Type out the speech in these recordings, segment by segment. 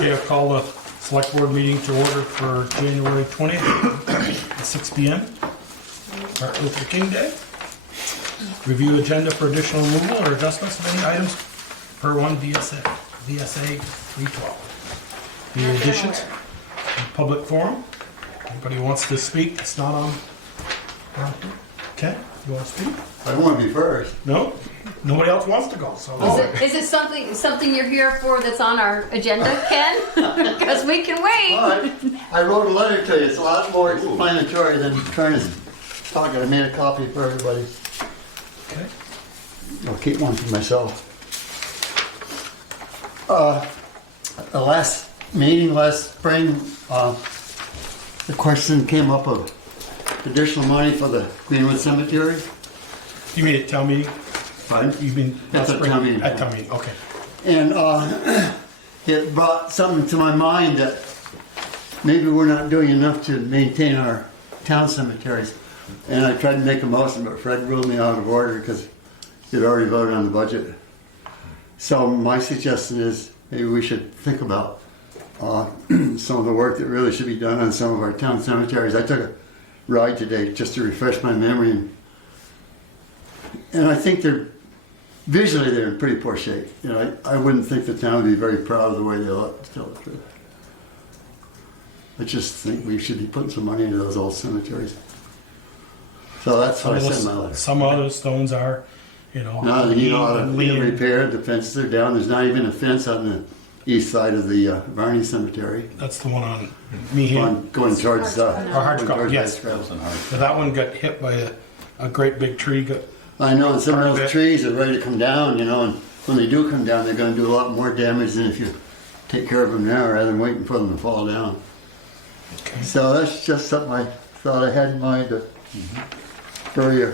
Okay, I'll call the select board meeting to order for January 20th at 6 p.m. Martin Luther King Day. Review agenda for additional removal or adjustments of any items per 1 VSA 312. The additions, public forum. Anybody who wants to speak, it's not on. Ken, you want to speak? I want to be first. No? Nobody else wants to go, so. Is it something you're here for that's on our agenda, Ken? Because we can wait. All right. I wrote a letter to you. It's a lot more explanatory than trying to talk. I made a copy for everybody. Okay. I'll keep one for myself. The last meeting last spring, the question came up of additional money for the Greenwood Cemetery. You mean at town meeting? Fine. You mean At the town meeting. At town meeting, okay. And it brought something to my mind that maybe we're not doing enough to maintain our town cemeteries. And I tried to make a motion, but Fred ruled me out of order because he'd already voted on the budget. So my suggestion is maybe we should think about some of the work that really should be done on some of our town cemeteries. I took a ride today just to refresh my memory, and I think visually they're in pretty poor shape. You know, I wouldn't think the town would be very proud of the way they look to tell the truth. I just think we should be putting some money into those old cemeteries. So that's what I said in my letter. Some of those stones are, No, they need a lot of repaired. The fences are down. There's not even a fence on the east side of the Varney Cemetery. That's the one on Meehan. Going towards Hartscrub, yes. Hartscrub. So that one got hit by a great big tree. I know, and some Part of of those it. trees are ready to come down, and when they do come down, they're going to do a lot more damage than if you take care of them now rather than waiting for them to fall down. Okay. So that's just something I thought I had in mind to spur your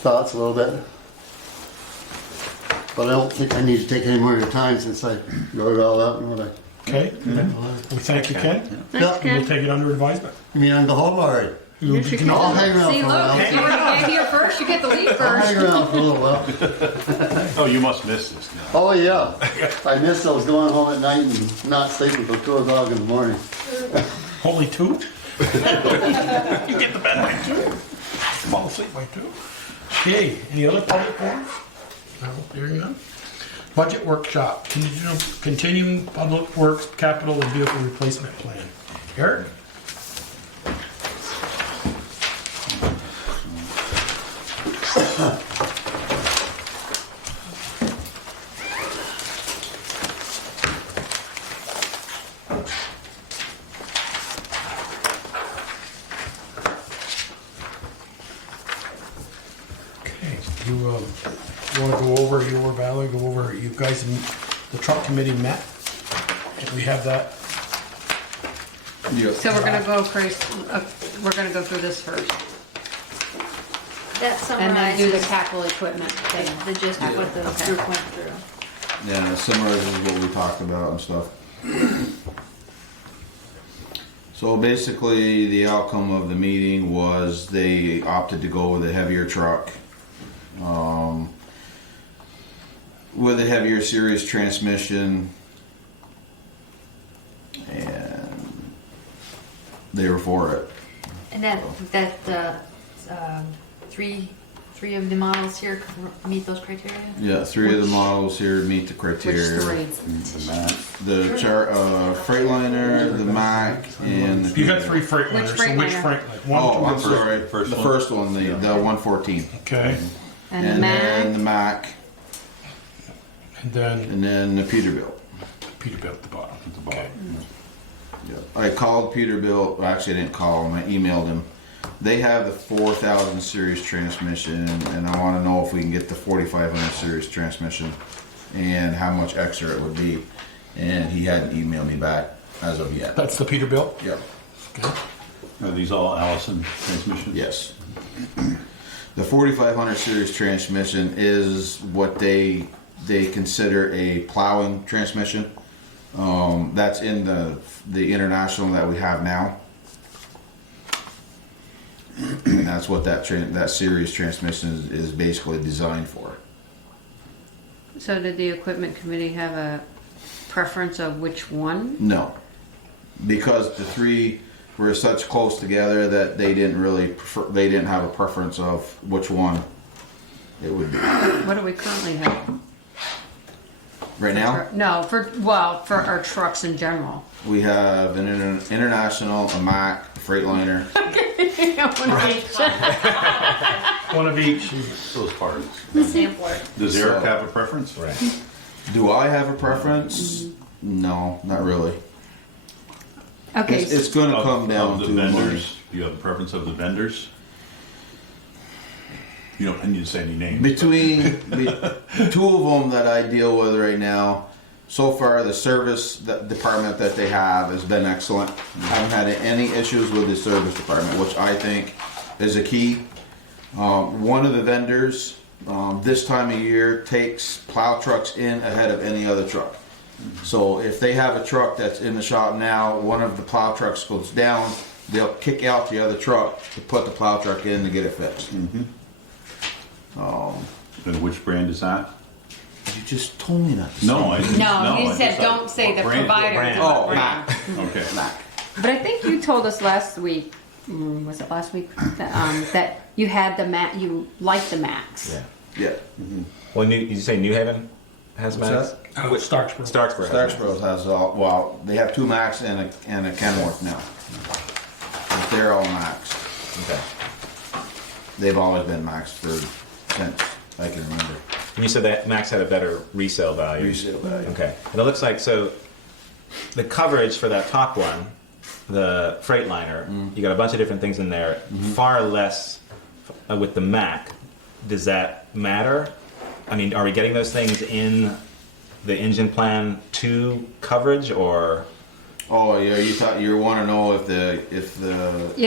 thoughts a little bit. But I don't think I need to take any more of your time since I wrote it all out and what I... Okay. We thank you, Ken. Thanks, We'll Ken. take it under advisement. You mean I can go home already? You should can go. all I'll hang around See, for a look, while. you already came here first. You get to leave I'll first. hang around for a little while. Oh, you must miss this now. Oh yeah, I missed those going home at night and not sleeping till 2 o'clock in the morning. Only 2? You get to bed by 2. Fall asleep by 2. Okay, any other public forums? No, hearing none. Budget workshop, continuing public works, capital and vehicle replacement plan. Eric? Okay, you want to go over your Valerie, go over, you guys, the truck committee met? And we have that, So we're gonna go we're gonna go through this first, That and then do the summarizes capital equipment thing. the gist of what the group went through. Yeah, it summarizes what we talked about and stuff. So basically, the outcome of the meeting was they opted to go with a heavier truck. With a heavier series transmission. And they were for it. And that three of the models here meet those criteria? Yeah, 3 of the models here meet the criteria. Which 3? The Freightliner, the Mack, and the... you got 3 Freightliners, Which so which Freightliner? Freightliner? One, Oh, two, I'm and three. sorry. First The one? first one, the 114. Okay, And the then Mac, the Mack, and then and then the Peterbilt. Peterbilt at the bottom. At the bottom. Okay. I called Peterbilt. Well, actually, I didn't call him. I emailed him. They have the 4000 series transmission, and I want to know if we can get the 4500 series transmission and how much extra it would be. And he hadn't emailed me back as of yet. That's the Peterbilt? Yep. Okay. Are these all Allison transmissions? Yes. The 4500 series transmission is what they consider a plowing transmission. That's in the international that we have now. And that's what that series transmission is basically designed for. so did the equipment committee have a preference of which one? No, because the three were such close together that they didn't really prefer, they didn't have a preference of which one it would be. What do we currently have? Right now, No, for our trucks in general. we have an International, a Mack, a Freightliner. One of each. Those parts. The sampler. Does Eric So- have a preference? Right. Do I have a preference? No, not really. Okay, It's going to come down Of to the money. vendors. Do you have a preference of the vendors? You don't need to say any names. Between two of them that I deal with right now, so far the service department that they have has been excellent. I haven't had any issues with the service department, which I think is a key. One of the vendors this time of year takes plow trucks in ahead of any other truck. So if they have a truck that's in the shop now, one of the plow trucks goes down, they'll kick out the other truck to put the plow truck in to get it fixed. And which brand is that? You just told me not to No, I didn't. no, I you just said thought- don't say the what brand? provider. brand? what Oh, brand. Mack. Okay. But I think you told us last week, was it last week, that you had the you liked the Max. Yeah. Yeah. Well, did you say New Haven has What's Max? Starksboro. Starksboro. has Max. Starksboro has all, well, they have two Max and a Kenworth now. But they're all Max. Okay. They've always been Max since I can remember. And you said that Max had a better resale value. Resale value. Okay. And it looks like, so the coverage for that top one, the Freightliner, you got a bunch of different things in there, far less with the Mac. Does that matter? I mean, are we getting those things in the engine plan 2 coverage, or? Oh yeah, you want to know if the If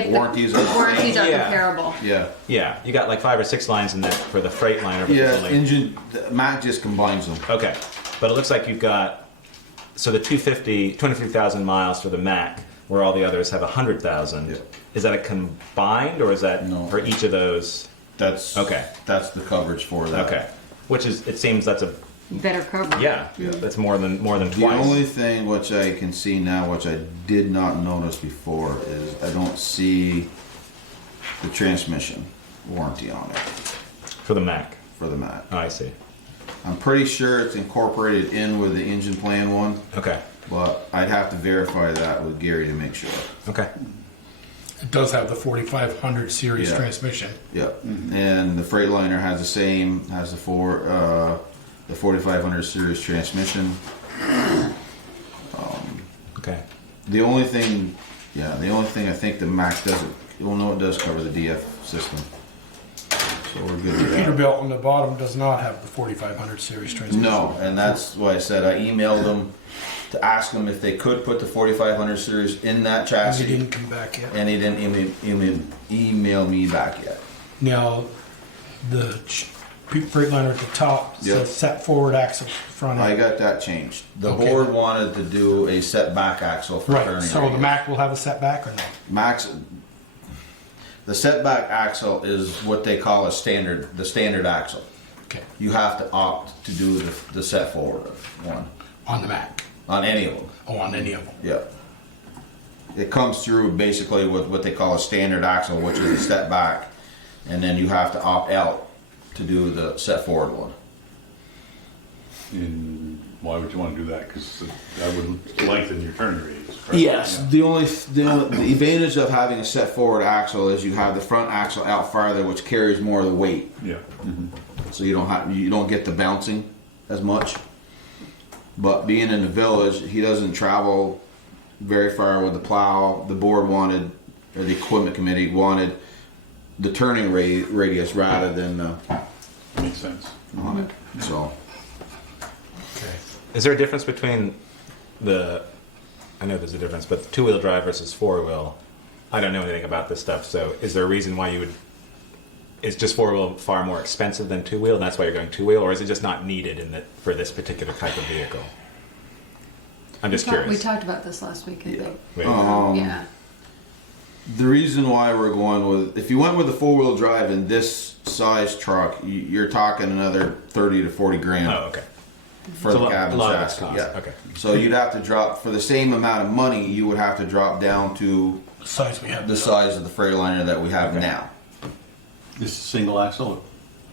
warranties the are the warranties same? are Yeah. comparable. Yeah. Yeah, you got like 5 or 6 lines in there for the Freightliner. But Yeah, there's only- engine, the Mac just combines them. Okay, but it looks like you've got, so the 23,000 miles for the Mac, where all the others have 100,000. Yeah. Is that a combined, or is that No. for each of those? That's Okay. That's the coverage for that. Okay, which is, it seems that's a, Better coverage. yeah, that's more than The twice. only thing which I can see now, which I did not notice before, is I don't see the transmission warranty on it For the Mac. for the Mac. Oh, I see. I'm pretty sure it's incorporated in with the engine plan one, Okay, but I'd have to verify that with Gary to make sure. okay. It does have the 4500 series Yeah. transmission. Yep. And the Freightliner has the same, has the 4500 series transmission. Okay. The only thing I think the Mac doesn't, well, no, it does cover the DF system. So we're good with that. Peterbilt on the bottom does not have the 4500 series transmission. No, and that's why I said I emailed them to ask them if they could put the 4500 series in that And chassis, they didn't come back yet. and he didn't email me back yet. Now, the Freightliner at the top Yep. says set forward axle front I end. got that changed. The Okay. board wanted to do a set back axle for Right, turning so the radius. Mac will have a setback or no? Max, the setback axle is what they call the standard axle. Okay, You have to opt to do the set forward one on the Mac. on any of them. Oh, on any of them. Yeah. It comes through basically with what they call a standard axle, which is a step back, and then you have to opt out to do the set forward one. And why would you want to do that? Because that would lengthen your turning radius. correct? Yes. Yeah. The advantage of having a set forward axle is you have the front axle out farther, which carries more of the weight, Yeah. so you don't get the bouncing as much. But being in the village, he doesn't travel very far with the plow. The board wanted, or the equipment committee wanted, the turning radius rather than Makes sense. on it. So Okay. Is there a difference between I know there's a difference, but 2-wheel drive versus 4-wheel, I don't know anything about this stuff, so is there a reason why you would, is just 4-wheel far more expensive than 2-wheel, and that's why you're going 2-wheel, or is it just not needed for this particular type of vehicle? I'm just We curious. talked about this last week, I think. Wait. Yeah. the reason why we're going with, if you went with a 4-wheel drive in this size truck, you're talking another 30 to 40 grand. Oh, okay. for the cabin a lot of it's chassis. cost. Yeah. Okay. So you'd have to drop, for the same amount of money, you would have to drop down to The size we have. the size of the Freightliner that we have now. This is single axle?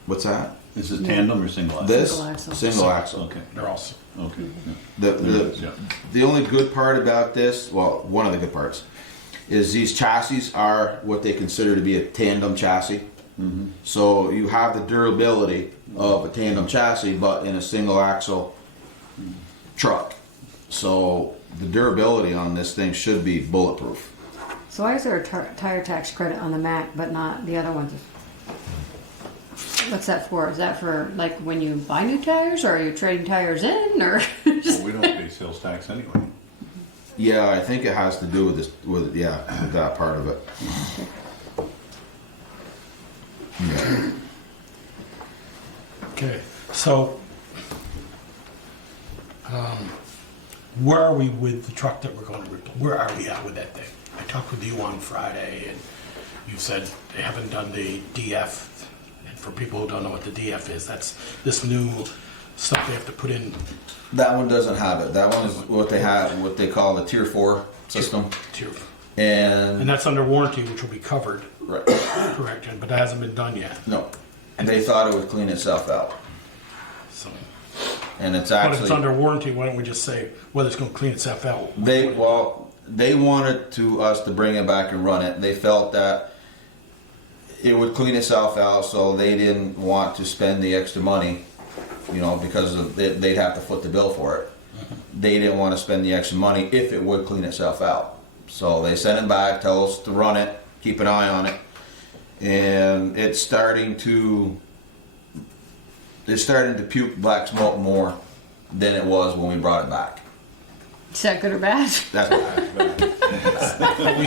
What's that? This is tandem or single axle? This? Single axle. Single axle. Okay, They're all, okay. The, the only good part about this, well, one of the good parts, is these chassis are what they consider to be a tandem chassis. So you have the durability of a tandem chassis, but in a single axle truck. So the durability on this thing should be bulletproof. So why is there a tire tax credit on the Mac but not the other ones? What's that for? Is that for like when you buy new tires, or are you trading tires in, or? Well, we don't pay sales tax anyway. Yeah, I think it has to do with this, with that part of it. Yeah. okay, so, where are we with the truck that we're going to replace? Where are we at with that thing? I talked with you on Friday, and you said they haven't done the DF. And for people who don't know what the DF is, that's this new stuff they have to put in. That one doesn't have it. That one is what they have, what they call the Tier 4 system. Tier, And and that's under warranty, which will be covered, right. correct? But that hasn't been done yet. No. They thought it would clean itself out. So, And it's but if it's actually under warranty, why don't we just say whether it's going to clean itself out? they wanted us to bring it back and run it. They felt that it would clean itself out, so they didn't want to spend the extra money, you know, because they'd have to foot the bill for it. They didn't want to spend the extra money if it would clean itself out. So they sent it back, tell us to run it, keep an eye on it, and it's starting to puke black smoke more than it was when we brought it back. Is that good or bad? That's what But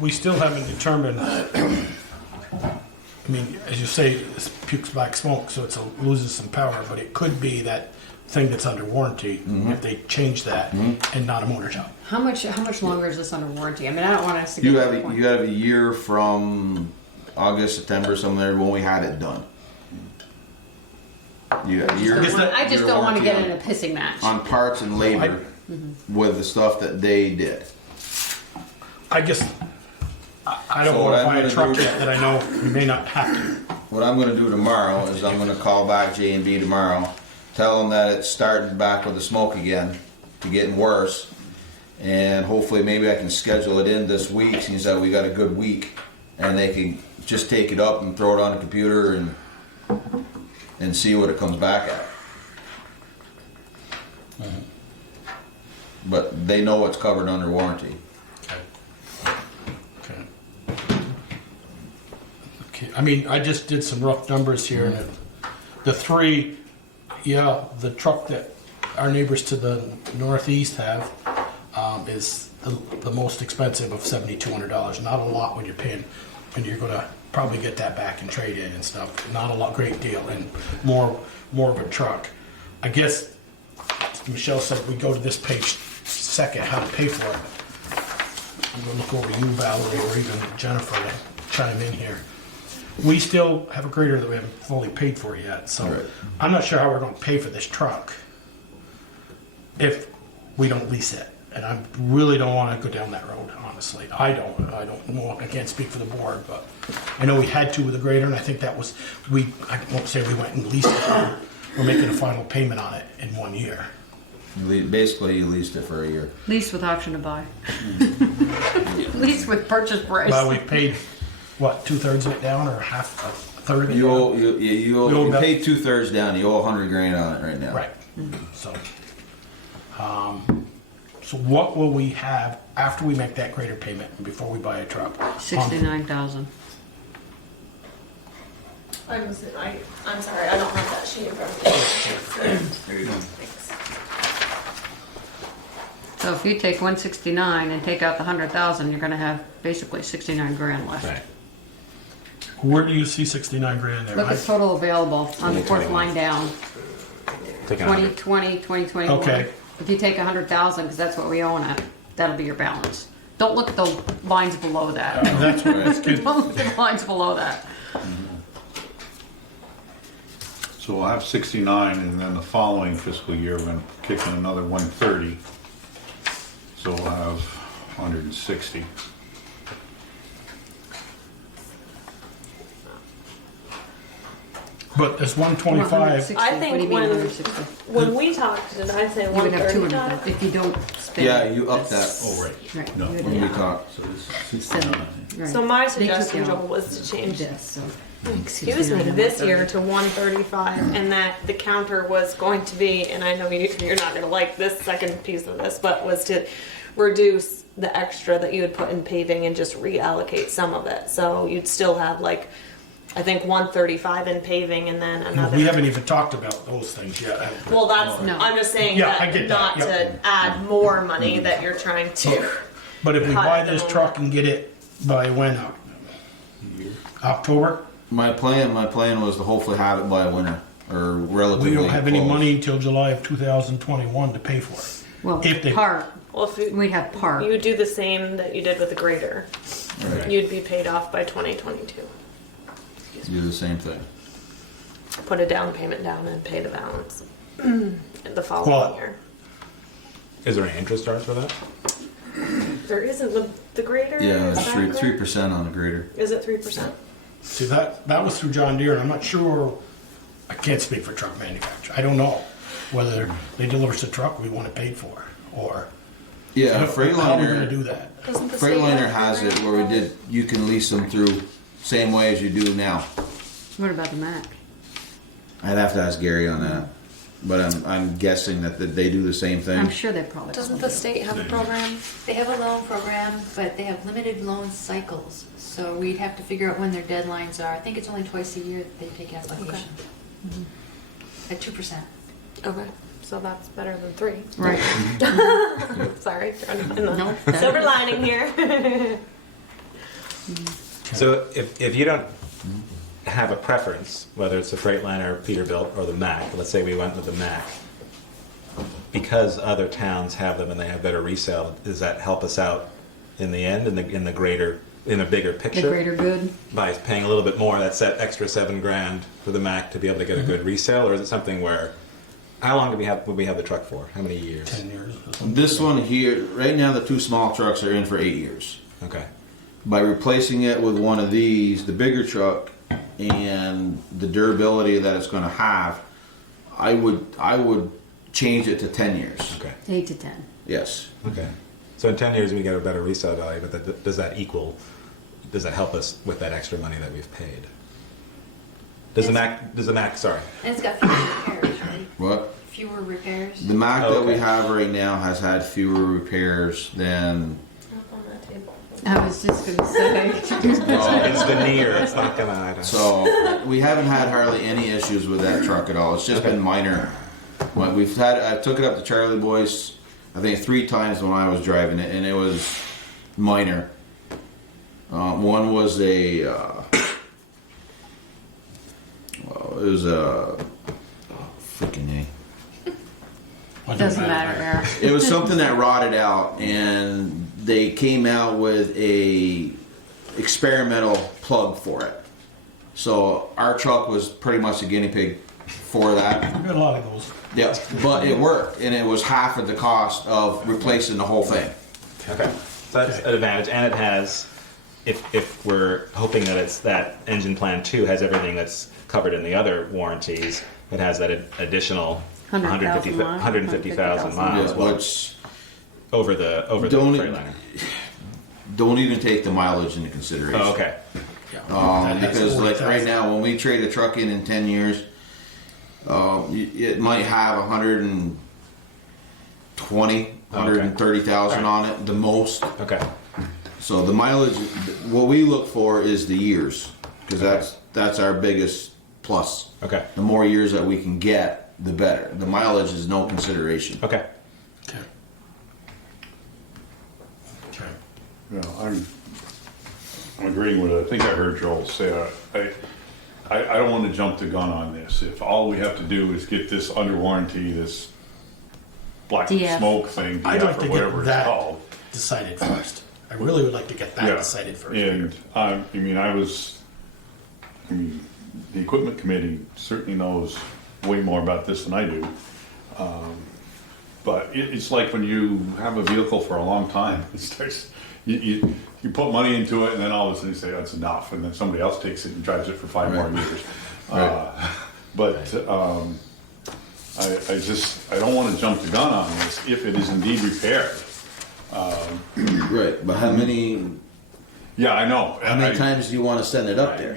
we still haven't determined. I mean, as you say, it pukes black smoke, so it loses some power. But it could be that thing that's under warranty if they change that and not a motor shop. How much longer is this under warranty? I mean, I don't want us to get you to have the point. you have a year from August, September, somewhere when we had it done. You have a year. I just year don't want to get warranty in a pissing match. on parts and labor with the stuff that they did. I guess I don't So want what to I'm buy a gonna truck do- yet that I know we may not have to. What I'm going to do tomorrow is I'm going to call back J&B tomorrow, tell them that it's starting back with the smoke again, to getting worse, and hopefully maybe I can schedule it in this week since that we got a good week, and they can just take it up and throw it on the computer and see what it comes back at. But they know it's covered under warranty. Okay. I mean, I just did some rough numbers here, and the three, the truck that our neighbors to the northeast have is the most expensive of $7,200. Not a lot when you're paying, and you're gonna probably get that back and trade in and stuff. Not a lot, great deal, and more of a truck. I guess Michelle said we go to this page second, how to pay for it. I'm gonna look over you, Valerie, or even Jennifer, to chime in here. We still have a grader that we haven't fully paid for yet, so Right. I'm not sure how we're gonna pay for this truck if we don't lease it. And I really don't wanna go down that road, honestly. I don't know, I can't speak for the board, but I know we had to with the grader, and I think that was, I won't say we went and leased it. We're making a final payment on it in 1 year. Basically, you leased it for a year. Lease with option to buy. Lease with purchase price. Well, we paid, what, 2/3 of it down, or half, a third of it You down? owe, you We owe about- paid 2/3 down. You owe $100,000 on it right now. Right. So what will we have after we make that greater payment and before we buy a truck? 69,000. I'm sorry, I don't have that sheet in front of me. There you go. Thanks. So if you take 169 and take out the 100,000, you're gonna have basically 69 grand left. Right. Where do you see 69 grand there? Look at total available on the fourth 2021. line down. Taking 2020, 2021. Okay. If you take 100,000, because that's what we own it, that'll be your balance. Don't look at the lines below that. That's what it's good. Don't look at the lines below that. So we'll have 69, and then the following fiscal year, we're gonna kick in another 130. So we'll have 160. But this Well, 125, 160. I What think do you mean when- 160? When we talked, did I say You would have 130? 200 if you don't spend. Yeah, you up that Oh, right. Right. No, you would when we have- talked. So this is Seven. 69. Right. So my They took suggestion, out Joel, was to change, this, so. excuse me, this year to 135, and that the counter was going to be, and I know you're not gonna like this second piece of this, but was to reduce the extra that you would put in paving and just reallocate some of it. So you'd still have like, I think 135 in paving and then another. we haven't even talked about those things yet. have we? Well, that's, No. I'm just saying Yeah, I that get that, not yeah. to add more money that you're trying to. But if we cut buy at the this moment. truck and get it by when? October? My plan was to hopefully have it by winter, or relatively We don't have any close. money until July of 2021 to pay for it. Well, If they- part, Well, if you, we'd have part. you would do the same that you did with the grader, Right. you'd be paid off by 2022. Do the same thing. Put a down payment down and pay the balance the following Well- year. Is there any interest charge for that? There isn't the grader. Yeah, is it's that 3% on the grader. Is it 3%? See, that was through John Deere, and I'm not sure, I can't speak for truck manufacturer. I don't know whether they deliver us a truck we want it paid for, or Yeah, how are we gonna do Freightliner. that? Doesn't the state Freightliner have has it where we did. You can lease them through same way as you do now. What about the Mac? I'd have to ask Gary on that, but I'm guessing that they do the same thing. I'm sure they probably. Doesn't the state have a program? They have a loan program, but they have limited loan cycles. So we'd have to figure out when their deadlines are. I think it's only twice a year that they take applications. At 2%. Okay, so that's better than 3. Right. Sorry, trying to find the No, silver lining here. So if you don't have a preference, whether it's the Freightliner, Peterbilt, or the Mack, let's say we went with the Mack, because other towns have them and they have better resale, does that help us out in the end, in a bigger The picture? greater good. By paying a little bit more, that's that extra $7,000 for the Mack to be able to get a good resale, or is it something where, how long would we have the truck for? How many years? 10 years or something. This one here, right now, the two small trucks are in for 8 years. Okay. By replacing it with one of these, the bigger truck, and the durability that it's going to have, I would change it to 10 years. Okay. 8 to 10. Yes. Okay. So in 10 years we get a better resale value, but does that help us with that extra money that we've paid? Does the Mack, sorry. And it's got fewer repairs, right? What? Fewer repairs. The Mac Oh, that we okay. have right now has had fewer repairs than. Up on that table. I was just gonna say. It's veneer, it's not gonna, So we haven't had hardly any issues with that truck at all. It's just been minor. When I took it up to Charlie Boyce, I think 3 times when I was driving it, and it was minor. One was it was a freaking A. Doesn't matter, Eric. It was something that rotted out, and they came out with a experimental plug for it. So our truck was pretty much a guinea pig for that. We've got a lot of those. Yeah, but it worked, and it was half of the cost of replacing the whole thing. Okay. So that's an advantage, and it has, if we're hoping that it's that engine plan 2 has everything that's covered in the other warranties, it has that additional 150,000 miles Yeah, well, which over the Don't- Freightliner. don't even take the mileage into consideration. Oh, okay. That has Because like 40,000. right now, when we trade a truck in 10 years, it might have 130,000 on it, the most. Okay. So the mileage, what we look for is the years, because that's our biggest plus. Okay. The more years that we can get, the better. The mileage is no consideration. Okay. Okay. Okay. Yeah, I'm agreeing with it. I think I heard Joel say, I don't want to jump the gun on this. If all we have to do is get this under warranty, this black DF. smoke thing, I'd like DF to or whatever get it's that called. decided first. I really would like to get that Yeah, decided first. and the equipment committee certainly knows way more about this than I do. But it's like when you have a vehicle for a long time, it starts, you put money into it and then all of a sudden you say, that's enough. And then somebody else takes it and drives it for 5 more years. I don't want to jump the gun on this if it is indeed repaired. Right, but how many Yeah, I know. times do you want to send it up there?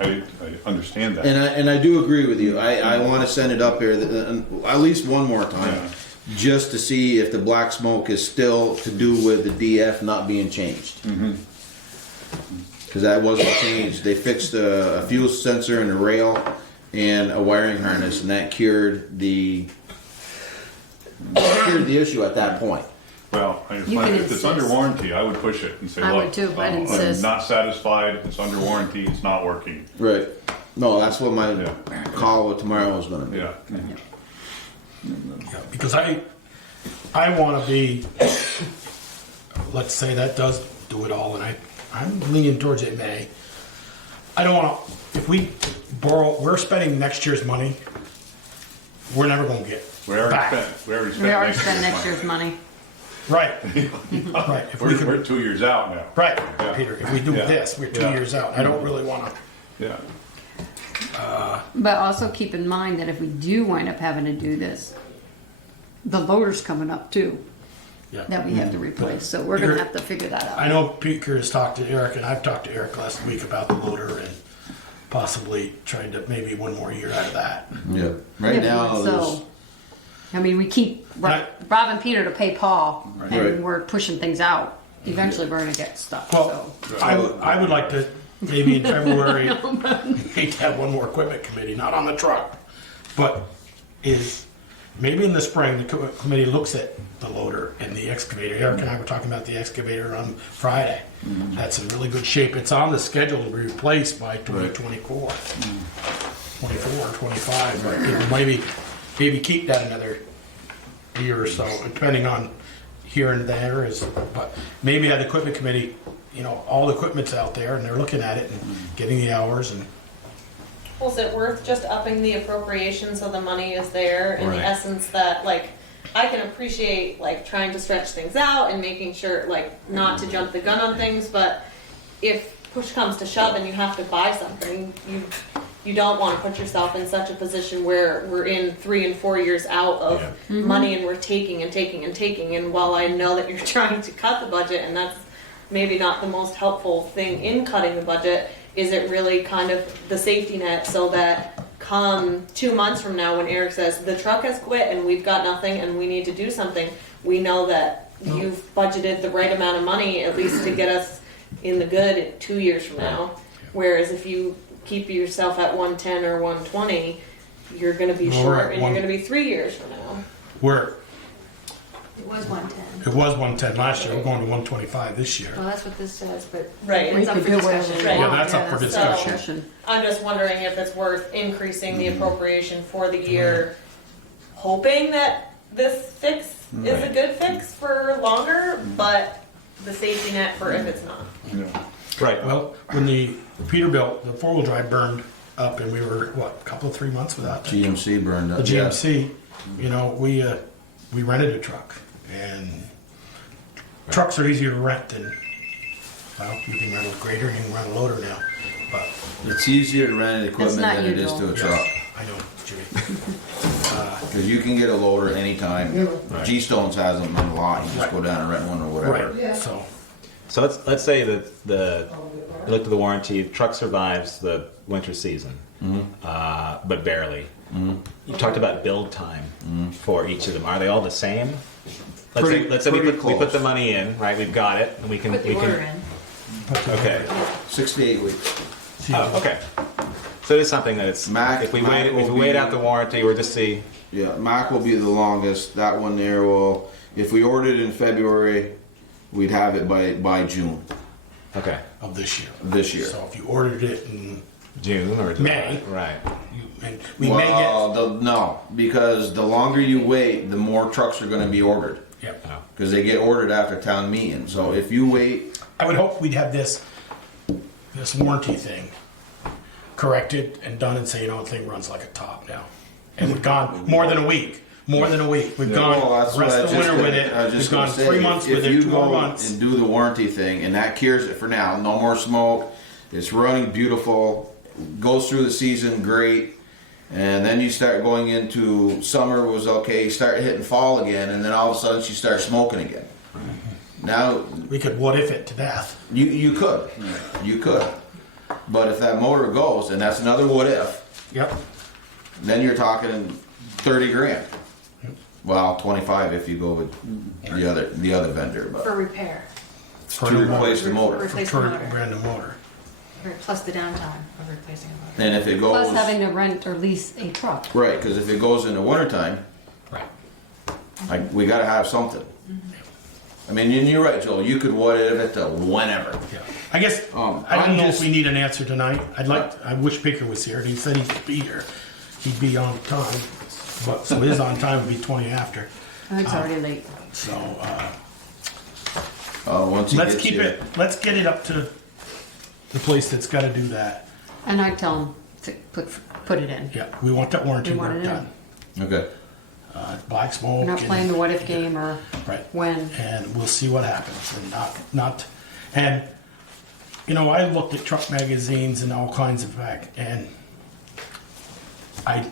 I understand that. And I do agree with you. I want to send it up there at least one more time, Yeah. just to see if the black smoke is still to do with the DF not being changed. Because that wasn't changed. They fixed a fuel sensor and a rail and a wiring harness, and that cured the issue at that point. Well, You can if it's under insist. warranty, I would push it and say, I look, would too, but I'd I'm insist. not satisfied, it's under warranty, it's not working. Right. No, that's what my Yeah. call tomorrow is going to be. Yeah. Yeah, because I want to be, let's say that does do it all, and I'm leaning towards it may. I don't want to, if we borrow, we're spending next year's money, we're never going to get We already back. spent We already spent next year's money. Right, right. If we could, We're 2 years out now. right, Yeah. Peter, if we do Yeah. this, we're 2 Yeah. years out. I don't really want to, Yeah. But also keep in mind that if we do wind up having to do this, the loader's coming up too, yeah. that we have to replace. So we're gonna have to figure that out. I know Peter has talked to Eric, and I've talked to Eric last week about the loader and possibly trying to maybe one more year out of that. Yeah. Right Yeah, now, there's, so, I mean, we keep Right. robbing Peter to pay Paul, Right. and we're pushing things out. Eventually, we're gonna get stuck, Well, so. I would like to, maybe in February, hate to have one more equipment committee, not on the truck, but is, maybe in the spring, the committee looks at the loader and the excavator. Eric and I were talking about the excavator on Friday. That's in really good shape. It's on the schedule to be replaced by 2024. 24, 25, but you know, maybe keep that another year or so, depending on here and there is, but maybe have the equipment committee, you know, all the equipment's out there and they're looking at it and getting the hours and, Well, is it worth just upping the appropriation so the money is there in Right. the essence that, like, I can appreciate, like, trying to stretch things out and making sure, like, not to jump the gun on things, but if push comes to shove and you have to buy something, you don't want to put yourself in such a position where we're in 3 and 4 years out of money and we're taking and taking and taking. And while I know that you're trying to cut the budget, and that's maybe not the most helpful thing in cutting the budget, is it really kind of the safety net so that come 2 months from now when Eric says the truck has quit and we've got nothing and we need to do something, we know that you've budgeted the right amount of money at least to get us in the good 2 years from now. Whereas if you keep yourself at 110 or 120, you're going to be Well, we're short at and one- you're going to be 3 years from now. where It was 110. it was 110 last year, we're going to 125 this year. Well, that's what this says, but Right. We It's up could for do whatever discussion. we Right. Yeah, want. that's up for that's discussion. I'm just wondering if it's worth increasing the appropriation for the year, hoping that this fix is a good fix for longer, but the safety net for if it's not. Yeah. Right. Well, when the Peterbilt, the 4-wheel drive burned up and we were, what, a couple of 3 months without that? GMC burned up. The GMC, you know, we rented a truck, and trucks are easier to rent than, well, you can rent a grader and you can rent a loader now, but, It's easier to rent equipment not than it is usual. to a truck. yes, I know, Jimmy. Because you can get a loader anytime. G-Stones has them in a lot. You just go down and rent one or whatever. Right, so, So let's say that you looked at the warranty, the truck survives the winter season, but barely. You talked about build time for each of them. Are they all the same? Let's say we Pretty put close. the money in, right? We've got it, and we can put the order in. Okay. 6 to 8 weeks. Oh, okay. So it's something that it's Mac- if we Mac wait will be- out the warranty, we'll just see. Yeah, Mac will be the longest. That one there will, if we ordered it in February, we'd have it by June Okay. of this year. this year. So if you ordered it in, June or July. May. Right. and we may get, Well, no, because the longer you wait, the more trucks are going to be ordered. yep. Because they get ordered after town meeting. So if you wait, I would hope we'd have this warranty thing corrected and done and say, you know, the thing runs like a top now. And we've gone more than a week. More than a week. We've gone Well, that's the what rest I of the was just winter with gonna- it. I was We've just gone gonna say, 3 months if with it, you 2 more go months. and do the warranty thing, and that cures it for now, no more smoke, it's running beautiful, goes through the season great, and then you start going into summer was okay, start hitting fall again, and then all of a sudden you start smoking again. Now, We could what if it to death. you could, but if that motor goes, and that's another what if, Yep. then you're talking 30 grand. Well, 25 if you go with the other vendor, For but repair, For to a new motor. replace the motor. Replace For the a motor. brand new motor. plus the downtime of replacing a motor. And if it goes, Plus having to rent or lease a truck. right, because if it goes in the wintertime, Right. we gotta have something. I mean, and you're right, Joel, you could what if it to whenever. Yeah. I guess, I'm I don't know just- if we need an answer tonight. I wish Baker was here. He said he'd be here. He'd be on time. But, so his on time would be 20 after. It's already late. So, Once he let's gets keep here. it, let's get it up to the place that's gotta do that. And I tell him to put it in. Yeah, we want that warranty We want work it in. done. Okay. Black smoke. We're not and- playing the what if game or Right. when. And we'll see what happens and and you know, I looked at truck magazines and all kinds of back, and I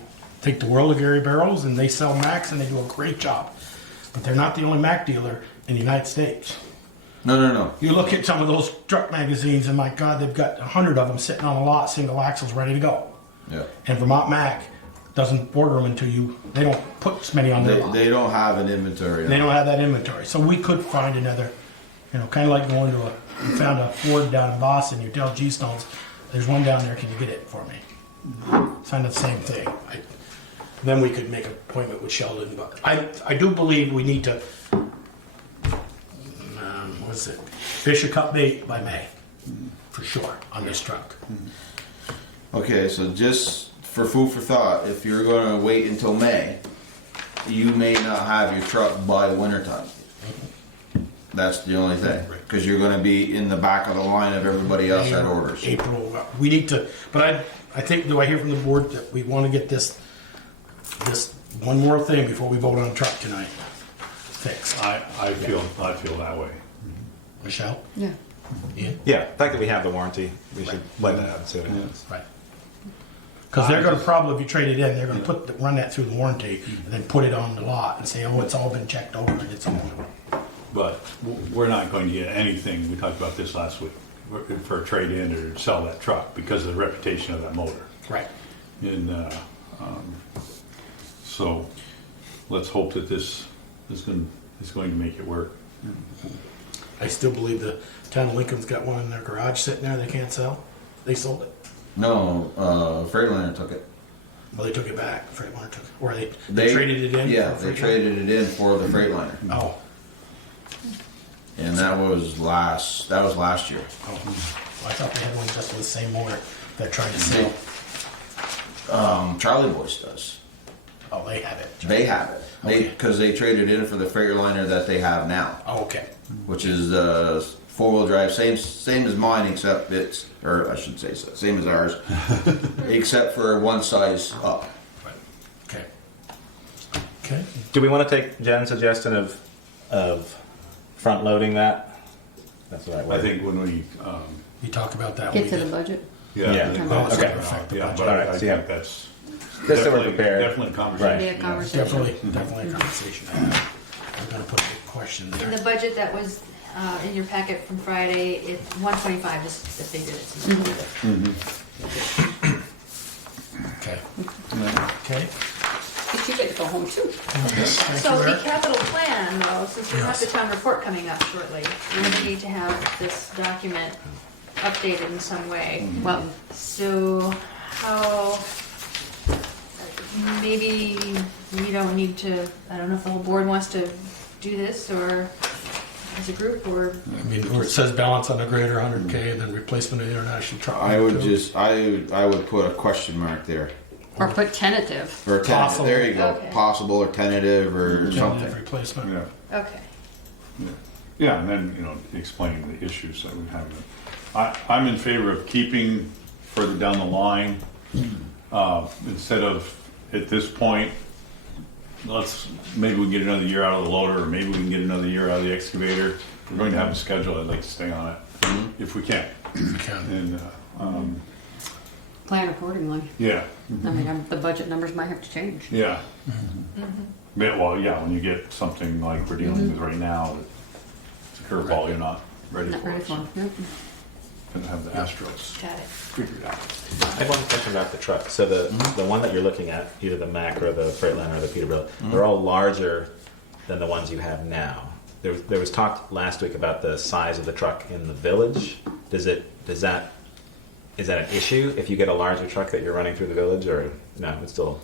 think the world of Gary Barrows, and they sell Macs and they do a great job, but they're not the only Mac dealer in the United States. No. You look at some of those truck magazines and my God, they've got 100 of them sitting on a lot, single axles ready to go. Yeah. And Vermont Mac doesn't order them until they don't put as many on their lot. They don't have an inventory. They don't have that inventory. So we could find another, you know, kind of like going to you found a Ford down in Boston, you tell G-Stones, there's one down there, can you get it for me? It's kind of the same thing. Then we could make an appointment with Sheldon, but I do believe we need to, fish a cup bait by May, for sure, on this truck. Okay, so just for food for thought, if you're gonna wait until May, you may not have your truck by wintertime. That's the only thing, because you're gonna be in the back of the line of everybody else that orders. April, we need to, but I think, do I hear from the board that we want to get this one more thing before we vote on the truck tonight fixed? I feel that way. Michelle? Yeah. Ian? Yeah, the fact that we have the warranty, we should let that out and see what happens. Right. Because they're going to probably, if you trade it in, they're going to run that through the warranty and then put it on the lot and say, oh, it's all been checked over and it's all. But we're not going to get anything, we talked about this last week, for a trade-in or sell that truck because of the reputation of that motor. Right. And so let's hope that this is going to make it work. I still believe the town of Lincoln's got one in their garage sitting there they can't sell. They sold it. No, Freightliner took it. Well, they took it back. Freightliner took it. Or they traded it in? Yeah, for they Freightliner? traded it in for the Freightliner, Oh. and that was last year. Oh. I thought they had one just with the same motor they're trying to sell. Charlie Boys does. Oh, they have it. They have it. Okay. Because they traded in for the Freightliner that they have now, Oh, okay. which is four-wheel drive, same as mine, except it's, or I should say, same as ours, except for one size up. Right. Okay. Okay. Do we want to take Jen's suggestion of front loading that? That's the right way. I think when we, You talk about that Get when to we the get- budget. yeah, Yeah. I think Oh, it's that's- gonna affect the yeah, budget. but All right, I so yeah. think that's Just so we're definitely prepared. a conversation. Right. Yeah, conversation. Definitely a conversation. I'm gonna put a question In the there. budget that was in your packet from Friday, it's 125 is the figure that's in the budget. Okay. Okay. But you get to go home too. Thank So you, the Eric. capital plan, though, since we have Yes. the town report coming up shortly, we're gonna need to have this document updated in some way. Well, So how, maybe we don't need to, I don't know if the whole board wants to do this or as a group or, I mean, where it says balance on the grader 100K and then replacement of the international truck. I would put a question mark there. or put tentative. Or tentative, Possible. there you go, Okay. possible or tentative or Tentative something. replacement. Yeah. okay. Yeah, and then, explain the issues that we have. I'm in favor of keeping further down the line. Instead of, at this point, maybe we can get another year out of the loader, or maybe we can get another year out of the excavator. We're going to have a schedule, I'd like to stay on it, if we can. And, Plan accordingly. yeah, I mean, the budget numbers might have to change. yeah. Yeah, well, yeah, when you get something like we're dealing with right now, it's a curveball you're not ready Not ready for. for. Yep. Gonna have the Astros Got it. figured out. I have one question about the truck. So the one that you're looking at, either the Mack or the Freightliner or the Peterbilt, they're all larger than the ones you have now. There was talk last week about the size of the truck in the village. Is that an issue if you get a larger truck that you're running through the village, or no? It's still.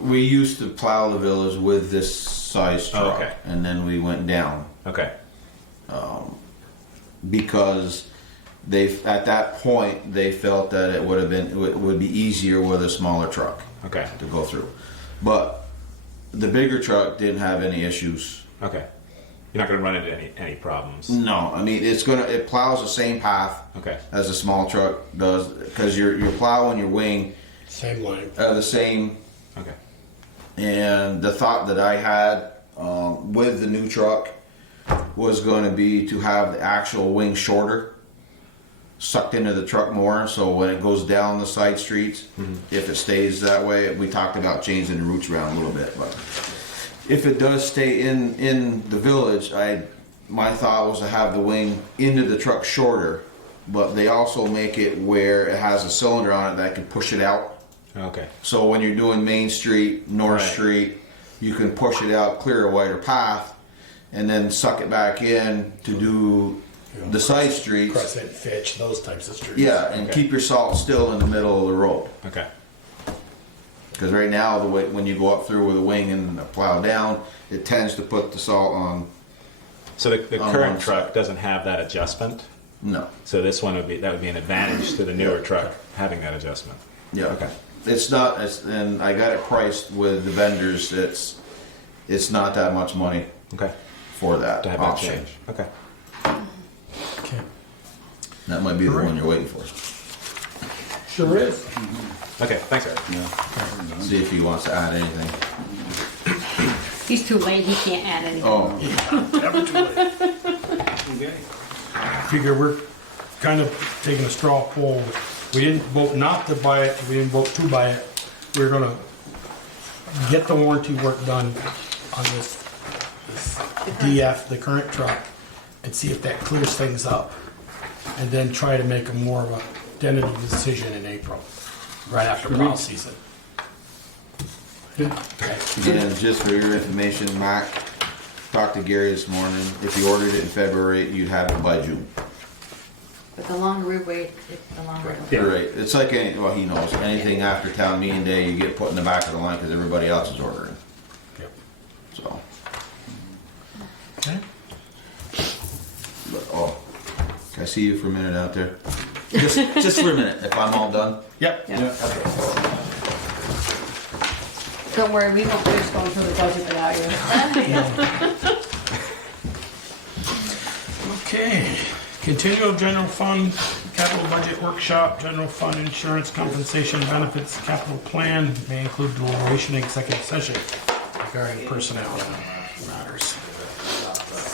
We used to plow the village with this size truck, okay. and then we went down Okay. because at that point they felt that it would be easier with a smaller truck Okay. to go through. But the bigger truck didn't have any issues. Okay. You're not going to run into any problems. No, I mean it plows the same path Okay. as a small truck does, because your plow and your wing Same length. are the same. Okay. And the thought that I had with the new truck was going to be to have the actual wing shorter, sucked into the truck more, so when it goes down the side streets, if it stays that way, we talked about changing the routes around a little bit, but if it does stay in the village, my thought was to have the wing into the truck shorter, but they also make it where it has a cylinder on it that can push it out. Okay. So when you're doing Main Street, North Right. Street, you can push it out, clear a wider path, and then suck it back in to do the side streets. Crescent, Fitch, those types of streets. Yeah, and Okay. keep your salt still in the middle of the road. Okay. Because right now, the way when you go up through with a wing and a plow down, it tends to put the salt on. So the On current one truck side. doesn't have that adjustment. No. So this one would be an advantage to the newer truck having that adjustment. Yeah. Okay. It's not, and I got it priced with the vendors. It's not that much money Okay. for that To have that option. change. Okay. Okay. That might be the one you're waiting for. Sure is. Okay. Thanks, Eric. See if he wants to add anything. He's too late. He can't add anything. Oh, Never too late. Figure we're kind of taking a straw poll. We didn't vote not to buy it. We didn't vote to buy it. We're gonna get the warranty work done on this DF, the current truck, and see if that clears things up. And then try to make a more of a tentative decision in April, right after plow season. again, just for your information, Mac, talked to Gary this morning. If you ordered it in February, you'd have it by June. But the longer we wait, the longer it'll You're right. It's like well, he knows anything after town meeting day, you get put in the back of the line because everybody else is ordering. Yep. So, Okay. but can I see you for a minute out there? Just for a minute, if I'm all done. Yep. Yeah. Don't worry, we won't finish going through the budget without you. Okay, continual general fund, capital budget workshop, general fund insurance compensation benefits, capital plan may include deliberation in executive session regarding personnel matters.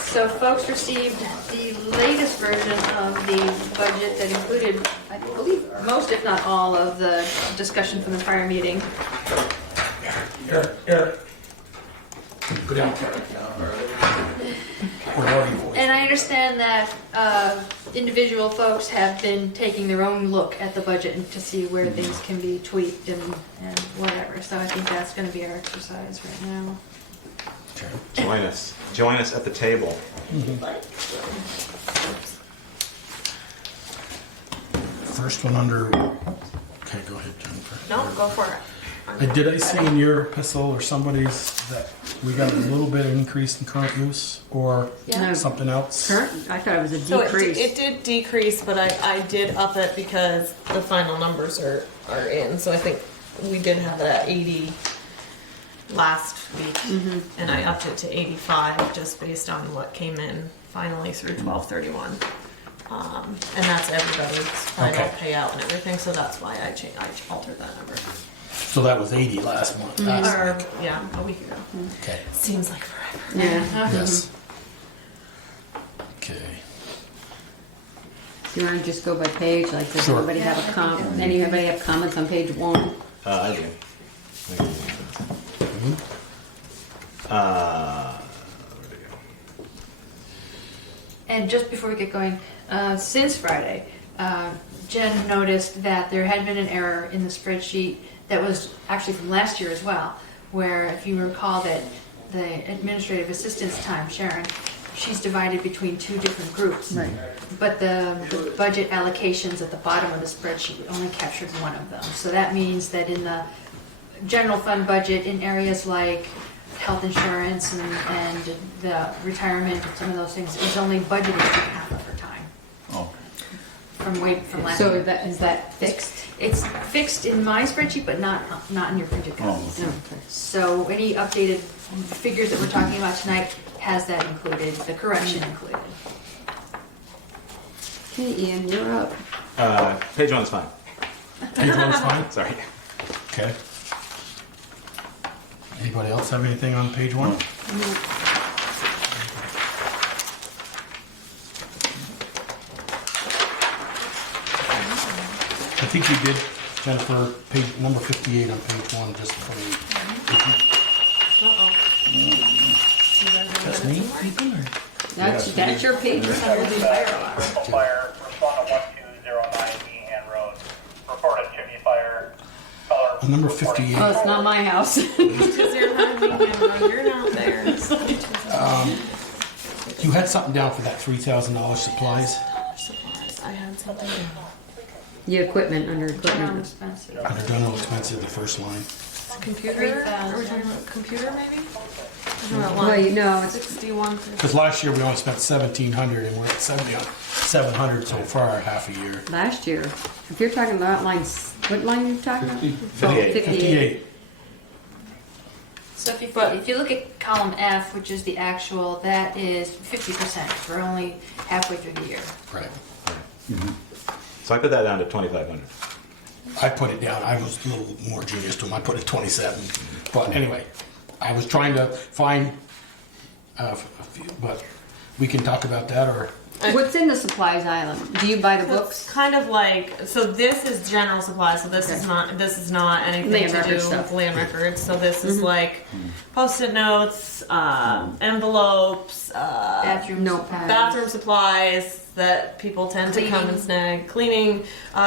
So folks received the latest version of the budget that included, I believe, most if not all of the discussion from the prior meeting. Eric. Go down. And I understand that individual folks have been taking their own look at the budget and to see where things can be tweaked and whatever. So I think that's going to be our exercise right now. Join us. Join us at the table. First one under, okay, go ahead, Jennifer. No, go for it. Did I see in your epistle or somebody's that we got a little bit of increase in current use or Yeah. something else? Current, I thought it was a So decrease. it did decrease, but I did up it because the final numbers are in. So I think we did have it at 80 last week, and I upped it to 85 just based on what came in finally through 12/31. And that's everybody's final Okay. payout and everything, so that's why I altered that number. So that was 80 last month. Last Or, week. yeah, a week ago. Okay. Seems like forever. Yeah. Yes. Okay. Do you want to just go by page? Like, does Sure. anybody have anybody have comments on page 1? I do. Where'd it go? And just before we get going, since Friday, Jen noticed that there had been an error in the spreadsheet that was actually from last year as well, where if you recall that the administrative assistant's time, Sharon, she's divided between 2 different groups. Right. But the budget allocations at the bottom of the spreadsheet only captured one of them. So that means that in the general fund budget, in areas like health insurance and the retirement and some of those things, is only budgeted for half of her time Oh, from last So year. is that fixed? It's fixed in my spreadsheet, but not in your printed copies. No. Okay. So any updated figures that we're talking about tonight has that included, the correction included. Okay, Ian, you're up. Page 1's fine. Page 1's fine? Sorry. Okay. Anybody else have anything on page 1? I think you did, Jennifer, page number 58 on page 1, just for me. Uh-oh. That's me? Ethan, or- That's your page. Bristol Fire, respond to 1209 Meehan Road. Reported chimney fire. Color. Number 58. Oh, it's not my house. Because you're not you're not there. You had something down for that $3,000 supplies? Supplies. I had something down. The equipment, under General equipment. expenses. Under general expenses, the first line. Computer? Are we talking about computer maybe? Wait, no, it's 61. Because last year we only spent 1,700 and we're at 700 so far, half a year. last year. If you're talking about lines, what line are you talking about? 58. 58. So if But- you look at column F, which is the actual, that is 50%. We're only halfway through the year. Right. So I put that down to 2,500. I put it down. I was a little more genius to him. I put it 27. But anyway, I was trying to find, a few, but we can talk about that or. What's in the supplies island? Do you buy the It's books? kind of like, so this is general supplies, so this Okay. is not anything Land to record do stuff. with land records. So this is like post-it notes, envelopes, Bathroom Notepad. bathroom supplies that people tend to come and Cleaning. snag. Cleaning,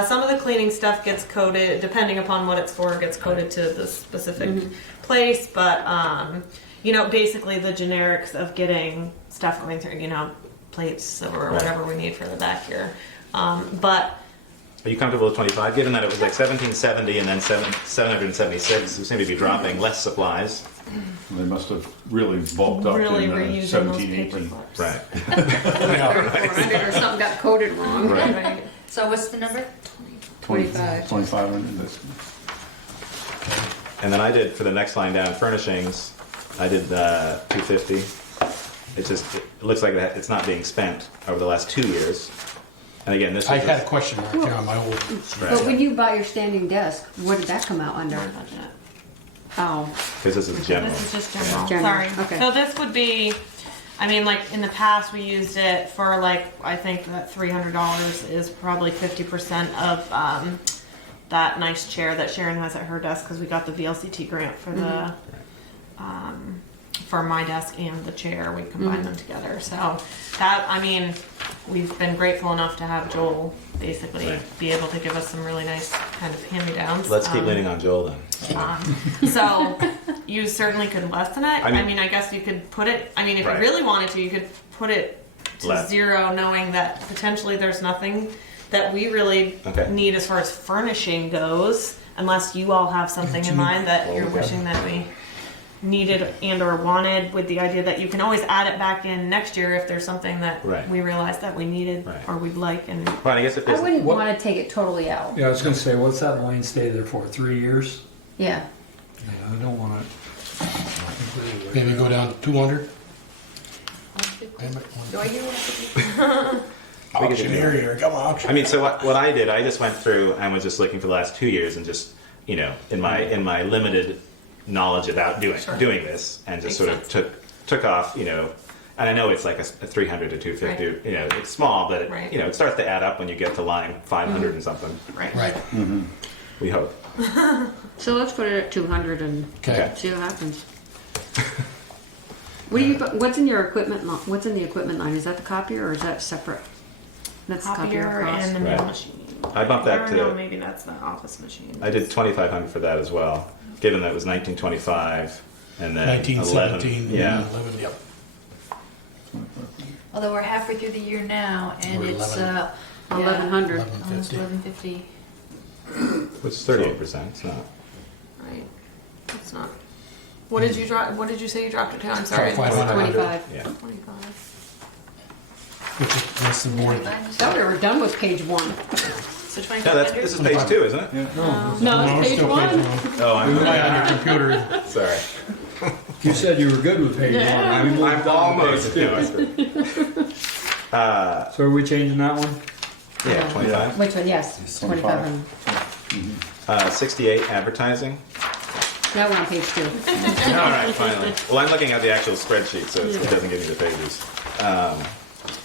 some of the cleaning stuff gets coded, depending upon what it's for, gets coded to the specific place. But basically the generics of getting stuff going through, plates or whatever we need for the back here. But Are you comfortable with 25, given that it was like 1,770 and then 776? We seem to be dropping less supplies. they must have really bulked up really in reusing 17, those paper 18. clips. Right. 400 or something got coded wrong. Right. Right. So what's the number? 25. 2,500. That's- And then I did, for the next line down, furnishings, I did 250. It looks like it's not being spent over the last 2 years. And again, this I was had a question mark here on my old. But when you buy your standing desk, what did that come out under? Budget. Oh, because this is general. This is just general. General, Sorry. okay. So this would be, like in the past we used it for I think that $300 is probably 50% of that nice chair that Sharon has at her desk because we got the VLCT grant for the for my desk and the chair. We combined them together. So that we've been grateful enough to have Joel basically Right. be able to give us some really nice kind of hand-me-downs. Let's keep leaning on Joel then. So you certainly could lessen it. I mean- I guess you could put it. If Right. you really wanted to, you could put it to Less. 0, knowing that potentially there's nothing that we really Okay. need as far as furnishing goes, unless you all have something in mind that you're wishing that we needed and or wanted, with the idea that you can always add it back in next year if there's something that Right. we realize that we needed Right. or we'd like. And Well, I guess if I there's, wouldn't What- want to take it totally out. Yeah, I was gonna say, what's that line stay there for? 3 years? Yeah. Yeah, I don't want it. Maybe go down to 200. Do I hear 150? Auctioneer here, come on, auction. I mean, so what I did, I just went through and was just looking for the last 2 years and just, you know, in my limited knowledge about doing this, and just Makes sort of took off, you know, and I know it's like a 300 to 250, Right. you know, it's small, but it, Right. you know, it starts to add up when you get to line 500 and something. Right. Right, We hope. So let's put it at 200 and okay. see what happens. What's in your equipment? What's in the equipment line? Is that the copier or is that separate? That's the copier Copier cost. and the mail Right. machine. I bumped that Or no, to, maybe that's the office machine. I did 2,500 for that as well, given that it was 1925 and then 1917, 11, yeah. 11, yep. Although we're halfway through the year now, and We're it's 1100. 1150. 1150. Which is 38%. It's not. Right. It's not. What did you drop? What did you say you dropped it to? I'm sorry. 500. 25. Yeah. 25. Which is, that's the more, I thought we were done with page 1. So No, this is page 2, isn't it? No, no, it's it's page still 1. page 1. Oh, You rely on your computer. sorry. You said you were good with page one. Yeah. We moved I'm on to almost. page No, I two. screwed. So are we changing that one? Yeah, 25. Which one? Yes, 2500. 68 advertising. Now we're on page 2. All right, finally. Well, I'm looking at the actual spreadsheet, so it doesn't give me the pages.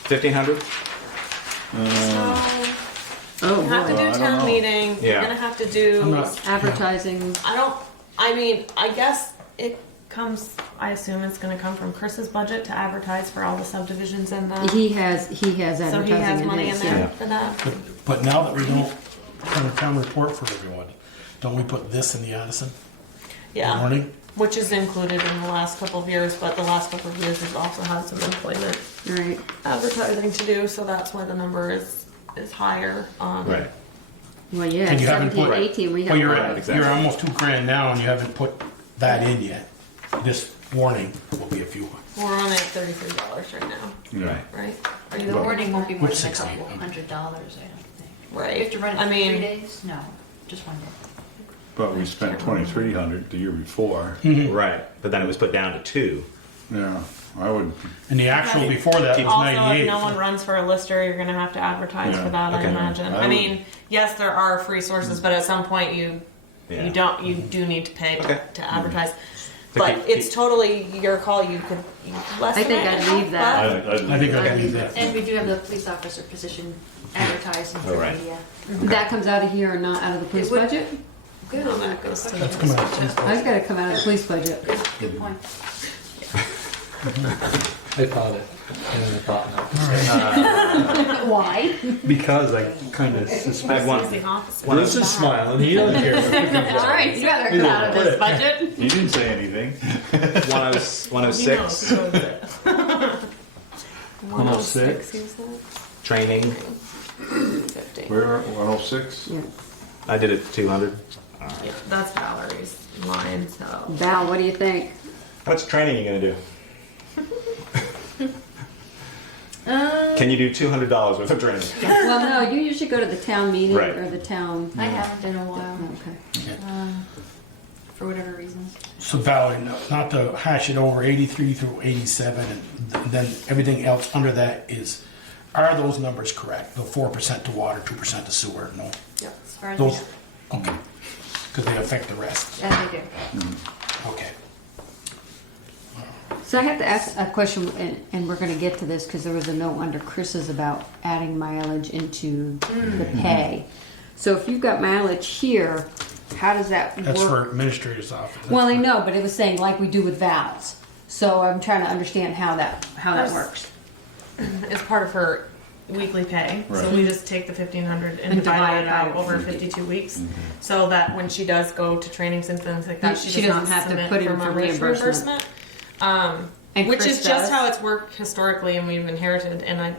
1,500. Oh, You have to boy. do town meeting. Yeah. You're gonna have to do. I'm not, Advertising. I mean, I guess it comes. I assume it's gonna come from Chris's budget to advertise for all the subdivisions in the. He has so he advertising has money in his, there yeah. for that. but now that we don't have a town report for everyone, don't we put this in the Addison Yeah. warning? Which is included in the last couple of years, but the last couple of years we've also had some employment Right. advertising to do, so that's why the number is higher. Right. Well, yeah, And you haven't 17, put- 18, we have. Well, you're a lot. at, exactly. you're almost $2,000 now and you haven't put that in yet. This warning will be a few. We're on at $33 right now, Right. right? Are The you warning won't be more Which than a 60? couple $100, I don't think. right? You have to run it I for mean, 3 days? No, just 1 day. But we spent 2,300 the year before. Right. But then it was put down to 2. Yeah, I would, And the actual before that was also, 98. if no one runs for a lister, you're going to have to advertise Yeah. for that. Okay. I imagine. I I would- mean, yes, there are free sources, but at some point you Yeah. you do need to pay Okay. to advertise. To But keep- it's totally your call. You could less. I think I'd leave that. I think I'd leave that. And we do have the police officer position advertised in Oh, right. media. That comes out of here and not out of the police It would- budget? Good, No, that goes to the That's coming out. I've got to come out of the police budget. good point. I thought it. And then I thought no. Why? Because I kind of It's suspect. the opposite. Bruce is smiling. He doesn't care. All right, you got to come out of this budget. he didn't say anything. 106 He knows, so is it. 106? you said? training. 50. We're at 106? I did it 200. Yeah, that's Valerie's line, so. Val, what do you think? How much training are you going to do? Can you do $200 worth of training? Well, no, you usually go to the town meeting Right. or the town. I haven't in a Oh, while, okay. for whatever reasons. So Valerie, not to hash it over, 83 through 87, and then everything else under that is, are those numbers correct? The 4% to water, 2% to sewer, no? Yep. As far as Those, I know. okay, because they affect the rest, Yeah, they do. okay. So I have to ask a question, and we're going to get to this because there was a note under Chris's about adding mileage into the pay. So if you've got mileage here, how does that That's work? for administrator's office. That's Well, I for- know, but it was saying like we do with valves. So I'm trying to understand how that works. It's part of her weekly pay. So Right. we just take the 1,500 and And divide it out by over 52 weeks, so that when she does go to trainings and things like that, She she does doesn't not have to submit put in for for mileage reimbursement. And which Chris is just does. how it's worked historically, and we've inherited. And I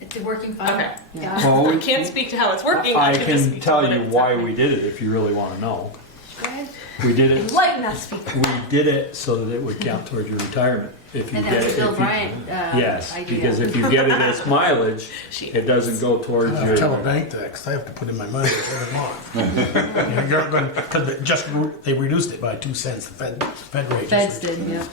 It's working fine. Okay. Yeah. Well, I can't speak to how it's working. I can just can speak to tell what you it's why happening. we did it if you really want to know. Go ahead. We did it. Enlighten us, people. We did it so that it would count towards your retirement. if you And get that's it. Bill if you- Bryant, Yes, idea. because if you get it as mileage, it doesn't go towards I your. tell a bank that, 'cause I have to put in my money every month. You're going, because they reduced it by 2 cents, the Fed rate. Feds just did, yeah.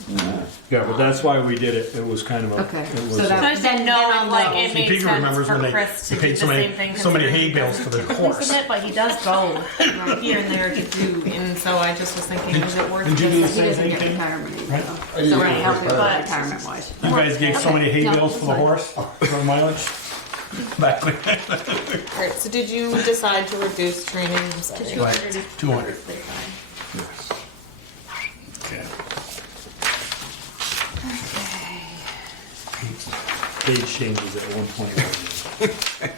Yeah, but that's why we did it. It was kind of a. Okay, It was so a- that- So I just didn't know Then if I'll like know. it See, made Peter sense remembers for when they Chris to paid do the so same thing. many hay considering bales for the horse. Isn't it? But he does go here and there to do, and so I just was thinking, is it worth Did you do the just? He same doesn't thing, get Tim? retirement age, Right? though. So we're gonna help you But- retirement wise. You guys gave so many hay Yeah, bales for the that's horse for mileage? Back when. All right. So did you decide to reduce training? I'm sorry. Right, 200. Okay. Page changes at 1.1.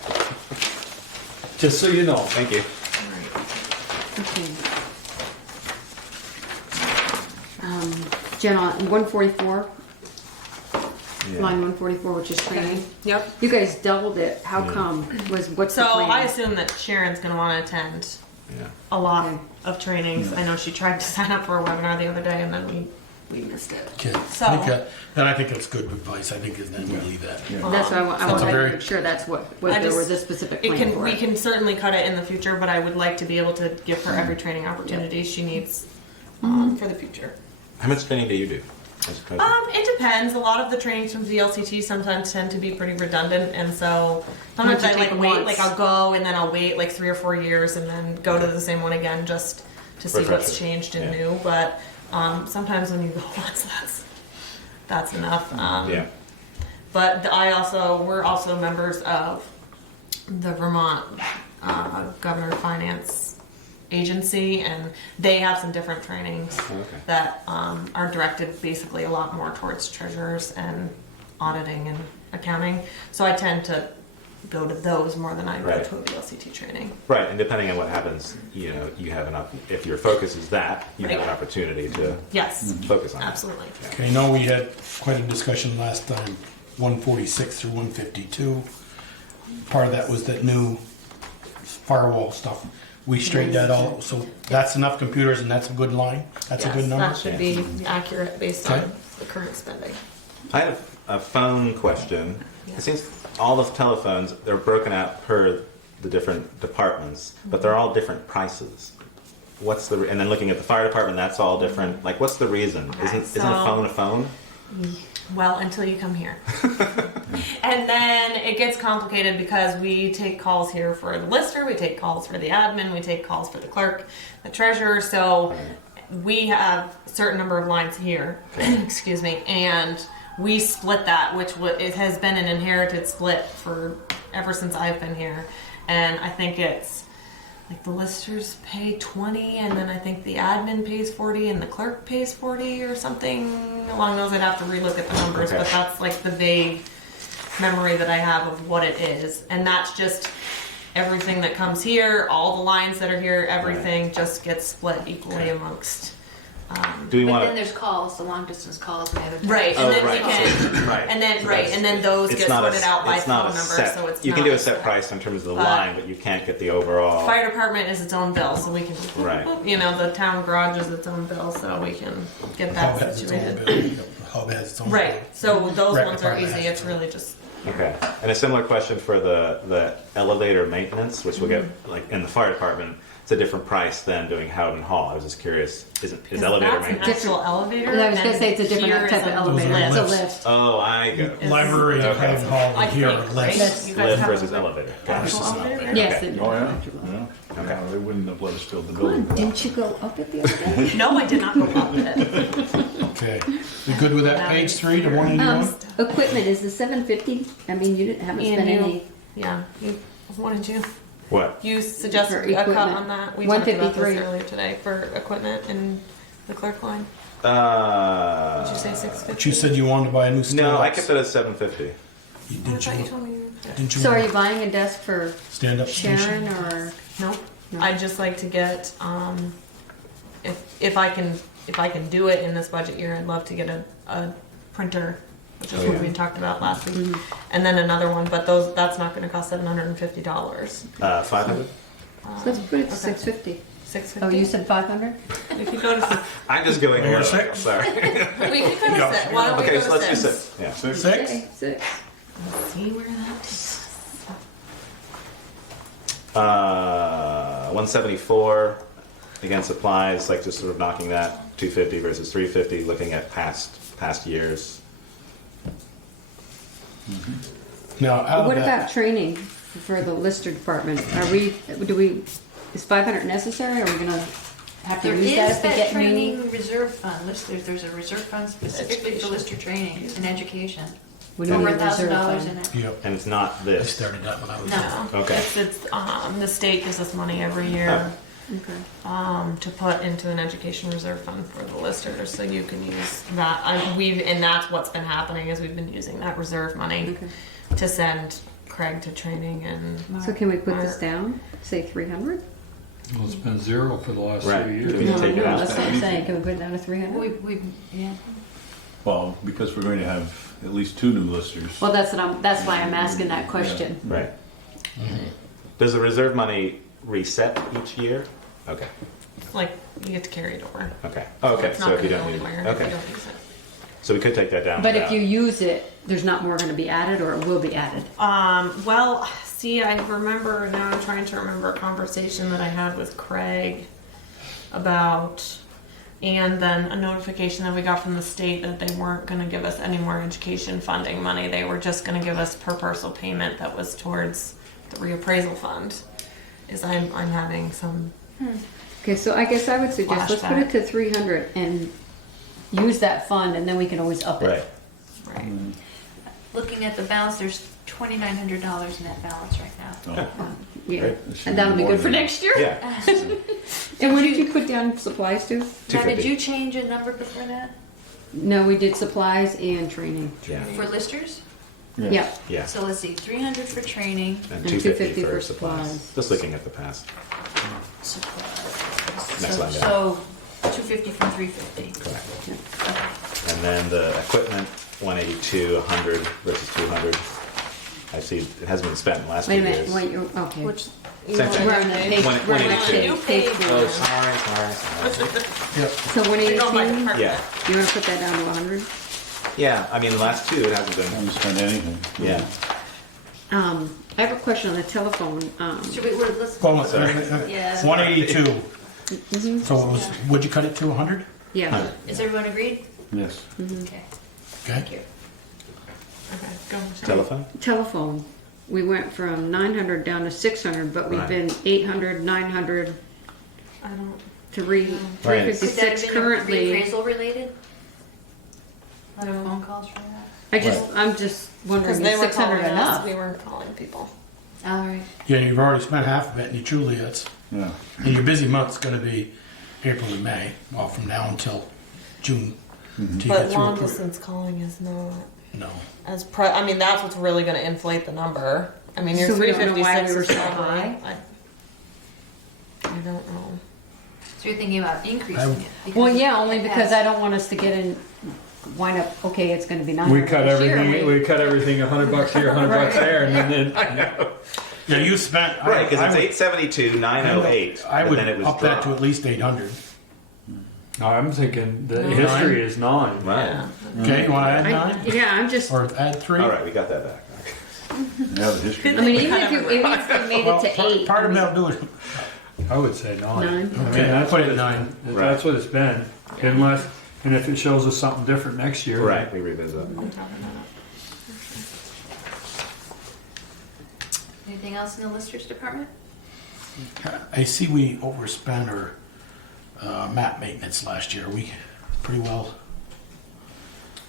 Just so you know. Thank you. Okay. Jen, on 144, line 144, which is training. Yep. You guys doubled it. How come? What's the So plan? I assume that Sharon's going to want to attend Yeah. a lot of trainings. I know she tried to sign up for a webinar the other day, and then we missed it. Okay. So- I think that's good advice. I think then we leave that. That's what I That's a want to very- make sure that's what I there just- was a specific It plan can for we it. can certainly cut it in the future, but I would like to be able to give her every training opportunity she needs for the future. How much training do you do? As a coach? It depends. A lot of the trainings from VLCT sometimes tend to be pretty redundant, and so sometimes You I take like them wait, once. like I'll go and then I'll wait like 3 or 4 years and then go to the same one again just to see Refresh what's it. changed and Yeah. new. But sometimes when you go once, that's enough. Yeah. But we're also members of the Vermont Governor Finance Agency, and they have some different trainings that are directed basically a lot more towards treasurers and auditing and accounting. So I tend to go to those more than I go Right. to a VLCT training. Right, and depending on what happens, you have if your focus is that, you have an Right. opportunity to Yes, focus on it. absolutely. Okay, I know we had quite a discussion last time, 146 through 152. Part of that was that new firewall stuff. We straightened that all, so that's enough computers and that's a good line? That's a Yes, good number? that should be accurate based Okay. on the current spending. I have a phone question. Yeah. It seems all the telephones, they're broken out per the different departments, but they're all different prices. What's the, and then looking at the fire department, that's all different. Like, what's the reason? Okay, Isn't so- a phone a phone? Well, until you come here. And then it gets complicated because we take calls here for the lister, we take calls for the admin, we take calls for the clerk, the treasurer. So we have a certain number of lines here, excuse me, and we split that, which it has been an inherited split for ever since I've been here. And I think it's like the listers pay 20, and then I think the admin pays 40, and the clerk pays 40 or something along those. I'd have to relook at the numbers, Okay. but that's like the vague memory that I have of what it is. And that's just everything that comes here, all the lines that are here, everything just gets split equally amongst. Do we But want then to? there's calls, the long distance calls and the other. Right, Oh, and then right. we can, Right. and then So right, that's- and then those it's get not a- sorted out by it's not phone a number, set- so it's you can not do a set price in terms of the But- line, but you can't get the overall. Fire department is its own bill, so we can, Right. you know, the town garage is its own bill, so we can get Hub that has its own situated. bill. Yep, Hub has its own. Right, so those Rec ones are department easy, has it's its own. really just, Okay, and a similar question for the elevator maintenance, which we'll get like in the fire department. It's a different price than doing Howden Hall. I was just curious. Is elevator that's an maintenance? actual elevator. And I was gonna and say it's a different here type is of a elevator. Those are It's a lifts. lift. Oh, I go. Is- Library and Okay. Howden Hall I and here think, are right? lifts. You guys Lift have versus a elevator. actual Versus elevator? elevator. Yes, Okay. they do. Oh, yeah? Actual lift. Yeah. Okay. They wouldn't have let us build the Come on, building. didn't you go up it the other day? No, I did not go up it. Okay, you good with that page 3 to 181? Equipment, is the 750? I mean, haven't Ian, spent you- any. Yeah, what did you? What? You suggested For a cut equipment. on that. We talked about this 153. earlier today for equipment in the clerk line. Did you say But 650? you said you wanted to buy a new stand-up. No, I kept it at 750. You- I Didn't thought you you, told me. didn't you So are want you buying a desk for stand-up Sharon station? or? Nope. No. I'd just like to get if I can do it in this budget year, I'd love to get a printer, which is what we talked about last week, and then another one. But that's not going to cost $750. 500. So let's put it to Okay. 650. 650. Oh, you said 500? We could go to I'm just going You're low. six? Sorry. we could go to Yeah. 6. Why don't we Okay, go so to let's do 6? 6. Yeah. 6? Okay, 6. Let's see where that takes us. 174 again supplies, like just sort of knocking that 250 versus 350, looking at past years. Now, out of What that, about training for the Lister department? Is 500 necessary? Are we gonna have to There use that is if we that get training new? reserve fund. There's a reserve fund specifically for Lister training and education. We don't Over need a reserve $1,000 in fund. it. yep, And it's not I this. started that when I was. No. Okay. It's the state gives us money every year Okay. to put into an education reserve fund for the listers, so you can use that. And that's what's been happening is we've been using that reserve money Okay. to send Craig to training and. So can we put this down? Say 300? Well, it's been 0 for the last Right. 3 Do years. we need to take it out? That's what I'm saying. Can we put it down to 300? Yeah. Well, because we're going to have at least 2 new listers. Well, that's why I'm asking that question. Right. Does the reserve money reset each year? Okay. Like you get to carry it over. Okay. Okay. It's So not if you gonna don't go use anywhere it. if Okay. you don't use it. So we could take that down. But if without- you use it, there's not more going to be added, or it will be added. Well, see, I remember now. I'm trying to remember a conversation that I had with Craig about, and then a notification that we got from the state that they weren't going to give us any more education funding money. They were just going to give us per parcel payment that was towards the reappraisal fund. Is I'm having some. Okay, so I guess I would suggest let's put it Flashback. to 300 and use that fund, and then we can always up it. Right. Right. Looking at the balance, there's $2,900 in that balance right now. Yeah, Right. and that'll be good for next year. Yeah. And what did you put down supplies to? Now, 250. did you change a number before that No, we did supplies and training. Yeah. for listers? Yeah. Yeah. So let's see, 300 for training. And And 250 for for supplies. supplies. Just looking at the past. Supplies. Next line down. So 250 from 350. Correct. And then the equipment, 182, 100 versus 200. I see it hasn't been spent in the last Wait a few minute. years. Wait, okay. Which you Same know, thing. We're on the page. One- We're on the 182. page. You Page Oh, one. sorry. Yep. So You're going by 182. department. Yeah. You want to put that down to 100? Yeah. I mean, the last two, it hasn't I been. haven't spent anything. Yeah. I have a question on the telephone. Should we, let's, Well, Yeah. 182. So it was, would you cut it to 100? Yeah. is everyone agreed? Yes. Okay, Okay. thank you. Okay, go. Telephone? Telephone. We went from 900 down to 600, but we've Right. been 800, 900, I don't. 356 Could that have been currently. reappraisal related? A lot of phone calls for that? I'm just Because wondering, they is were 600 calling us, enough? we weren't calling people. All right. Yeah, you've already spent half of it in your Juliets. Yeah. And your busy month's gonna be April and May, well, from now until June. Till you But get through long appro- distance calling is not No. as I mean, that's what's really going to inflate the number. I mean, your So we don't know 356 why we were is so probably. high? I don't know. So you're thinking about increasing it? because Well, yeah, only it because has- I don't want us to get in, wind up, okay, it's going to be 900 We cut this year, everything. We cut everything $100 here, $100 there, and then Yeah, you spent. Right, because I it's would- 872, 908. I but would then it was up that to dropped. at least 800. I'm thinking the history is 9. Right. Okay, you wanna add I- 9? Yeah, I'm just, Or add 3? All right, we got that back. Yeah, the history. I mean, even if you made Well, it to 8. part of that'll do it. I would say 9. 9. I mean, Okay, that's put what it 9. That's what it's been. Unless, and if it shows us something different next year. Right, we revisit. Anything else in the listers department? I see we overspent our map maintenance last year. We pretty well,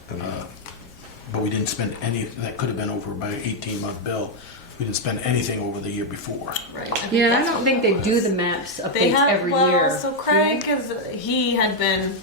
but we didn't spend any, that could have been over by 18-month bill. We didn't spend anything over the year before. Right. think Yeah, I that's don't what think it they was. do the maps They updates have every well, year. so Craig is he had been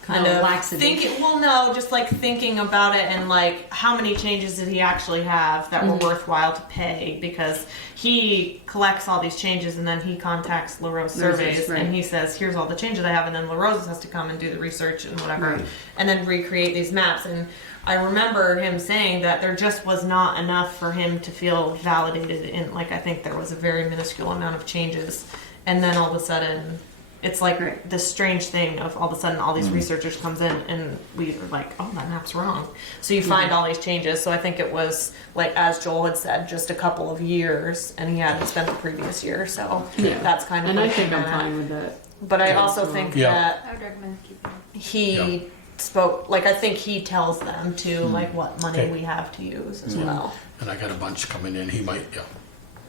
kind No, of laxity. thinking. Well, no, just like thinking about it and like how many changes did he actually have that were worthwhile to pay because he collects all these changes and then he contacts LaRose Surveys right. and he says, "Here's all the changes I have," and then LaRose has to come and do the research and whatever, Right. and then recreate these maps and. I remember him saying that there just was not enough for him to feel validated in, like, I think there was a very minuscule amount of changes and then all of a sudden, it's like this strange thing of all of a sudden all these researchers comes in and we are like, oh, that map's wrong. So you find all these changes. So I think it was like, as Joel had said, just a couple of years, and he hadn't spent the previous year. So that's kind of. And I like think I'm that. fine with that. But I also think that I would recommend keeping it. he spoke, like, I think he tells them to like what money Okay. we have to use as well. And I got a bunch coming in, he might,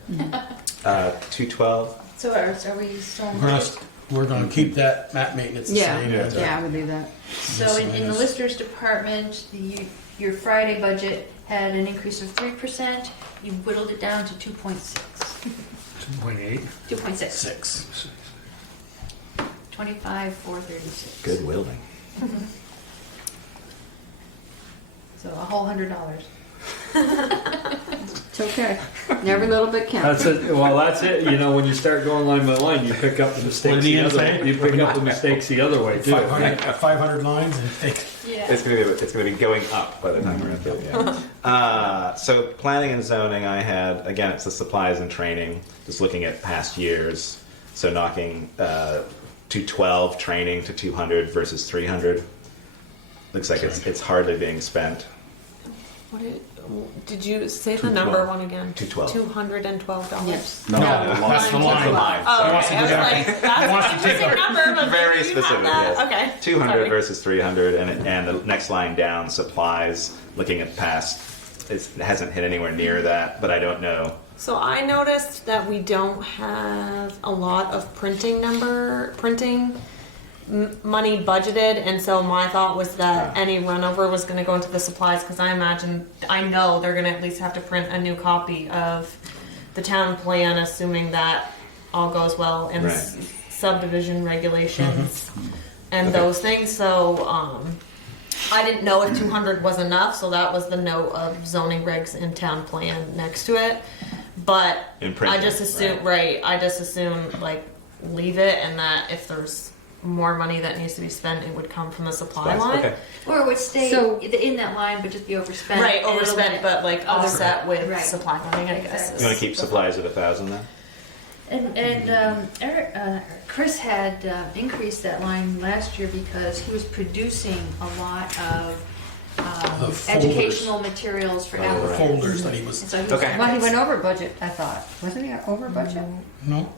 212. So are we still? We're gonna keep that map maintenance the Yeah, same. yeah, I would do that. So in the listers department, your Friday budget had an increase of 3%. You whittled it down to 2.6. 2.8. 2.6. 6. 25,436. Good wielding. So a whole $100. It's okay. Every little bit counts. That's it. Well, that's it. You know, when you start going line by line, you pick up the What mistakes did the Ian other say? way. You pick up the mistakes the other way too. 500 lines and think. Yeah. It's gonna be going up by the time we're at the yeah. So planning and zoning, I had again, it's the supplies and training. Just looking at past years, so knocking 212 training to 200 versus 300. Looks like it's hardly being spent. What did you say the number one again? 212. $212. Yes. No, That's the line. Oh, He wants okay. to I was do like, that. that's He wants an to take interesting our- number, but Very maybe you have specific, that. yes. Okay. 200 Sorry. versus 300, and the next line down, supplies. Looking at past, it hasn't hit anywhere near that, but I don't know. So I noticed that we don't have a lot of printing money budgeted, and so my thought was that any runover was going to go into the supplies, because I know they're going to at least have to print a new copy of the town plan, assuming that all goes well, and Right. subdivision regulations and those things. So I didn't know if 200 was enough, so that was the note of zoning regs and town plan next to it. But In I printing, just assume, I just assume like leave it, and that if there's more money that needs to be spent, it would come from the supply line. Okay. Or it would stay So- in that line, but just be overspent. Right, and it'll overspent, let- but like offset with Right. supply line, I guess. Exactly. You want to keep supplies at 1,000 then? And Chris had increased that line last year because he was producing a lot of The folders. educational materials for The applicants. folders that he And was. so he was Okay. Well, he went over budget, I thought. Wasn't he over budget? No.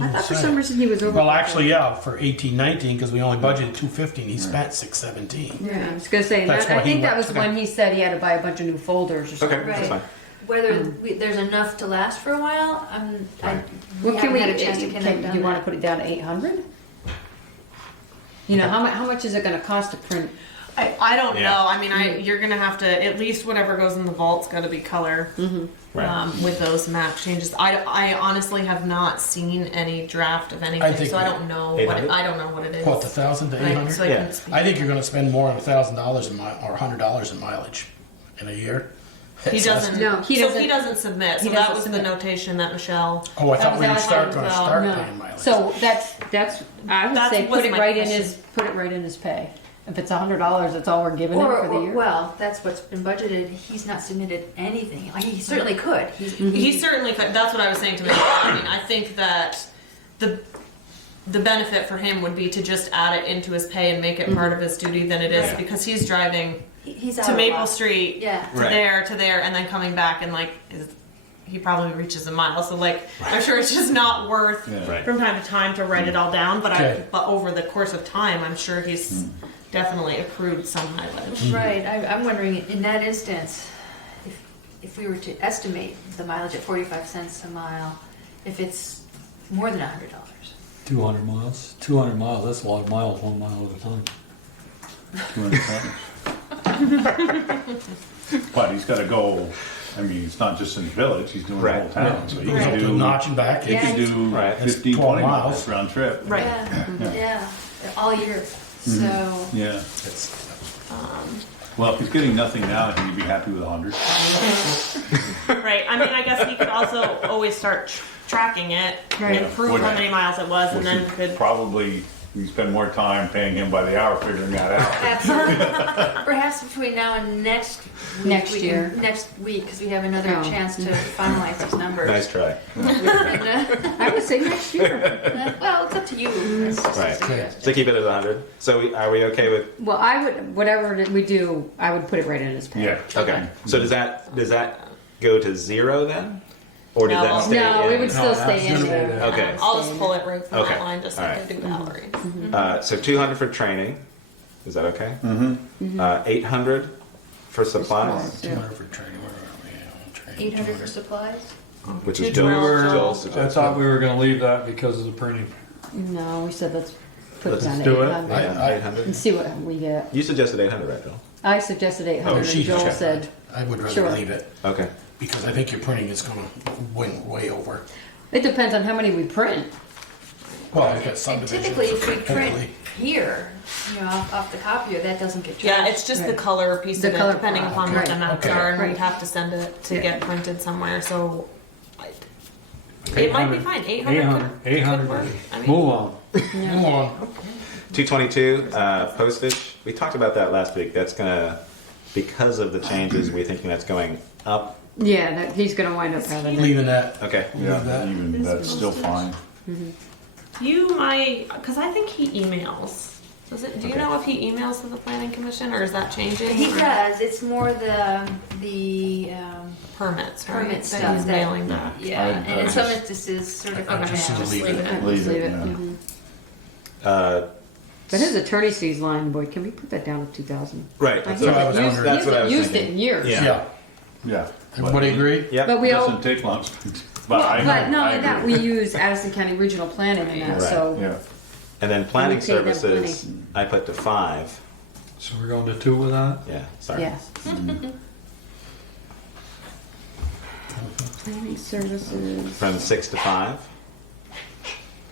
I thought for some reason he was over. Well, budget. actually, yeah, for 18-19, because we only budgeted 250, and he spent 617. Yeah, I was gonna say, That's I why he think that went- was when he said he had to buy a bunch of new folders or something. Okay, that's fine. Whether there's enough to last for a while, we Well, can haven't we, had a chance to connect do on you wanna that. put it down to 800? You know, how much is it gonna cost to print? I don't Yeah. know. I mean, you're gonna have to, at least whatever goes in the vault's got to be color Right. with those map changes. I honestly have not seen any draft of anything, think so I don't know what 800? I don't know what it is. What, the 1,000 to Right, 800? so I Yeah. can speak. I think you're going to spend more than $1,000 or $100 in mileage in a year. He doesn't. No, he so doesn't- he doesn't submit. he So that doesn't was submit. the notation that Michelle. Oh, I thought we were was going asking to about. start No. paying mileage. So that's, I would That say was put it my right in question. his pay. If it's $100, that's all we're giving him for the year. Well, that's what's been budgeted. He's not submitted anything. Like, he certainly could. He certainly could. That's what I was saying to Michelle. I mean, I think that the benefit for him would be to just add it into his pay and make it part of his duty than it is, Right. because he's driving He's out to a Maple lot. Street Yeah. to Right. there, and then coming back, and like he probably reaches a mile. So like I'm sure it's just not worth Right. from time to time to write it all down. But Okay. but over the course of time, I'm sure he's definitely accrued some mileage. Right. I'm wondering, in that instance, if we were to estimate the mileage at 45 cents a mile, if it's more than $100. 200 miles. 200 miles. That's a lot of miles, 1 mile at a time. But he's gotta go, I mean, it's not just in the village, he's doing the whole Right. town, so he Goes up can to do, Notch and back. he Yeah. can do Right. 15, 12 20 miles. miles round trip. Right. Yeah. All year. So. Yeah, It's- well, if he's getting nothing now, can you be happy with 100? Right. I mean, I guess he could also always start tracking it, Right. and prove Would- how many miles it was, and Which then would could. probably we spend more time paying him by the hour figuring that out. Absolutely. Perhaps between now and next week. Next year. Next week, because we have another Oh. chance to finalize these numbers. Nice try. And, I would say next year. well, it's up to you. It's just a Right. suggestion. So keep it at 100. So are we okay with? Well, I would, whatever that we do, I would put it right in his pay. Yeah. Okay. So does that go to 0 then, or does No. that stay? No, in? it would still stay in gonna be there. there. Okay. I'll just pull it right from Okay. that line, just like Alright. I do Valerie's. So 200 for training. Is that okay? Mm-hmm. 800 for supplies, 200 for training, where are we? Training, 800 for 200. supplies? which is Two twelve. Joel's I suggestion. thought we were gonna leave that because of the printing. No, we said let's put Let's it down do to it. 800 Yeah, I- 800. and see what we get. You suggested 800, right, Joel? I suggested 800 Oh, and She Joel checked. said, I would rather Sure. leave it, Okay. because I think your printing is gonna win way over. it depends on how many we print. Well, I've got And subdivisions. typically, if we print hopefully. here, off the copier, that doesn't get charged. Yeah, it's just the Right. color piece The of it, color depending part, upon what the right. maps Okay. are, and Right. we'd have to send it to Yeah. get printed somewhere, so it might be fine, 800 800, could work. I mean, move on. Move on. 222 postage. We talked about that last week. That's gonna, because of the changes, we're thinking that's going up. Yeah, that, he's gonna wind up having it. Leaving that. Okay. Yeah, Leave that. even that's still fine. you might, because I think he emails. Do you Okay. know if he emails to the planning commission, or is that changing? He or- does, it's more the Permits, right? permit That stuff he's that, mailing back. yeah, I and in some just- instances, sort of. I just Just leave leave it. it. Leave it. yeah. Mhm. Uh, But his attorney's fees line, boy, can we put that down to 2,000? right. Like, That's he what I hasn't was. used, That's he what I was hasn't used it thinking. in years. Yeah. Yeah. Yeah. Everybody agree? Yep. But we all, Doesn't take long. well, I know, but not I only that, agree. we use Addison County Regional Planning and that, Right. so. Yeah. And then planning We pay them services, I put to 5. So we're going to 2 with that? Yeah. Sorry. Yes. Planning services. From 6 to 5.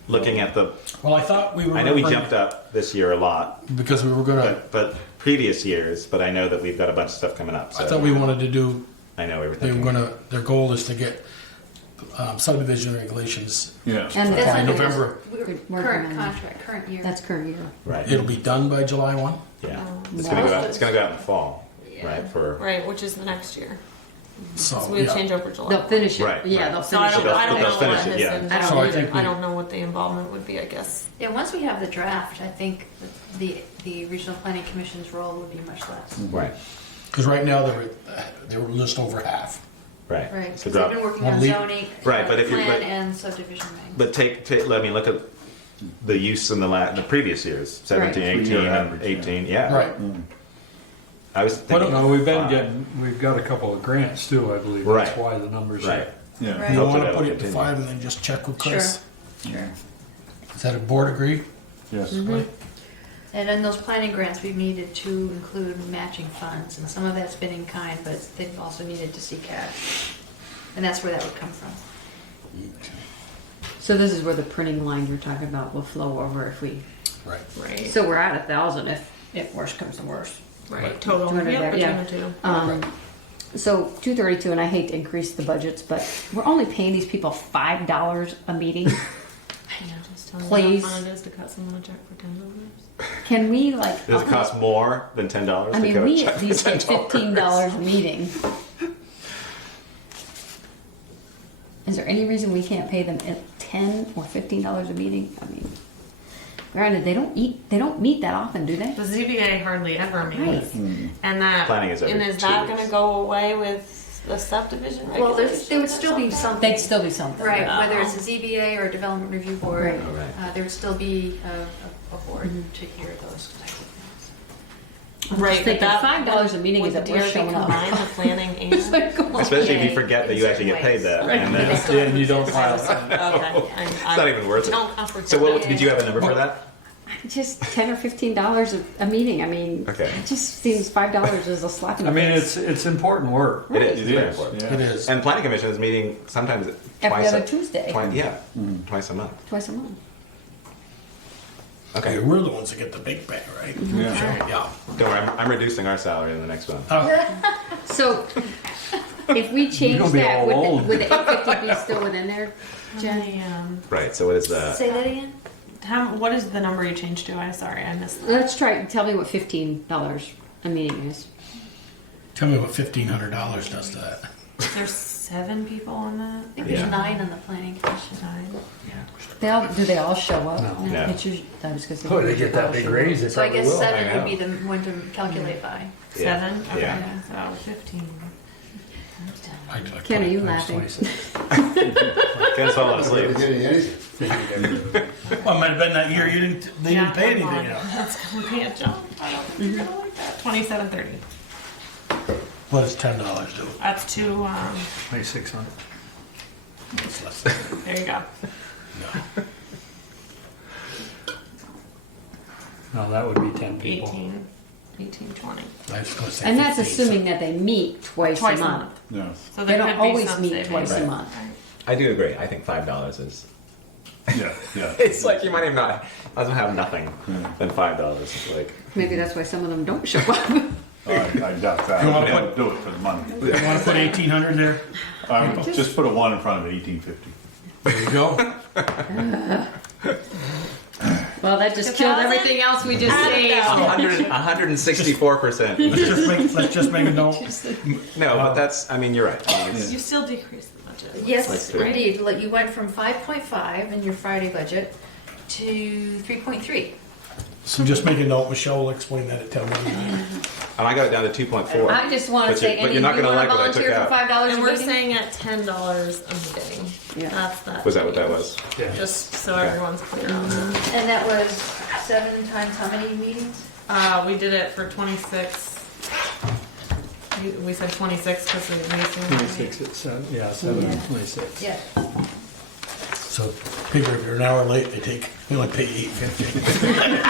Looking at the, Well, I thought we were. I know we gonna bring- jumped up this year a lot, Because we were gonna, but previous years. But I know that we've got a bunch of stuff coming up. So I thought we wanted to do, I know they everything. were gonna, their goal is to get subdivision regulations. Yeah. And By the, November. We're Current working on contract, current year. that's current year. Right. It'll be done by July 1? Yeah. Oh. It's gonna go out. It's gonna go out in the fall. Yeah. Right. For Right, which is the next year. So, So we would yeah. change over July. They'll finish it. Right, Yeah, right. they'll So I finish don't, it. I don't They'll know finish what it, his yeah. I don't So I either. think we- I don't know what the involvement would be, I guess. Yeah, once we have the draft, I think the Regional Planning Commission's role would be much less. right. Because right now, they were just over half. Right. Right, It's because a they've drop. been working Well, on leave- zoning, Right, but if you're- plan but- and subdivision regs. But let me look at the use in the previous years, 17, Right. 18, Three-year and average, 18. Yeah. Right. I was thinking. No, we've been 5. we've got a couple of grants too, I believe. Right. That's why the numbers are. Right. Yeah. Right. You Hopefully want to that'll put it to continue. 5 and then just check with Chris? Sure. Does that a board agree? Yes. And in those planning grants, we've needed to include matching funds, and some of that's been in kind, but they've also needed to see cash. And that's where that would come from. So this is where the printing line you're talking about will flow over if we, Right. Right. so we're at 1,000 if worst comes to worst. Right, total. 200 Yep, there, between yeah. the two. So 232, and I hate to increase the budgets, but we're only paying these people $5 a meeting. I know, just tell me Please. how fun it is to cut someone a check for $10. Can we like? Does it cost more than $10 I to mean, cut a we check at for least get $10? $15 a meeting. Is there any reason we can't pay them at $10 or $15 a meeting? I mean, granted, they don't meet that often, do they? The ZBA hardly ever meets. Right. And that, Planning is every and is 2 that weeks. gonna go away with the subdivision Well, regulations? there would still be something. They'd still be something. Right, whether it's a ZBA or a development review board, Right. Oh, right. there would still be a board to hear those types of things. I'm Right, just thinking but that- $5 a meeting would is the that we're DRB showing up. combine the planning and? Especially if you forget that you actually get paid that, and then Yeah, and you don't file. Okay. it's not even worth it. Don't comprehend. So, what did you have a number for that? Just $10 or $15 a meeting. I mean, Okay. it just seems $5 is a slap in the I mean, face. it's important work. It is. It It's very is. important. Yeah. It is. And planning commission is meeting sometimes Every twice other a Tuesday. twice a month. Twice a month. Okay. We're the ones that get the big pay, right? Yeah. Yeah. Don't worry, I'm reducing our salary in the next one. So, if we change gonna be that, all would the 850 be still within there, Jen? Jenny, Right. So what is that? Say that again? What is the number you changed to? I'm sorry, I missed that. Let's try, tell me what $15 a meeting is. Tell me what $1,500 does to that. There's 7 people on that. I think there's Yeah. 9 on the planning commission. 9. Do they all show up? No. No. It's usually, I was gonna say. Oh, they get that big raise, they So I probably guess will. 7 I would be know. the one to calculate by. 7? Okay, Yeah. so 15. Ken, are you Times laughing? 26. Ken's falling asleep. Well, it might have been that year they didn't pay anything out. We can't jump. I don't think you're gonna like that. 27.30. What does $10 do? That's 2, 2,600. It's less than there you go. No, that would be 10 people. 18, 20. I was gonna say And that's 15, so- assuming that they meet twice a month. Yeah. So They there don't could be always some meet savings. twice a Right. month. I do agree. I think $5 is. Yeah, yeah. It's like you might even not. I don't have nothing than $5. It's like. Maybe that's why some of them don't show up. I doubt that. You wanna I put- do it for the money. You want to put 1,800 there? Just put a 1 in front of it, 1850. There you go. Well, that just killed everything else we just saved. 164%. Let's just make a note. No, but that's. I mean, you're right. I mean, You still decrease the budget. Yes, do it. indeed. Like, you went from 5.5 in your Friday budget to 3.3. So just make a note. Michelle will explain that at town meeting. and I got it down to 2.4. I just want to But say, you- but any you're not of you gonna want to like what I took volunteer for out. $5 a And we're meeting? saying at $10 a meeting. Yeah. That's that. Was that what that was? Yeah. Just so everyone's clear on that. And that was 7 times how many meetings? We did it for 26. We said 26 because we were missing. 26 at 7, yeah, 7 and 26. Yeah. So figure if you're an hour late, they only pay $8.50.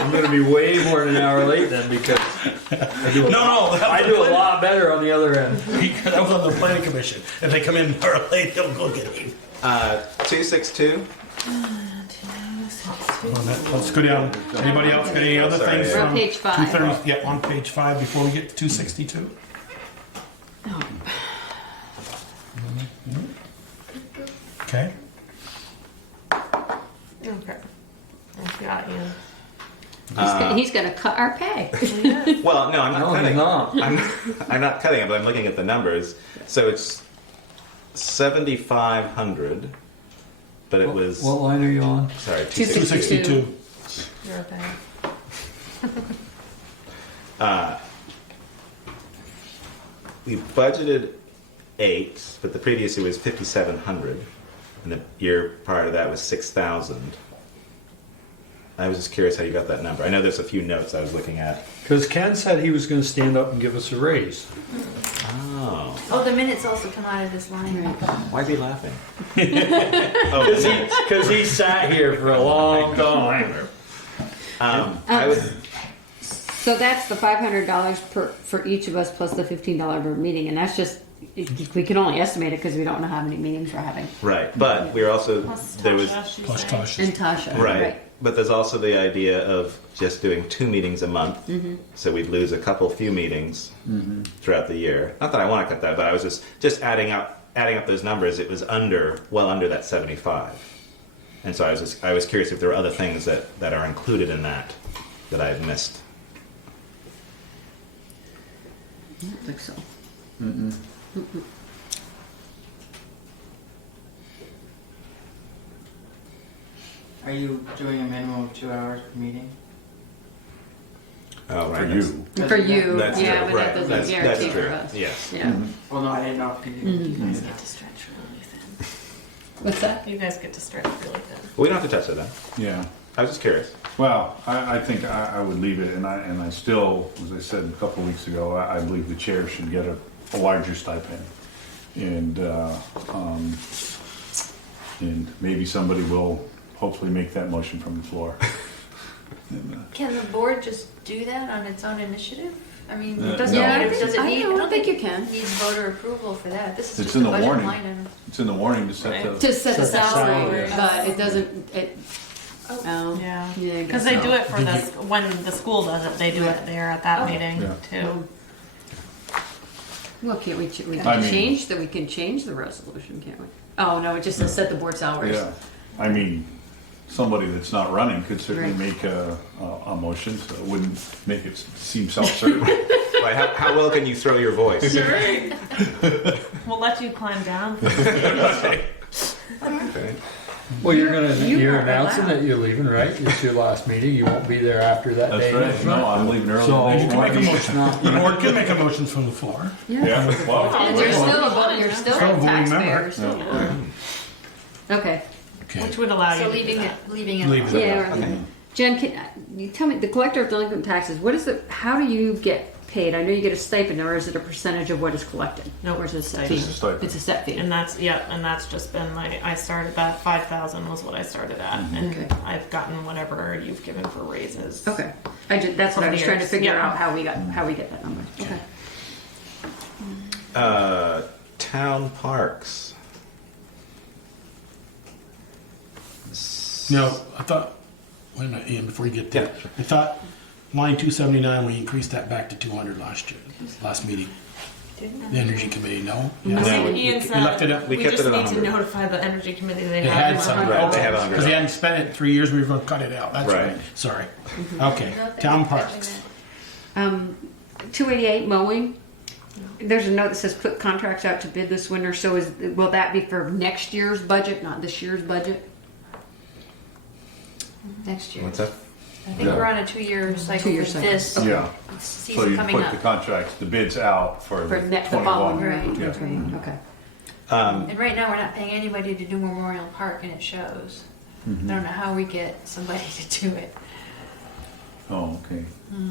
I'm gonna be way more than an hour late then because I do a lot better on the other end. That was on the planning commission. If they come in an hour late, they'll go get it. 262. Let's go down. Anybody else got any other Sorry. things We're on from page 5. 230? Yeah, on page 5 before we get to 262. Oh. Okay. Okay. I got you. He's gonna cut our pay. Well, no, I'm not No, cutting. you're not. I'm not cutting it, but I'm looking at the numbers. So it's 7,500, but it was What line are you on? sorry 262. 262. You're okay. We budgeted 8, but the previous year was 5,700, and the year prior to that was 6,000. I was just curious how you got that number. I know there's a few notes I was looking at. Because Ken said he was gonna stand up and give us a raise. Oh, Oh, the minutes also come out of this line. why is he laughing? Oh, the notes. Because he sat here for a long time. I was. So that's the $500 for each of us plus the $15 per meeting, and that's just, we can only estimate it because we don't know how many meetings we're having. Right, but we were also Plus there was Tasha, she's Plus saying. Tasha. And Tasha. right, but there's also the idea of just doing 2 meetings a month, so we'd lose a few meetings throughout the year. Not that I want to cut that, but I was just adding up those numbers. It was well under that 75, and so I was curious if there were other things that are included in that I had missed. I don't think so. Are you doing a minimum of 2 hours per meeting? Oh, right. For you. For you, That's yeah, true. but Right. that doesn't That's guarantee true. for us. Yes. Yeah. Well, no, I didn't know if you You guys get to stretch really thin. What's that? You guys get to stretch really thin. We don't have to touch it then. Yeah. I was just curious. Well, I think I would leave it, and I still, as I said a couple of weeks ago, I believe the chair should get a larger stipend. And maybe somebody will hopefully make that motion from the floor. Can the board just do that on its own initiative? I mean, does No. it need, I don't think you can. needs voter approval for that. This is It's just in a the budget warning. line item. It's in the warning to set the. To set the Set the salary, salary. but it doesn't, oh. Yeah. Yeah, I Because guess they so. do it for this, when the school does it, they do it there at that meeting Yeah. too. Well, can't we, we I can mean- change that, we can change the resolution, can't we? Oh, no, it just says set the board salaries. Yeah, I mean, somebody that's not running could certainly Right. make a motion, so it wouldn't make it seem self-serving. Like, how well can you throw your voice? We'll let you climb down. Okay. Well, you're You are announcing allowed. that you're leaving, right? It's your last meeting. You won't be there after that That's day. right, no, I'm leaving early. So- You can make a It's motion. not- The board can make a motion from the floor. Yeah, well, And you're still a vote, you're still Still a a voting member. taxpayer. yeah. Okay. Okay. Which would allow you So to do leaving that. it, leaving it. Leave it. Yeah. Right. Jen, can you tell me the collector of delinquent taxes? What is the? How do you get paid? I know you get a stipend, or is it a percentage of what is collected? No, or is it a set it's fee? a stipend. It's a set fee. And that's just been I started that 5,000 was what I started at, and Okay. I've gotten whatever you've given for raises. Okay. That's what I was trying to Years. figure Yeah. out how we get that number. Okay. Town parks. No, I thought, wait a minute, Ian, before you get there. Yeah, sure. I thought line 279, we increased that back to 200 last meeting. The Energy Committee, no? No. Yes. Ian We said left it up. We we kept just it at need to 100. notify the energy committee they They have had some, Right, they have okay, 100. because they hadn't spent it in 3 years, we were gonna cut it out, that's Right. right, sorry. Mm-hmm. Okay, No, thank town you for parks. catching 288 mowing. There's a note that says put contracts out to bid this winter. So will that be for next year's budget, not this year's budget? that. Next year. What's that? I think we're on a 2-year cycle 2-year for cycle. this Yeah, so season you coming put up. the contracts, the bids out for For the the following 21. year. Right. That's right. Okay. And right now, we're not paying anybody to do Memorial Park, and it shows. I don't know how we get somebody to do it. Oh, okay.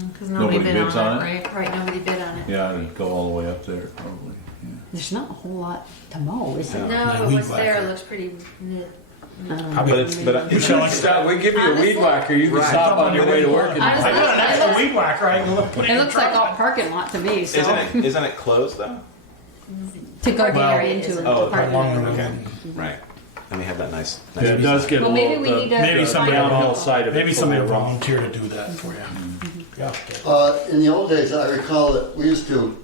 because nobody Nobody bid bids on on it, it? right? Right, nobody bid on it. Yeah, it'd go all the way up there, probably. Yeah. There's not a whole lot to mow, is there? No, My but weed what's there whacker. looks pretty mid. Michelle, I Stop, we give you a weed whacker. You can Right. stop on your way to work. And I got an extra weed whacker, I can put it in It the looks like truck. all parking lot to me. So Isn't it closed though? to go Well, there into Oh, the parking Along lot. the road. Right. And we have that nice. Yeah, it does get Well, a maybe little. we need to Maybe the somebody downhill will- side of it. Maybe somebody will rough. volunteer to do that for you. Yeah. In the old days, I recall that we used to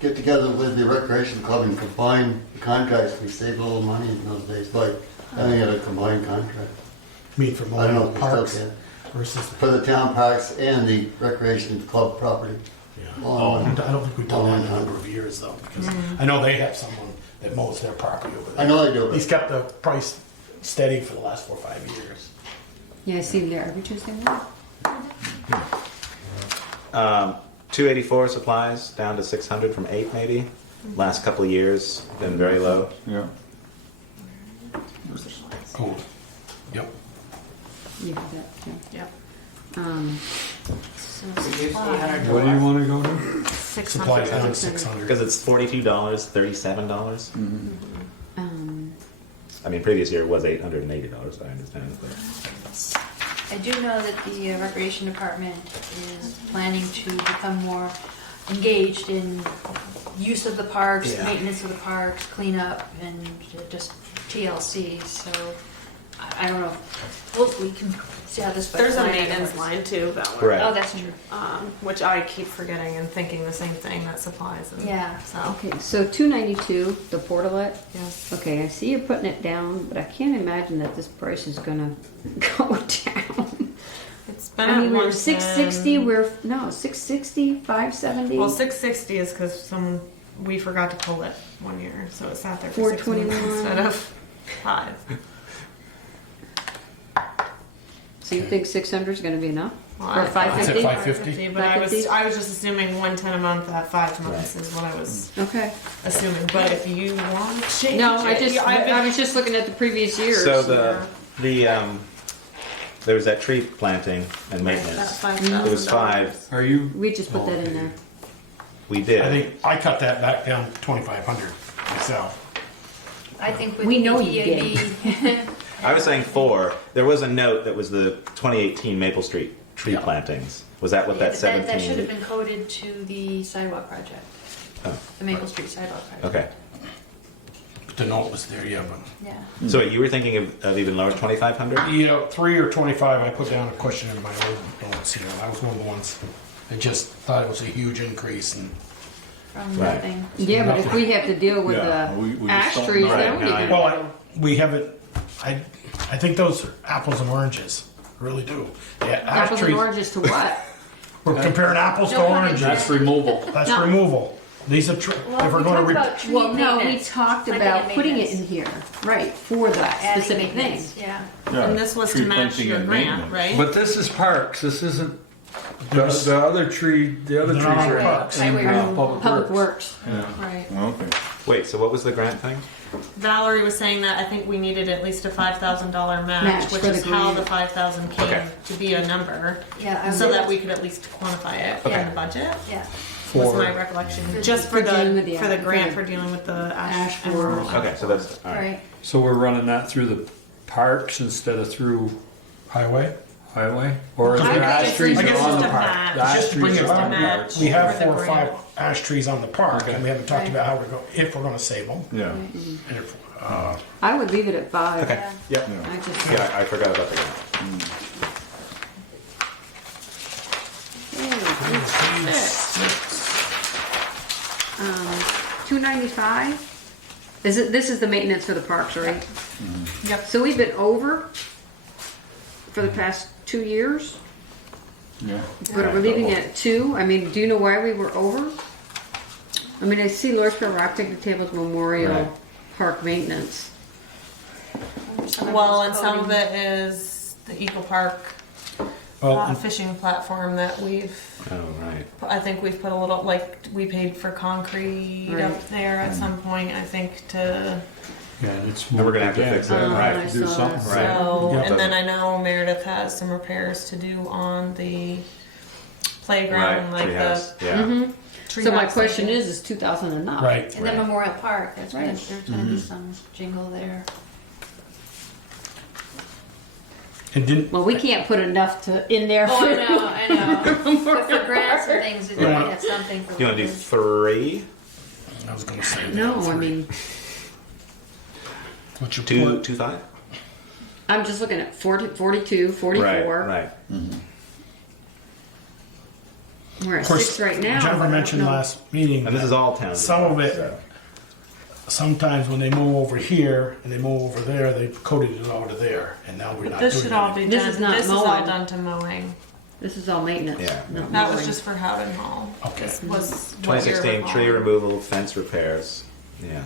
get together with the recreation club and combine the contracts. We saved a little money in those days by having a combined contract. I mean, for I don't know mowing if we still parks can. versus. For the town parks and the recreation club property. Yeah. Oh. I don't think we've done that in a number of years though, because I know they have someone that mows their property over there. I know they do, He's but kept the price steady for the last 4 or 5 years. Yeah, I see him there every Tuesday morning. 284 supplies down to 600 from 8 maybe. Last couple of years been very low. Yeah. Cool. Yep. You have that too. Yep. So What do you want to go to? Supplies down to 600. Because it's $42, $37. Um, I mean, previous year was $880. I understand. But I do know that the recreation department is planning to become more engaged in use of the parks, Yeah. maintenance of the parks, cleanup, and just TLC. So I don't know. We can see how this. There's a budget maintenance works. line too that we're, Right. Oh, that's true. which I keep forgetting and thinking the same thing that supplies. And, Yeah. So okay, so 292, the portalet. yes. Okay, I see you're putting it down, but I can't imagine that this price is gonna go down. It's been I at mean, we're 110. 660. We're no 660, 570. Well, 660 is because we forgot to pull it one year, so it sat there for 6 months 421. instead of 5. So you think 600 is going to be enough Well, for I thought- I'd say 550? 550. But I was 550? just assuming 110 a month at 5 months is what I was Okay. assuming. But if you want to change No, I it, just I've been- I was just looking at the previous years. so there was that tree planting and That maintenance. $5,000. It was 5. Are you? We just put that in there. We did. I think I cut that back down to 2,500 myself. I think with We the know you EAB, I was saying 4. There was a note that was the 2018 Maple Street tree Yeah. plantings. Was that what that that 17? should have been coded to the sidewalk project, Oh, the Maple Street sidewalk project. okay. The note was there, yeah, but Yeah. So you were thinking of even lower, 2,500? 3 or 25. I put down a question in my old notes. You know, that was one of the ones. I just thought it was a huge increase, and From Right. nothing. Yeah, but if we have to deal with Yeah, the we just ash don't trees, know. then we Right, can. well, we haven't. I I think those are apples and oranges. I really do. Yeah, ash Apples and trees. oranges to what? We're comparing apples to No pun oranges. That's removal. That's No. removal. These are Well, if we're we going to talked about tree Well, no, we maintenance, talked planting about and putting it in maintenance. here, right, for that Adding specific thing. maintenance, Yeah. And this was to Tree match planting your and grant, maintenance. right? But this is parks. This isn't the other tree. The other They're trees not are parks. Highway in road. Public Works. Right. Okay. Wait, so what was the grant thing? Valerie was saying that I think we needed at least a $5,000 match, Match which for is the how grant. the 5,000 came Okay. to be a number, Yeah. I so would- that we could at least quantify it Okay. in the budget. Yeah. Was for. my recollection, For- just for for dealing with the the- for the for grant the for dealing with the ash ash forest. emerald. Okay, so that's all right. Right. So we're running that through the parks instead of through highway. highway, or is I the think ash it's trees just on a the park? match. The ash Just to trees bring it are back, on the match. park. We have For the 4 or 5 grant. ash trees on the park, Okay. and we haven't talked Okay. about how we're going if we're going to save them. Yeah. And if, I would leave it at 5. Okay. Yep. I just, Yeah, I forgot about the grant. um, 295. Is it? This is the maintenance for the parks, right? Yep. So we've been over for the past 2 years, Yeah. but we're leaving it at 2. I mean, do you know why we were over? I mean, I see Lordspur Rock Picnic Tables Memorial Right. Park maintenance. Well, and some of it is the Eagle Park well, fishing platform that we've. Oh, right. I think we've put a little, like, we paid for concrete Right. up there at some point, I think, to, Yeah, and it's And we're gonna have to fix it, I right? saw Do that. something. Right. so, Yeah. and then I know Meredith has some repairs to do on the playground, like treehouse, the yeah. tree So my house question thing. is 2009. right. And then Right. Memorial Park, that's Right. there's gonna be some jingle there. And didn't Well, we can't put enough in there. Oh, for- I know. But for grants and things, it might have something for. You want to do kids. 3? I was going to say that. No, I mean, What's your 2, point? 2, 5? I'm just looking at 40, 42, 44. Right. We're at Of course, 6 right now. but I Jennifer don't mentioned know. last meeting And this is all towns. some of it. Sometimes when they mow over here and they mow over there, they've coated it all to there, and now we're not This doing should all anything. be This done. is not This is all mowing. done to mowing. This is all maintenance. Yeah. not That was mowing. just for Howden Hall. Okay. Was what you're 2016 tree recalling. removal, fence repairs. Yeah.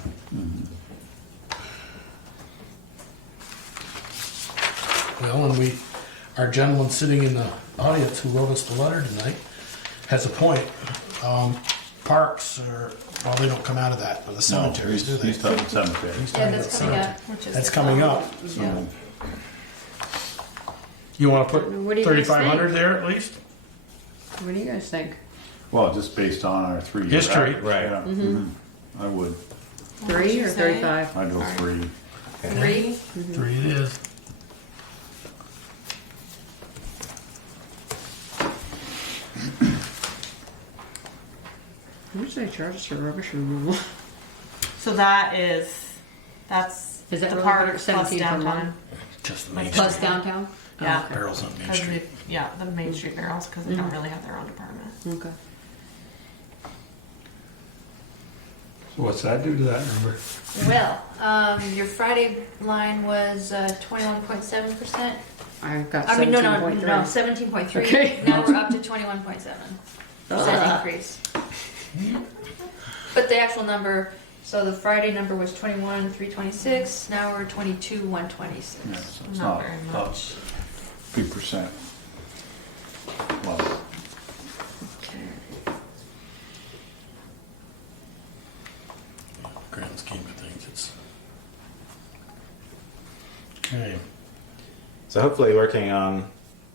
Well, and our gentleman sitting in the audience who wrote us the letter tonight has a point. Parks are, well, they don't come out of that, but the cemeteries, do they? He's talking cemetery. He's Yeah, talking that's about coming cemetery. up. Which is That's the coming problem. up. Yeah. You want to What do put you guys 3,500 think? there at least? What do you guys think? Well, just based on our 3 year History. average, Right. yeah. I would. 3 or you say? 35? I'd go 3. 3? 3 it is. How much do they charge us for rubbish removal? So that's Is that the really park 117 plus per month? downtown. Just the Main Plus Street. downtown? Yeah. Barrels on Main 'Cause Street. yeah, the Main Street barrels because they don't really have their own department. Okay. So what's that do to that number? Well, your Friday line was 21.7%. I've got I mean, no, 17.3. 17.3. Okay. Now we're up to 21.7% increase. But the actual number, so the Friday number was 21,326. Now we're 22,126. Yeah, so it's Not not very up much. big percent. Well, Grand scheme of things, it's. Okay. So hopefully working on,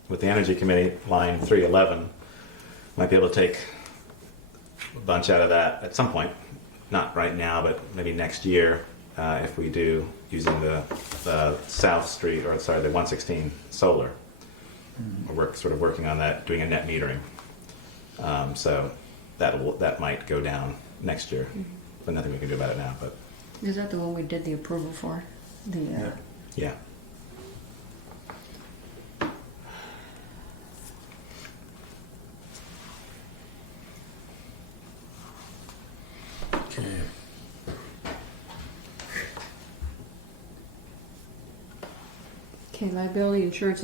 with the Energy Committee, line 311, might be able to take a bunch out of that at some point. Not right now, but maybe next year, if we do, using the South Street, or sorry, the 116 solar. We're sort of working on that, doing a net metering. So that might go down next year, but nothing we can do about it now, but Is that the one we did the approval for? The yeah. Okay. Okay, liability insurance,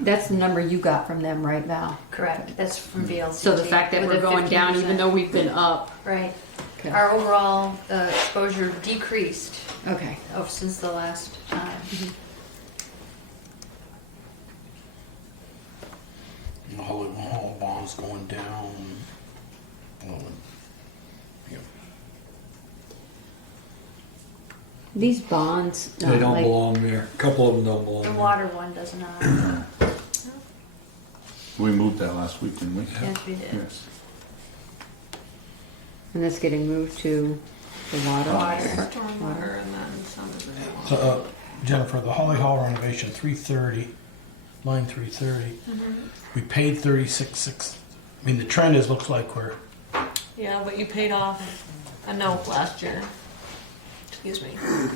that's the number you got from them, right, Val? Correct, that's from VLCT. So the fact that with we're a going down, 15%. even though we've been up. Right. Okay. Our overall exposure decreased Okay. since the last time. All bonds going down. Oh, yeah. These bonds. They don't like- belong there. A couple of them don't belong The there. water one does not. We moved that last week, didn't we? Yes, we did. Yes. And that's getting moved to the water. Stormwater and then some of it. Jennifer, the Holly Hall renovation, 330, line 330. We paid 36.6. I mean, the trend is, looks like we're, Yeah, but you paid off a note last year. Excuse me.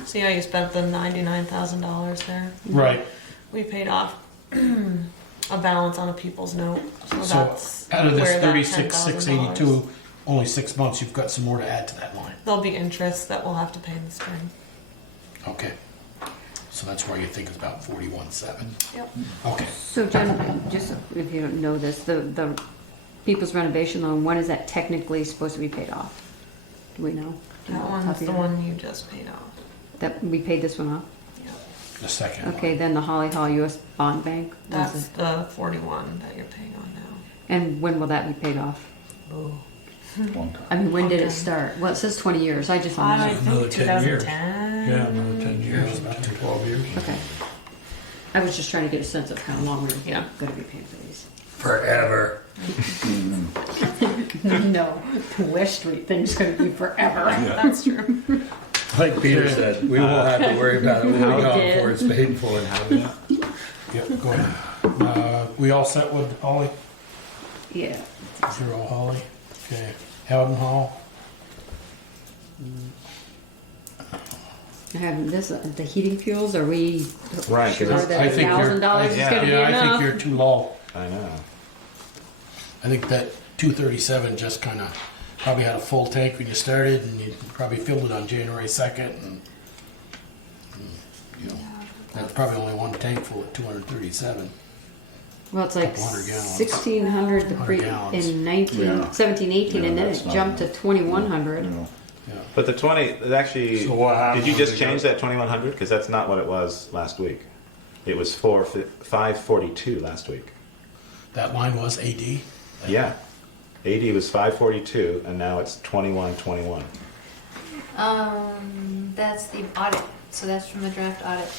See how you spent the $99,000 there? right. We paid off a balance on a people's note. So So that's out of this where that 36,682, only 6 months, you've got some more to add to that line. There'll be interest that we'll have to pay in the spring. Okay. So that's where you think it's about 41.7. Yep. Okay. So Jen, just if you don't know this, the people's renovation loan, when is that technically supposed to be paid off? Do we know? Do you That know off the top one's of the your head? one you just paid off. That we paid this one off? Yep. The second one. Okay, then the Holly Hall US Bond Bank. when's That's it? the 41 that you're paying on now. And when will that be paid off? Long time. I mean, when did Okay. it start? Well, it says 20 years. I just want to know. Another 10 years. 2010. Yeah, another 10 years, about 12 years. Okay. I was just trying to get a sense of how long we're Yeah. going to be paying for these. Forever. No, the West Street thing's going to be forever. That's true. Like Peter said, we won't have to worry about it when How we go did- before it's paid for. Yep, go ahead. We all set with Holly? Yeah. Zero Holly. Okay. Howden Hall. I have this, the heating fuels, are we Right, 'cause sure it's- that I think you're- $1,000 is yeah. going to be Yeah, I think enough? you're too low. I know. I think that 237 just kind of probably had a full tank when you started, and you probably filled it on January 2nd, and you know, that's probably only one tank full at 237. Well, it's like Couple hundred gallons. 1,600 100 gallons. in 17, 18, Yeah, and then that's it not jumped to enough. 2,100. You know, Yeah. But the 20, it actually, So what happened did you when just they change got- that 2100? Because that's not what it was last week. It was 542 last week. That line was AD. Yeah. AD was 542 and now it's 2121. That's the audit, so that's from the draft audit.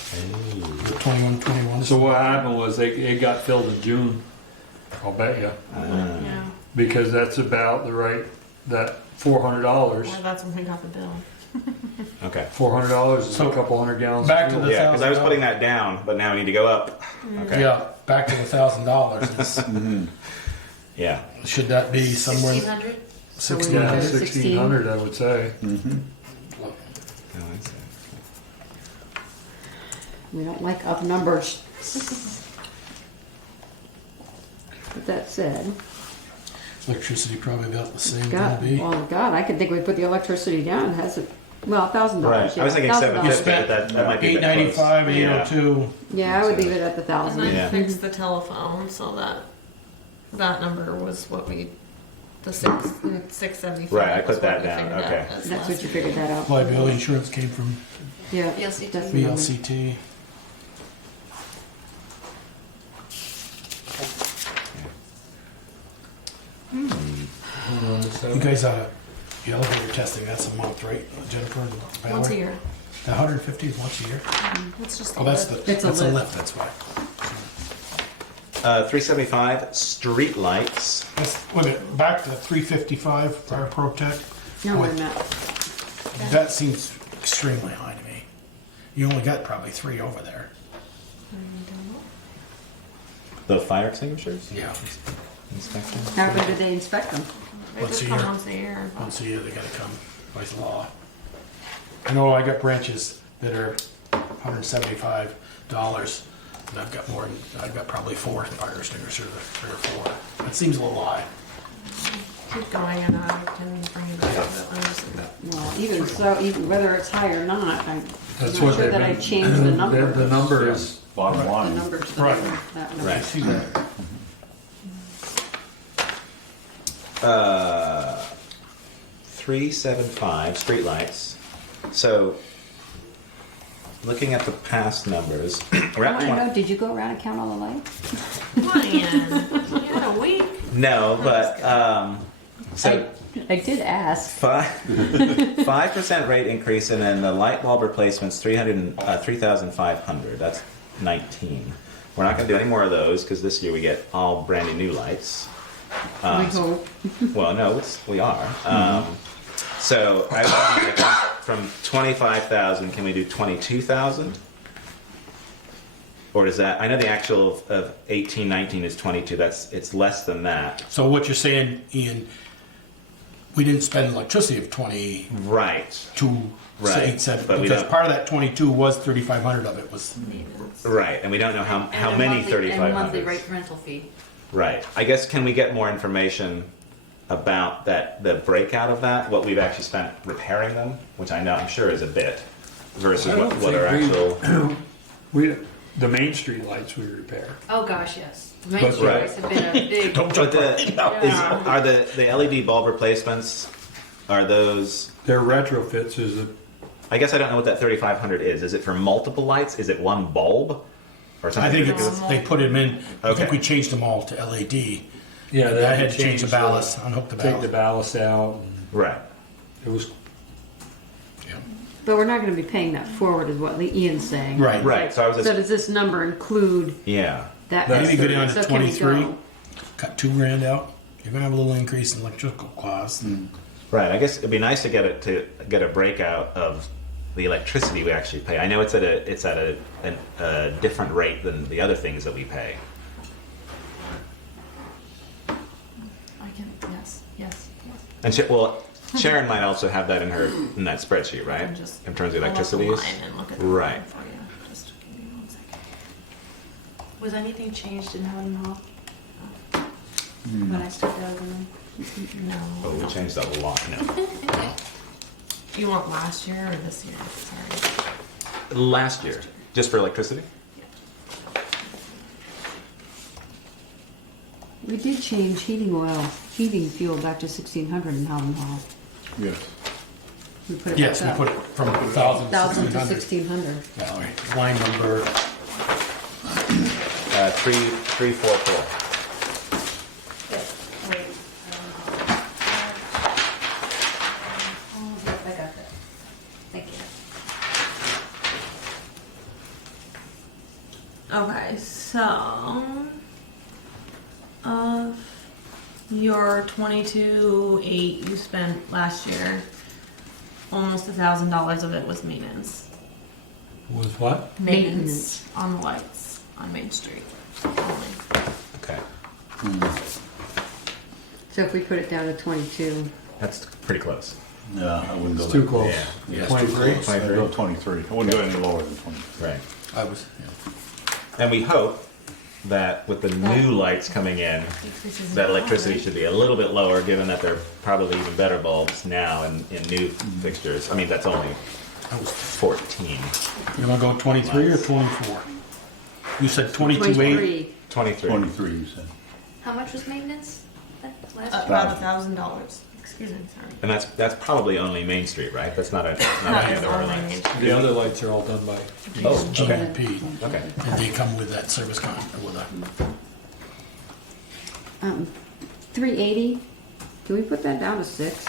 The 2121. So what happened was it got filled in June. I'll bet you. Yeah. Because that's about the right, that $400. Well, that's when we got the bill. Okay. $400 is So, a couple hundred gallons. back of to fuel. the- Yeah, because I was putting that down, but now I need to go up. Okay. Yeah, back to the $1,000. Yeah. Should that be somewhere 1,600? Yeah, 1,600? 1,600 I would say. Oh, I see. We don't like up numbers. With that said, Electricity probably about the same. God, Gonna be. well, God, I could think we put the electricity down. Has it? Well, $1,000. Right. Yeah, I was thinking $1,000. 750, but that might be a bit close. 895 and Yeah. 802. Yeah, I would leave it at the And 1,000. then Yeah. fix the telephone so that number was what we, the 675. Right, I put was what that we down, figured out okay. as That's last what you figured that out. Liability insurance came from Yeah. VLCT. That's the number. VLCT. You guys the elevator testing, that's a month, right? Jennifer and Valerie? Once a year. The 150 is once a year? It's just Oh, that's the, It's a that's a lift. lift, that's why. 375 street lights. Let's, wait a minute, back to 355 Fire Pro Tech. No, Boy, we're not. that seems extremely high to me. You only got probably 3 over there. The fire extinguishers? Yeah. Inspection? How often do they inspect them? They Once just a come year. once a year. Once a year, they gotta come by law. I know I got branches that are $175, and I've got I've got probably 4 fire extinguishers, 3 or 4. That seems a little high. Keep going and I can bring you back to it. I'm just Well, even so, even whether it's high or not, I'm That's not what sure they've that I been- changed the number. The number is, Bottom The line. numbers. Right. That I number. see that. 375 streetlights. So, looking at the past numbers, we're I at want to 20. know, did you go around and count all the lights? Ryan, you had a week. No, but so I did ask. 5% rate increase, and then the light bulb replacements 3,500. That's 19. We're not going to do any more of those because this year we get all brand new lights. We hope. Well, no, we are. So I was thinking from 25,000, can we do 22,000? Or does that? I know the actual of 18, 19 is 22. It's less than that. So what you're saying, Ian, we didn't spend electricity of 22, Right. Right. 870, But we because don't- part of that 22 was 3,500 of it was. Right, and we don't know how And a many monthly- And monthly 3,500s. rate rental fee. Right. I guess can we get more information about that, the breakout of that, what we've actually spent repairing them, which I'm sure is a bit, versus I don't what our think actual. the Main Street lights we repair. Oh, gosh, yes. The Main But- Street Right. lights have been a big. Don't But jump the, right now. are the LED bulb replacements? Are those? Their retrofits is a, I guess I don't know what that 3,500 is. Is it for multiple lights? Is it one bulb, or something? I think it's, they put them in, I Okay. think we changed them all to LED. yeah. I had to change the ballast, unhook the Take the ballast. ballast out. Right. It was, Yeah. But we're not going to be paying that forward, is what Ian's saying. Right. Right. So I was So just. does this number include Yeah. that? Maybe go down So to can we 23, go- cut $2,000 out. You're gonna have a little increase in electrical costs. Right. I guess it'd be nice to get a breakout of the electricity we actually pay. I know it's at a different rate than the other things that we pay. I can, yes. And Sharon might also have that in that spreadsheet, right? And just In terms of pull up electricity the use. line and look at the Right. line for you. Just give me 1 second. Was anything changed in Howden Hall? When I stepped out of the room? No. Oh, we changed that a lot now. You want last year or this year? Sorry. Last year, just for electricity. We did change heating fuel back to 1,600 in Howden Hall. Yes. We put it Yes, we back put up. it from 1,000 to 1,000 to 1,600. 1,600. Valerie, line number, 344. Wait. I got that. Thank you. Okay, so of your 22,800 you spent last year, almost $1,000 of it was maintenance. was what? Maintenance on the lights on Main Street only. Okay, So if we put it down to 22, that's pretty close. Yeah, I wouldn't go It's too that. close. Yeah. Yeah, 23? I'd go 23. I wouldn't go any lower than 23. Right. I was, And we hope that with the new lights coming in, that electricity should be a little bit lower, given that they're probably even better bulbs now in new fixtures. I mean, that's only 14. you wanna go 23 or 24? You said 22.8? 23. 23. 23, you said. How much was maintenance last year? About $1,000. Excuse me, sorry. And that's probably only Main Street, right? That's not That any is of our only lights. Main Street. The other lights are all done by. Oh, okay. GMP. Okay. And they come with that service with a, 380. Can we put that down to 6?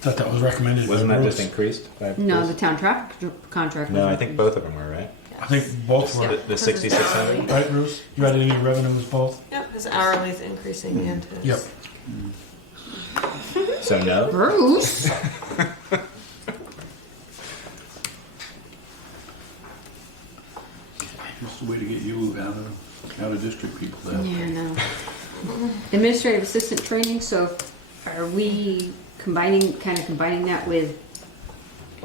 thought that was recommended. Wasn't by that Bruce. just increased? By No, Bruce? the town traffic contract. No, was I think both of them were, right? I think both were, The 6,600? right, Bruce? You had any revenues both? Yep, his hourly's increasing and his. Yep. So no? Bruce. Just a way to get you out of district people there. Yeah, I know. Administrative assistant training, so are we combining that with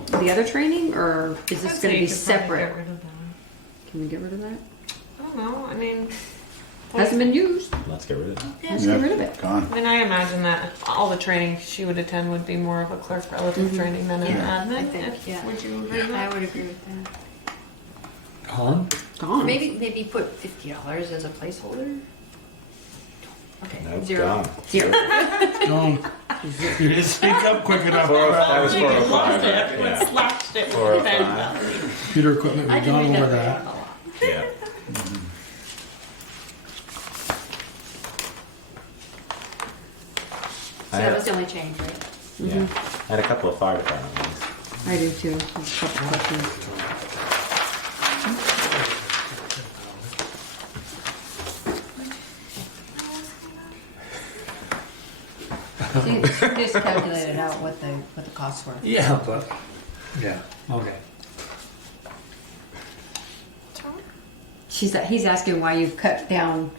the other training, or is this I'd gonna say be you could probably separate? get rid of that. Can we get rid of that? I don't know, I mean, Hasn't been used. Let's get rid of it. Let's get rid of it. Gone. I mean, I imagine that all the training she would attend would be more of a clerk relative training than an admin. I think, if- Would you agree with I that? would agree with that. Gone? Gone. Maybe put $50 as a placeholder. Okay, Nope, zero. gone. Zero. Don't. You didn't speak up quick enough. That was I 405. lost it. Everyone Yeah. slashed it with 405. the pen. Computer equipment, I we've can gone read over that. that. Yeah. So that was the only change, right? Yeah. I had a couple of fire department ones. I do too. There's a couple questions. See, just calculated out what the costs were. Yeah, but, yeah, okay. He's asking why you've cut down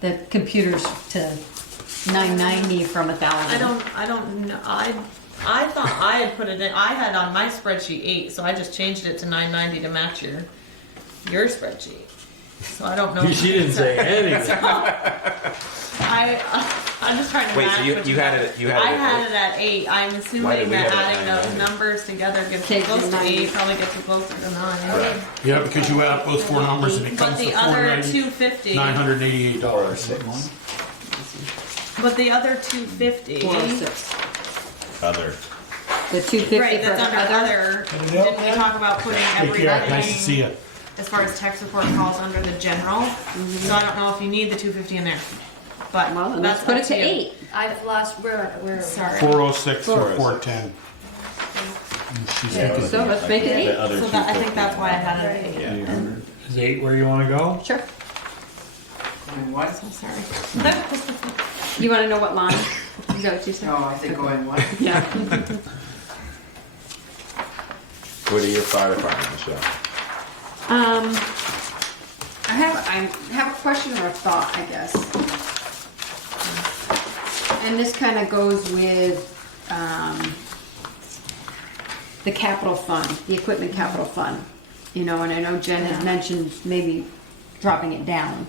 the computers to $990 from $1,000. I don't know. I thought I had put it in. I had on my spreadsheet 8, so I just changed it to 990 to match your spreadsheet. So I don't know. She didn't say anything. I'm just trying to Wait, match so what you had it? You had I it? had it at 8. I'm Why did assuming we that have it at adding those 990? numbers together gets you Takes close you to 8. 90. Probably gets you closer to 9. Right. Yeah, because you add up those four numbers and it But comes to the other $490 $250. $988. But the other $250. 406. Other. The $250 Right, for that's the under other. other. Cut it out, Didn't we man. talk about putting Take care, everything nice to see you. as far as tech support falls under the general? So I don't know if you need the 250 in there. But Well, then that's let's put up it to you. 8. I've lost, where? Sorry. 406 or 406. 410. And she's Yeah, thinking- so let's make it 8. The other So that, I 250. think that's why I had it at 8. Yeah. Is 8 where you wanna go? Sure. What? I'm sorry. You want to know what line? Is that what you said? No, I think going what? Yeah. What are your fire department, Michelle? I have a question or a thought, I guess. And this kind of goes with the capital fund, the equipment capital fund. You know, and I know Jen had mentioned maybe dropping it down.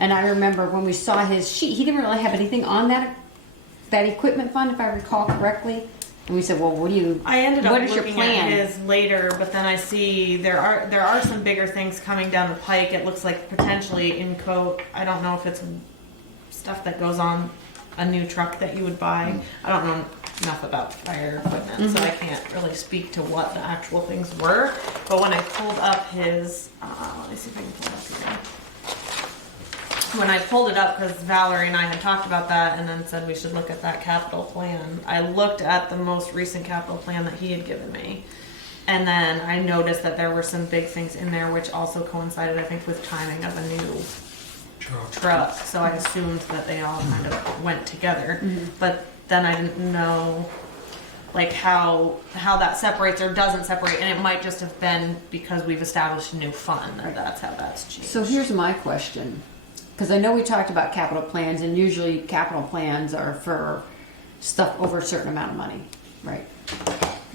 And I remember when we saw his sheet, he didn't really have anything on that equipment fund, if I recall correctly. And we said, well, what do you? I ended up what is your looking plan? at his later, but then I see there are some bigger things coming down the pike. It looks like potentially in coat. I don't know if it's stuff that goes on a new truck that you would buy. I don't know enough about fire equipment, so I can't really speak to what the actual things were. But when I pulled up his, let me see if I can pull it up again. When I pulled it up, because Valerie and I had talked about that and then said we should look at that capital plan, I looked at the most recent capital plan that he had given me. And then I noticed that there were some big things in there which also coincided, I think, with timing of a new truck. So I assumed that they all kind of went together. But then I didn't know like how that separates or doesn't separate, and it might just have been because we've established a new fund that that's how that's changed. So here's my question. Because I know we talked about capital plans, and usually capital plans are for stuff over a certain amount of money, right?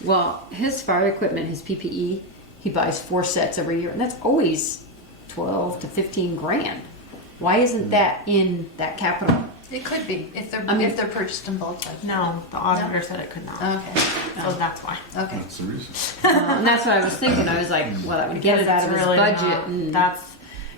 Well, his fire equipment, his PPE, he buys 4 sets every year, and that's always 12 to 15 grand. Why isn't that in that capital? It could be, if they're, I mean- if they're purchased in bulk. No, the auditor said it could not. Okay, So that's why. okay. That's the reason. And that's what I was thinking. I was like, well, that would get it out of It's his really budget. not- And That's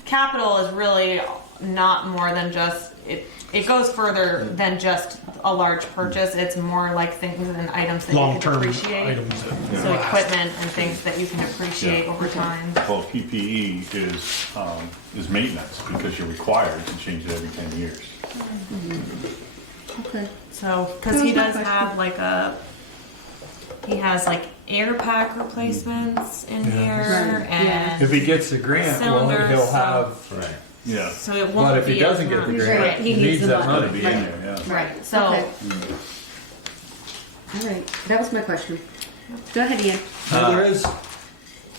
capital is really not more than just it. It goes further than just a large purchase. It's more like things and items that you can Long-term appreciate. items. that- So equipment and things that you can appreciate over time. Well, PPE is maintenance because you're required to change it every 10 years. okay. So, because That he was my does question. have he has like air pack replacements in here, Right, and yeah. If he gets the grant, well, Cylinders, he'll so- have, Right. Yeah. so it won't but if be he doesn't get the as much. grant, Right, he needs the that money. money. Be in there, yeah. Right. So. Okay. All right. That was my question. Go ahead, Ian. Now, there is,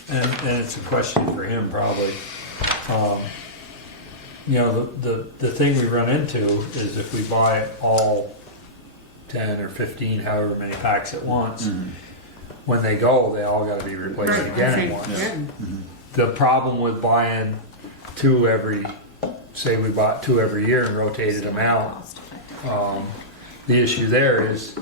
and it's a question for him probably. You know, the thing we run into is if we buy all 10 or 15, however many packs at once, when they go, they all got to be replaced Right, again okay. at once. Yeah. The problem with buying 2 every say we bought 2 every year and rotated them out, the issue there is,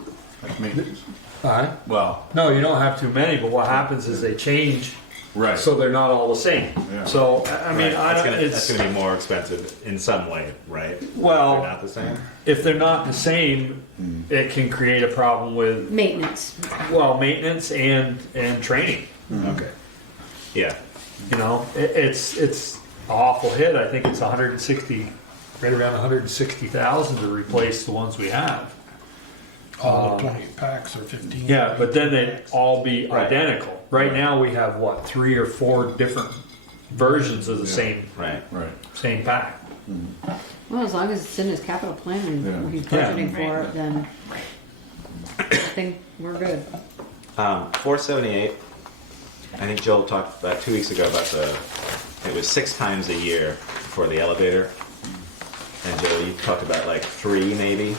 Well, no, you don't have too many, but what happens is they change, right. so they're not all the same. Yeah. So, I mean, Right. I don't, That's it's, gonna be more expensive in some way, right? well, They're not the same. if they're not the same, it can create a problem with, Maintenance. well, maintenance and training. Okay. Yeah. You know, it's an awful hit. I think it's 160, right around 160,000 to replace the ones we have. All the 20 packs or 15. Yeah, but then they'd all be Right. identical. Right now we have what, 3 or 4 different versions of the same Right. same pack. Well, as long as it's in his capital plan and he's budgeting for it, then I think we're good. 478. I think Joel talked about 2 weeks ago about it was 6 times a year for the elevator. And Joel, you talked about like 3 maybe.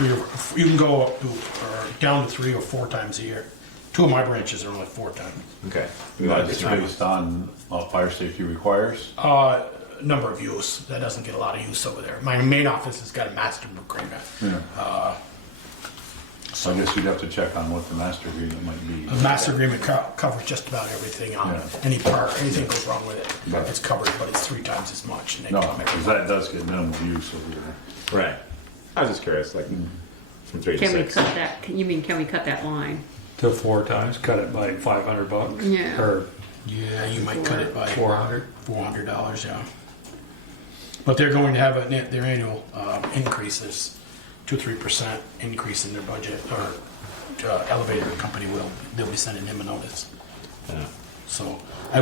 You can go up to, or down to 3 or 4 times a year. 2 of my branches are only 4 times. Okay. That's based on fire safety requires. Number of use. That doesn't get a lot of use over there. My main office has got a master agreement. Yeah. So I guess you'd have to check on what the master agreement might be. The master agreement covers just about everything on it. Any part, anything goes wrong with it, Right. it's covered, but it's 3 times as much. And they No, come every because that does get minimal use over there. Right. I was just curious, like from 3 to Can we 6. cut that, you mean, can we cut that line? To 4 times, cut it by $500. Yeah. Or Yeah, you might cut it by $400. $400, yeah. But they're going to have their annual increases, 2-3% increase in their budget, or elevator company they'll be sending him a notice. Yeah. So I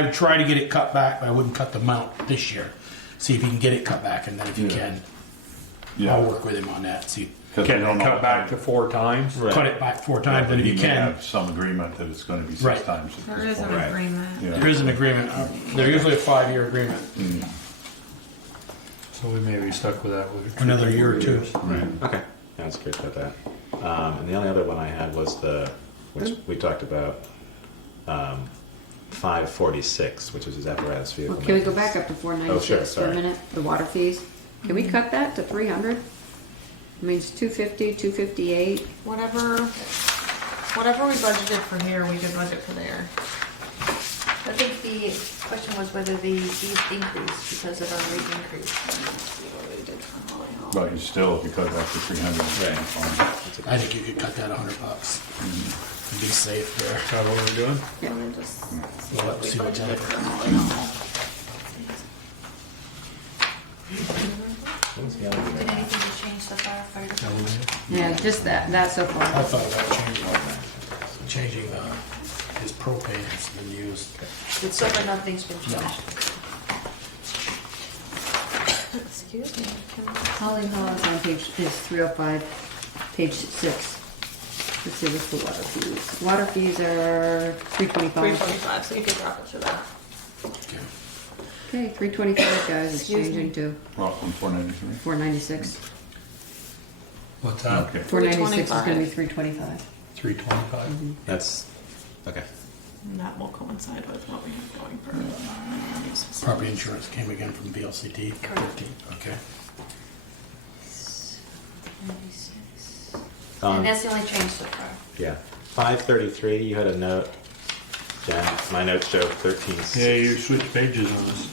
would try to get it cut back, but I wouldn't cut the amount this year. See if you can get it cut back, and then if you can, I'll work with him on that. See, can they cut back to 4 times? cut it back 4 times, and if you may can, have some agreement that it's going to be 6 Right. times. at There this is an point. agreement. Yeah. there is an agreement. They're usually a 5-year agreement. So we may be stuck with that. With Another year or 2. Right. Okay. Yeah, I was curious about that. And the only other one I had was which we talked about, 546, which is his apparatus vehicle. Well, can we go back up to 496 for a sorry. minute, the water fees? Can we cut that to 300? I mean, it's 250, 258. Whatever we budgeted for here, we could budget for there. I think the question was whether the fees increased because of our rate increase. But you still, because after 300. Right. I think you could cut that $100 and be safe there. Is that what we're doing? Yeah. And then just We'll see what's in it. Did anything to change so far, fire department? Yeah, just that so I far. thought about changing his propane has been used. But so far, nothing's been changed. excuse me. Holly Hall is on page, is 305, page 6. Let's see, what's the water fees? Water fees are 325. 325, so you can drop it to that. Okay. Okay, 325, guys, it's Excuse me. changing to Well, from 493. 496. What's that? Okay. 496 is gonna be 325. 325. That's okay. And that will coincide with what we have going for. Property insurance came again from VLCT. Correct. 15, okay. 96. Um, And that's the only change so far. Yeah. 533. You had a note. Jen, my notes show 13. Yeah, you switched pages on us.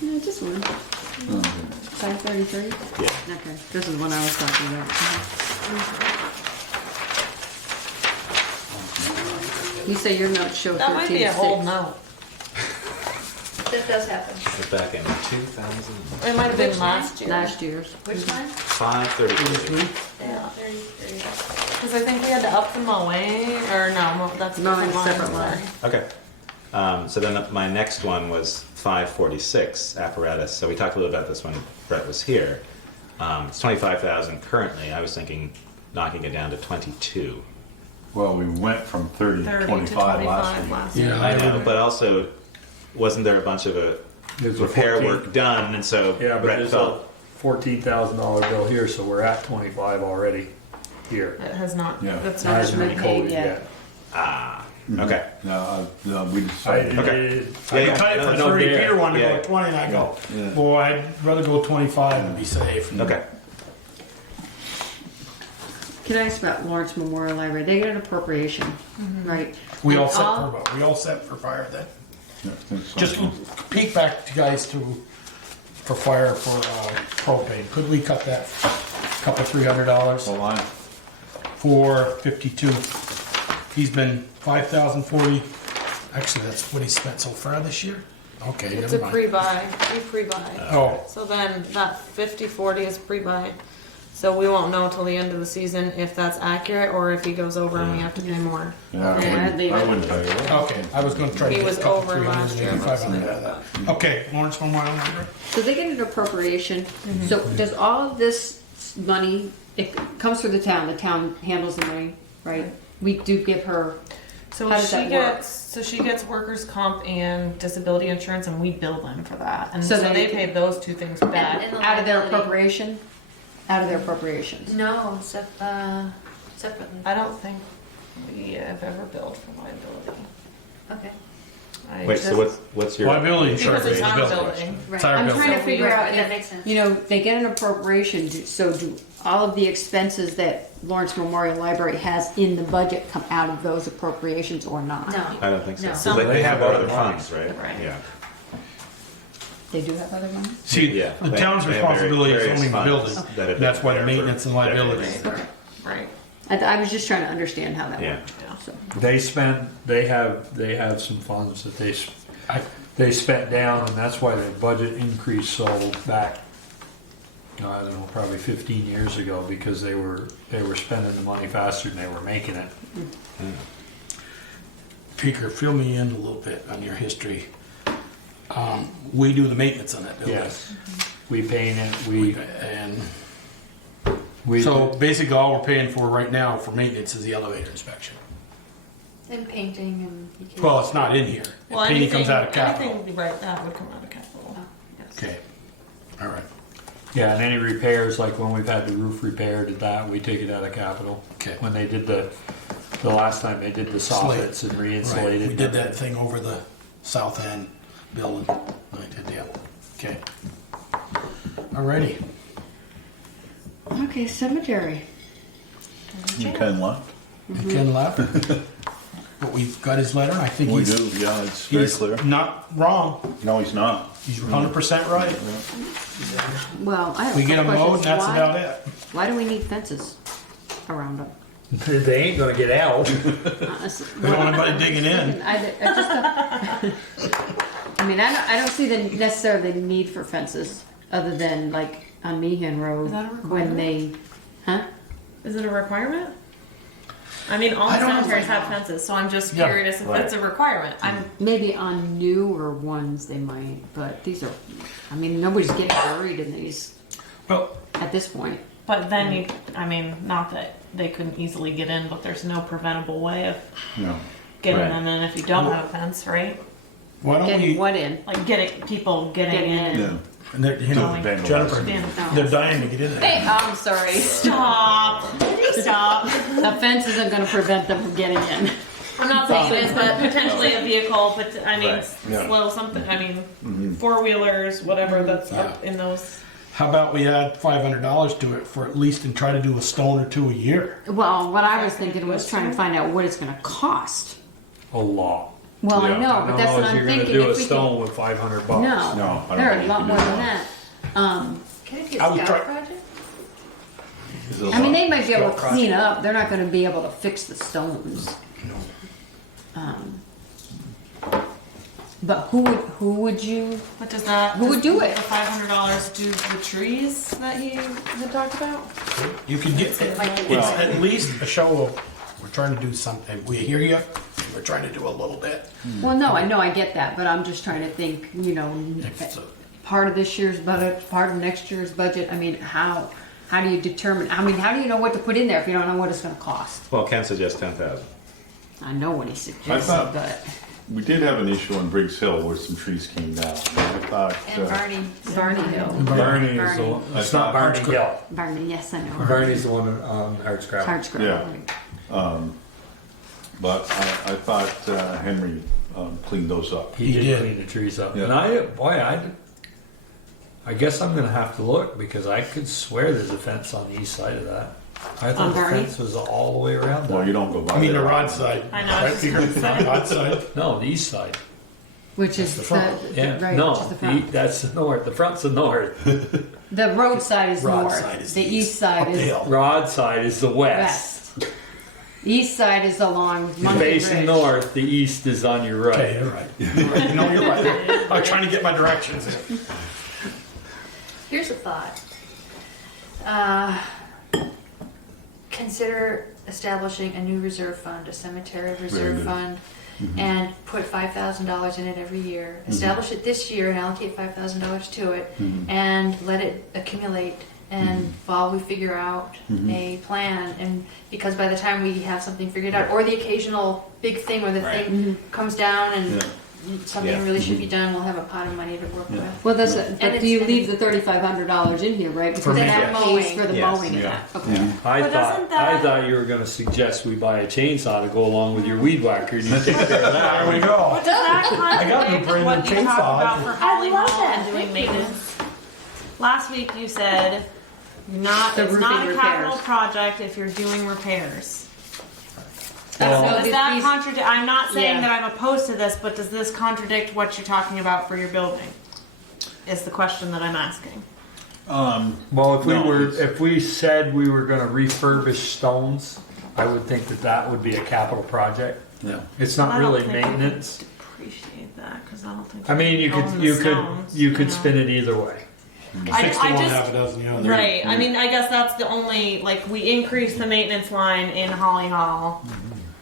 Yeah, just one. 533? Yeah. Okay, this is the one I was talking about. You say your notes show 13. That might be a whole note. That does happen. It's back in 2000. It might have been Which last year. Last year's. Which one? 533. Yeah. 33. Because I think we had to up the mowing, or no, that's a No, different it's line. separate line. Sorry. Okay. So then my next one was 546 apparatus. So we talked a little about this when Brett was here. It's 25,000 currently. I was thinking knocking it down to 22. Well, we went from 30 to 30 25 to 25 last week. last year. Yeah, I know, but also wasn't there a bunch of There's a repair 14 work done, and so Yeah, but Brett there's a felt $14,000 bill here, so we're at 25 already here. It has not, Yeah. that's It not hasn't been been paid quoted yet. yet. Okay. No, we I, decided. Okay. I Yeah, cut it for no 30, dare. Peter wanted to go Yeah. with 20, and I go, Yeah. boy, I'd rather go 25 and be safe. Okay. Can I ask about Lawrence Memorial Library? They get an appropriation, right? We And all set for fire then? Yeah, I think so. Just peek back to guys for fire for propane. Could we cut that couple $300 The line. for 52? He's been 5,040. Actually, that's what he spent so far this year. Okay, It's never a mind. pre-buy. We pre-buy. Oh, So then that 50/40 is pre-buy. So we won't know till the end of the season if that's accurate or if he goes over and we have to pay more. Yeah, I Yeah, wouldn't- I'd leave I it. wouldn't tell you that. okay. I was going to try to He get was a couple over 300, last year, maybe but 500 out of that. Okay, Lawrence Memorial Library. So they get an appropriation. So does all of this money, it comes through the town handles the money, right? We do give her, So How does that work? she gets workers' comp and disability insurance, and we bill them for that, and So so then they you pay those two things back. And the out of their liability. appropriation? Out of their appropriations. No, separately. I don't think we have ever billed for liability. Okay. I Wait, just- so what's your Liability insurance because is it's a our bill. building. Right. It's our I'm bill. trying to So figure we- out that if, makes sense. you know, they get an appropriation, so do all of the expenses that Lawrence Memorial Library has in the budget come out of those appropriations or not? No. I don't think so. No. 'Cause Some- they have other They have funds, right? Right. Yeah. They do have other money? See, Yeah. the They- town's they have responsibility is various owning the funds building. that have That's been why the there for maintenance and liabilities. decades. Right. I was just trying to understand how that Yeah. worked. So, they have some funds that they spent down, and that's why their budget increased so back, I don't know, probably 15 years ago, because they were spending the money faster than they were making it. Peter, fill me in a little bit on your history. We do the maintenance on that building. Yes, we paint it, And we. so basically all we're paying for right now for maintenance is the elevator inspection. And painting and. you can- Well, it's not in here. Well, Painting comes out of capital. anything, right, that would come out of capital. Oh. Yes. Okay, all right, Yeah, and any repairs, like when we've had the roof repaired, that we take it out of capital. okay. When they did the last time they did the soffits and Right, re-insulated. we did that thing over the south end building. I did, yeah, okay. Alrighty, okay, cemetery. You can left. Ken left. But we've got his letter, I think We he's, do, yeah, it's very he's clear. not wrong. No, he's not. He's 100% right. Well, I have We a get couple them mowed and questions. that's Why- about it. Why do we need fences around them? They ain't gonna get out. Honestly, We don't want anybody digging in. I just don't, I mean, I don't see the necessarily the need for fences other than like on Meehan Road Is that a when they, huh? Is it a requirement? I mean, all I don't know. cemeteries have fences, so I'm just Yeah, curious if right. it's a requirement. Maybe on newer ones they might, but these are, I mean, nobody's getting buried in these Well, at this point. But then you, I mean, not that they couldn't easily get in, but there's no preventable way of No. getting Right. them in if you don't have a fence, right? why don't Getting we, what in? Like Getting people getting in. in. Yeah. and they're, you know, Vandalizing. Jennifer, Vandalizing. they're dying to get in there. Hey, I'm sorry. Stop! Stop! A fence isn't gonna prevent them from getting in. I'm not saying it is, but potentially a vehicle, but I mean, Right. Yeah. slow something, I mean, four-wheelers, whatever that's up in those. How about we add $500 to it for at least and try to do a stone or two a year? Well, what I was thinking was trying to find out what it's gonna cost. A lot. Well, I Yeah. know, but that's what I'm You're thinking. gonna do a If we stone with $500 can, bucks. no, No, I don't there are think a you lot can more do than that. that. Can it be I a would scout try- project? I mean, they might be able to clean up. They're not going to be able to fix the stones. But who would you? What does that? Who would do it? The $500 do the trees that he had talked about? You can get, it's at least a show of, we're trying to do something, we hear you, we're trying to do a little bit. Well, no, I know I get that, but I'm just trying to think. You know, If, part of this year's budget, part of next year's budget. I mean, how do you determine? I mean, how do you know what to put in there if you don't know what it's going to cost? Well, Ken suggests 10,000. I know what he I suggested, thought- but We did have an issue on Briggs Hill where some trees came down. I thought, And Barney. Barney Hill, Barney is the Barney. one, it's not Barney Hill. Barney. Yes, I know. Barney's the one on Hardscrabble. Hard scrap. Yeah. right. but I thought Henry cleaned those up. He He did did. clean the trees up. Yeah. And I guess I'm gonna have to look because I could swear there's a fence on the east side of that. I On thought the Barney? fence was all the way around Well, that. you don't go by I mean, the there. rod side. I know, I Right, was Peter? just gonna say. Rod side. No, the east side. Which is the the, front. Yeah, right, no, which is the front. that's the north. The front's the north. The road side is Rod north. side is the east side up the is hill. Rod side is the west. west. East side is along You're Monkey facing Ridge. north. The east is on your right. Okay, you're right. You're right. No, you're right. I'm trying to get my directions in. Here's a thought. Consider establishing a new reserve fund, a cemetery reserve good. fund, and put $5,000 in it every year. Establish it this year and allocate $5,000 to it, and let it accumulate. And while we figure out a plan, and because by the time we have something figured out, or the occasional big thing where the thing comes down and something Yeah. really should be done, we'll have a pot of money to work with. Well, that's And but it's- do you and leave the $3,500 in here, right? For Because me, that yes. pays for the Yes. mowing and Yeah. that. Okay. I But thought doesn't that- I thought you were going to suggest we buy a chainsaw to go along with your weed whacker. And you take care of that. There we go. Does that got you contradict bringing what the you talked chainsaw. about for Holly love Hall that. and doing Thank you. maintenance? Last week you said The it's not a roofing capital repairs. project if you're doing repairs. Well, So does these- that these- contradict? I'm not saying Yeah. that I'm opposed to this, but does this contradict what you're talking about for your building? Is the question that I'm asking. Well, No, if we said we were going to refurbish stones, I would think that would be a capital project. Yeah. It's not I don't really think we can maintenance. Depreciate that because I don't think. I mean, you own could the you could stones, you could know. spin it either way. I 6 to 1, just- half a dozen the other. Right. I mean, I guess that's the only, like, we increased the maintenance line in Holly Hall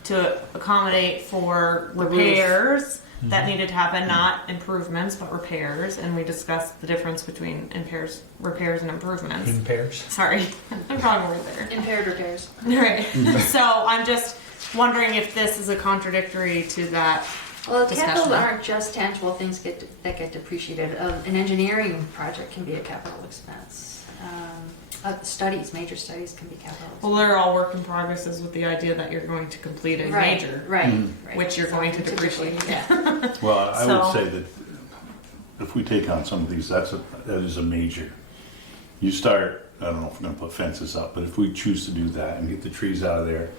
to accommodate for The roof. repairs that needed to happen, not improvements, but repairs. And we discussed the difference between repairs and improvements. In pairs. Sorry, I'm wrong word there. Impaired repairs. Right. So I'm just wondering if this is a contradictory to that. Well, Discussion. capital aren't just tangible things that get depreciated. An engineering project can be a capital expense. Major studies can be capital. Well, they're all work in progresses with the idea that you're going to complete a Right, major, right, Mm-hmm. right. which you're going to Typically, depreciate. yeah. Well, I So- would say that if we take on some of these, that is a major. You start, I don't know if we're gonna put fences up, but if we choose to do that and get the trees out of there,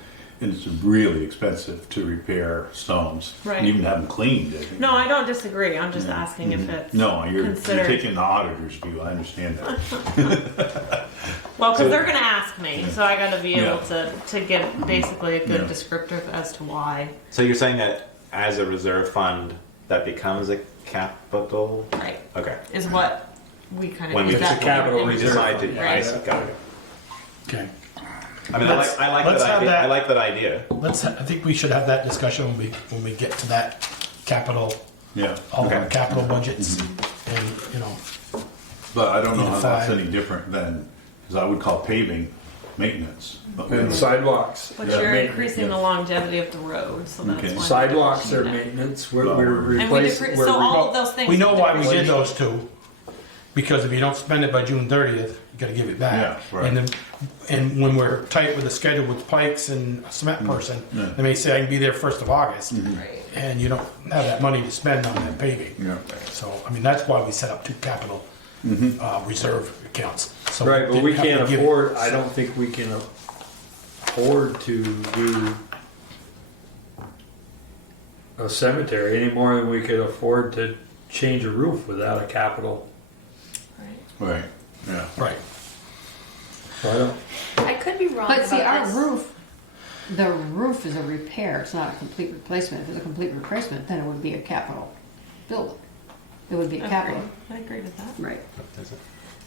and it's really expensive to repair stones, Right. and even have them cleaned. No, I don't disagree. I'm just asking if it's No, you're considered. taking the auditor's view, I understand that. Well, because they're going to ask me, so I got to be able Yeah. to give basically a good Yeah. descriptive as to why. So you're saying that as a reserve fund, that becomes a capital? Right. Okay. Is what we kind of When we, use It's a that capital when we reserve decide to, fund. I see, got it. Okay. I mean, Let's- I like let's that have idea. that- I like that idea. I think we should have that discussion when we get to that capital, Yeah, all our Okay. capital budgets, Mm-hmm. and you know. but I don't know how that's Unified. any different than, because I would call paving maintenance. But And sidewalks. But Yeah. you're Maintenance. increasing the longevity of the road, so that's Okay. why. Sidewalks are Yeah. maintenance. We're Well, replacing. And we depre- so all of those things. We know why we depreciate. did those two, because if you don't spend it by June 30th, you gotta give it back. Yeah, right. And then, and when we're tight with the schedule with Pikes and a cement person, Yeah. they may say I can be there 1st of August, Right. and you don't have that money to spend on that paving. Yeah. So, I mean, that's why we set up 2 capital reserve accounts. So Right, but didn't we have to can't give- afford. I don't think we can afford to do a cemetery any more than we could afford to change a roof without a capital. Right. Right, yeah. Right. So I don't. I could be wrong But about see, our this. the roof is a repair. It's not a complete replacement. If it's a complete replacement, then it would be a capital building. It would be a capital. I agree with that. Right.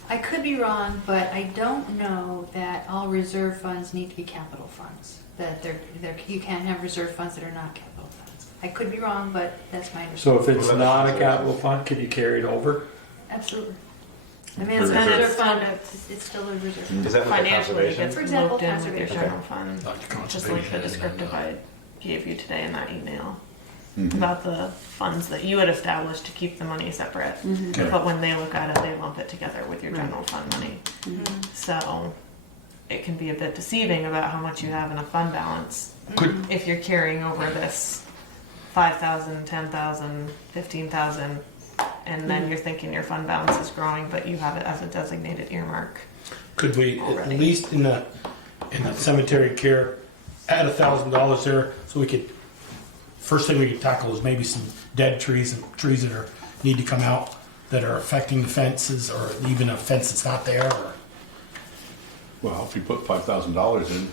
I could be wrong, but I don't know that all reserve funds need to be capital funds. That you can't have reserve funds that are not capital funds. I could be wrong, but that's my So understanding. if it's not a capital fund, can you carry it over? Absolutely. I mean, it's a Then reserve it's fund, still- it's still a reserve fund. Is that what the Financially, it conservation? gets For example, looped in with your conservation. general fund. Like the Just like conservation the and descriptive then, I gave you today in that email Mm-hmm. about the funds that you had established to keep the money separate. Okay. But when they look at it, they lump it together with your general fund money. Mm-hmm. So it can be a bit deceiving about how much you have in a fund balance Could, if you're carrying over this 5,000, 10,000, 15,000, and then you're thinking your fund balance is growing, but you have it as a designated earmark. could we at Already. least in the cemetery care add $1,000 there so we could, first thing we could tackle is maybe some dead trees and trees that need to come out that are affecting the fences, or even a fence that's not there, or Well, if you put $5,000 in,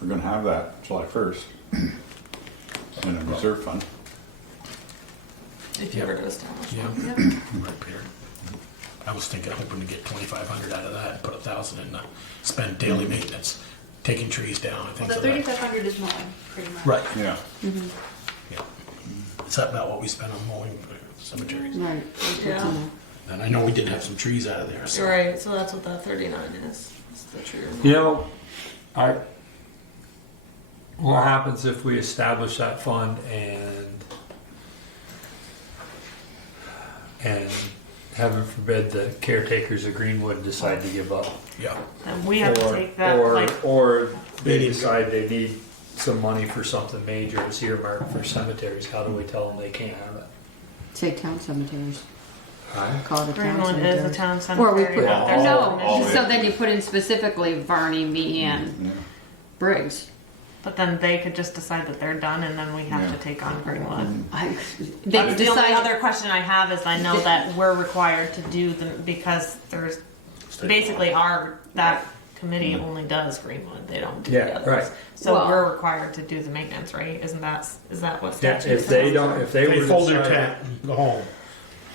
we're gonna have that July 1st in a reserve fund. If you ever go establish yeah, one. right there. I was thinking, hoping to get 2,500 out of that and put 1,000 in spend daily maintenance, taking trees down and Well, things the like that. 3,500 is mowing, pretty much. Right. Yeah. Yeah. Is that about what we spend on mowing cemeteries? Right. Yeah. And I know we did have some trees out of there. So. Right, so that's what that 39 is. It's the true. You know, what happens if we establish that fund and heaven forbid the caretakers of Greenwood decide to give up? Yeah. And we have to take that, like, or they They need- decide they need some money for something major, it's earmarked for cemeteries, how do we tell them they can't have it? Say town cemeteries. Right? Call it a town Greenwood cemetery. is a town Or we cemetery. put, but there's no, permission. so then you put in specifically Varney, Meehan, Yeah. Briggs. But then they could just decide that they're done, and then we have Yeah. to take on Greenwood. They That's could the only decide, other question I have is I know that we're required to do them because there's basically that committee only does Greenwood. They don't do Yeah, the others. right. So Well- we're required to do the maintenance, right? Is that what Yeah, statute if they says? don't, if they They were fold their decide- tent and go home.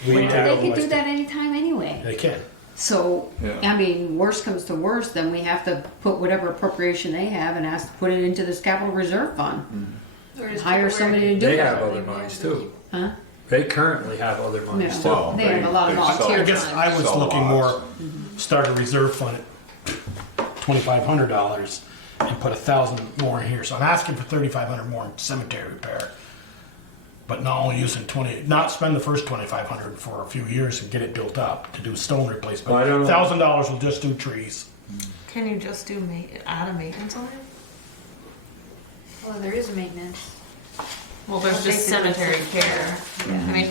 they We could do that anytime anyway. They can. So, Yeah. I mean, worst comes to worst, then we have to put whatever appropriation they have and ask to put it into this capital reserve fund. Or just Hire keep it somebody where- to do They it. have other monies too. Huh? They currently have other monies Yeah. too. Well, They have a lot of they volunteer sell- I guess I was Sell looking lots. more, start a reserve fund at $2,500 and put 1,000 more in here. So I'm asking for 3,500 more in cemetery repair. But not only using not spend the first 2,500 for a few years and get it built up to do stone replacement. Well, I don't know. $1,000 will just do trees. Can you just do add a maintenance on it? Well, there is a maintenance. Well, there's just cemetery care. I mean,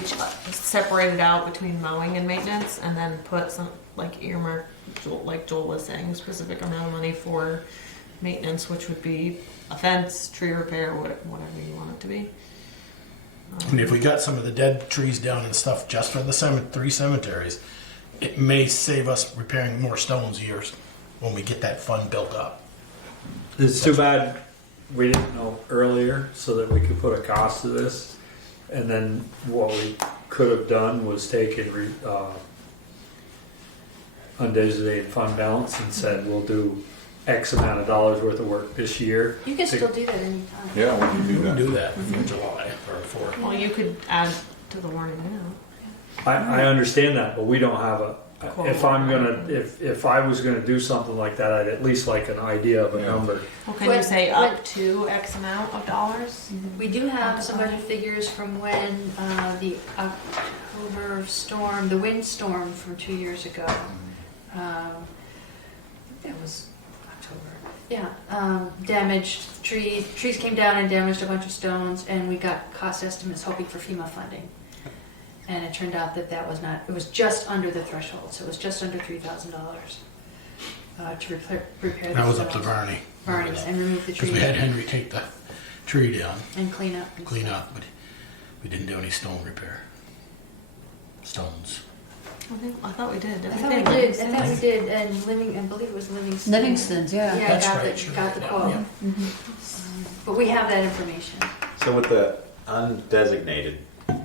separate it out between mowing and maintenance, and then put some like earmark, like Joel was saying, specific amount of money for maintenance, which would be a fence, tree repair, whatever you want it to be. And if we got some of the dead trees down and stuff just for the 3 cemeteries, it may save us repairing more stones years when we get that fund built up. It's too bad we didn't know earlier so that we could put a cost to this. And then what we could have done was taken undesignated fund balance and said, we'll do X amount of dollars worth of work this year. You can still do that anytime. Yeah, we can do We can that. do that for July or for. Well, you could add to the warning now. I understand that, but we don't have if I'm gonna, if I was gonna do something like that, I'd at least like an idea of a number. Well, can you But- say but- up to X amount of dollars? We do have some budget figures from when the October storm, the windstorm from 2 years ago. That was October. Yeah, damaged trees came down and damaged a bunch of stones, and we got cost estimates hoping for FEMA funding. And it turned out that was not, it was just under the threshold, so it was just under $3,000 to repair the That was up to stones. Varney. Varney, and remove the Because tree we had Henry take the tree down, and clean up. clean up, but we didn't do any stone repair. Stones. I thought we did. I thought we did, and I believe it was Livingston. Livingston's, yeah. Yeah, That's got right, the, sure. got the Yeah, quote. yeah. But we have that information. So with the undesignated,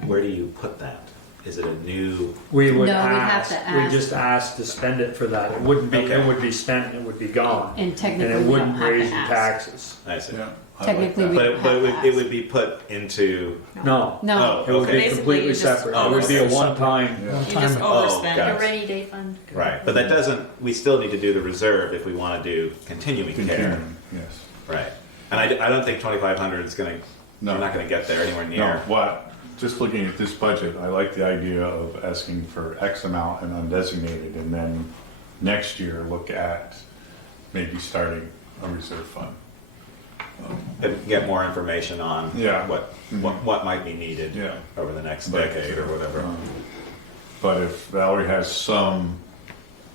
where do you put that? Is it a new? We would No, we'd have ask, to we ask. just asked to spend it for that. It wouldn't be, Okay. it would be spent, and it would be gone. And And technically, it we don't wouldn't have raise to your ask. taxes. I see. Yeah. I like Technically, that. we But don't it, have to it ask. would be put into. No, No, Oh, it would be okay. Basically, completely you just- separate. Oh, It would be a okay. one-time. One You time just ago. overspend. got A it. rainy day fund. Right, but that doesn't. We still need to do the reserve if we want to do continuing care. Continuing, yes. Right. And I don't think 2,500 is going to. No. We're not going to get there anywhere No, near. what, just looking at this budget, I like the idea of asking for X amount and undesignated, and then next year look at maybe starting a reserve fund. And get more information on Yeah. what might be needed Yeah. over the next But, decade or whatever. But if Valerie has some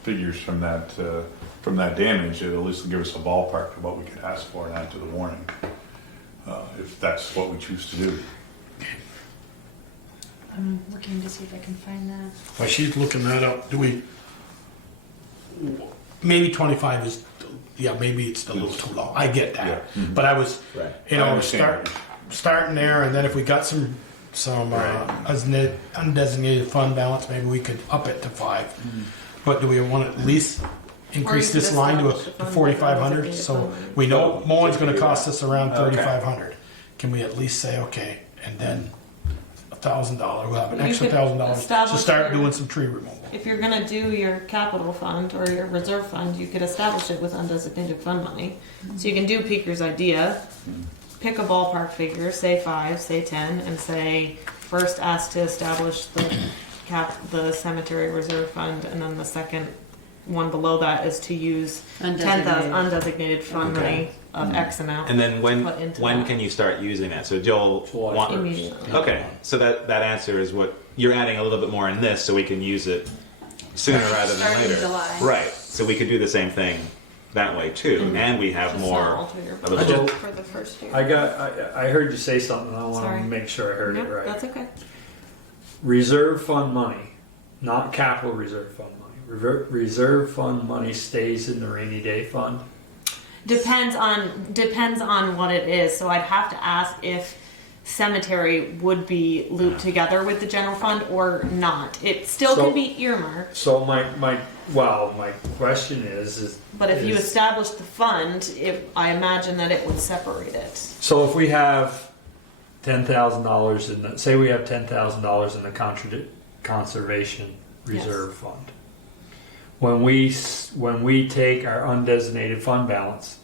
figures from that damage, it'll at least give us a ballpark of what we could ask for and add to the warning, if that's what we choose to do. I'm looking to see if I can find that. While she's looking that up, maybe 25 is, maybe it's a little too low. I get that. Yeah. Mhm. But I was, Right. I understand. starting there, and then if we got some undesignated fund balance, maybe we could up it to 5. But do we want to at least increase you this could line to establish a fund 4,500? designated So fund. we know mowing's going to do cost that. us around Okay. 3,500. Can we at least say, okay, and then $1,000, we'll have an You extra could $1,000 to establish start your- doing some tree removal. If you're gonna do your capital fund or your reserve fund, you could establish it with undesignated fund money. So you can do Peaker's idea, pick a ballpark figure, say 5, say 10, and say, first ask to establish the cemetery reserve fund, and then the second one below that is to use 10,000 undesignated fund money of X amount. And then when Put into when that. can you start using that? So Joel, July want, 1st. Immediately. okay, so that answer is what you're adding a little bit more in this, so we can use it sooner rather than Starting in later. July. Right. So we could do the same thing that way too, and we have Just more not alter your of a budget for the first year. I heard you say something, I want Sorry. to make sure I heard No, it right. that's okay. Reserve fund money, not capital reserve fund money. Reserve fund money stays in the rainy day fund. Depends on what it is. So I'd have to ask if cemetery would be looped together with the general fund or not. It still So- can be earmarked, So my question is but if you is- establish the fund, I imagine that it would separate it. so if we have $10,000 say we have $10,000 in the conservation reserve fund. When we take our undesignated fund balance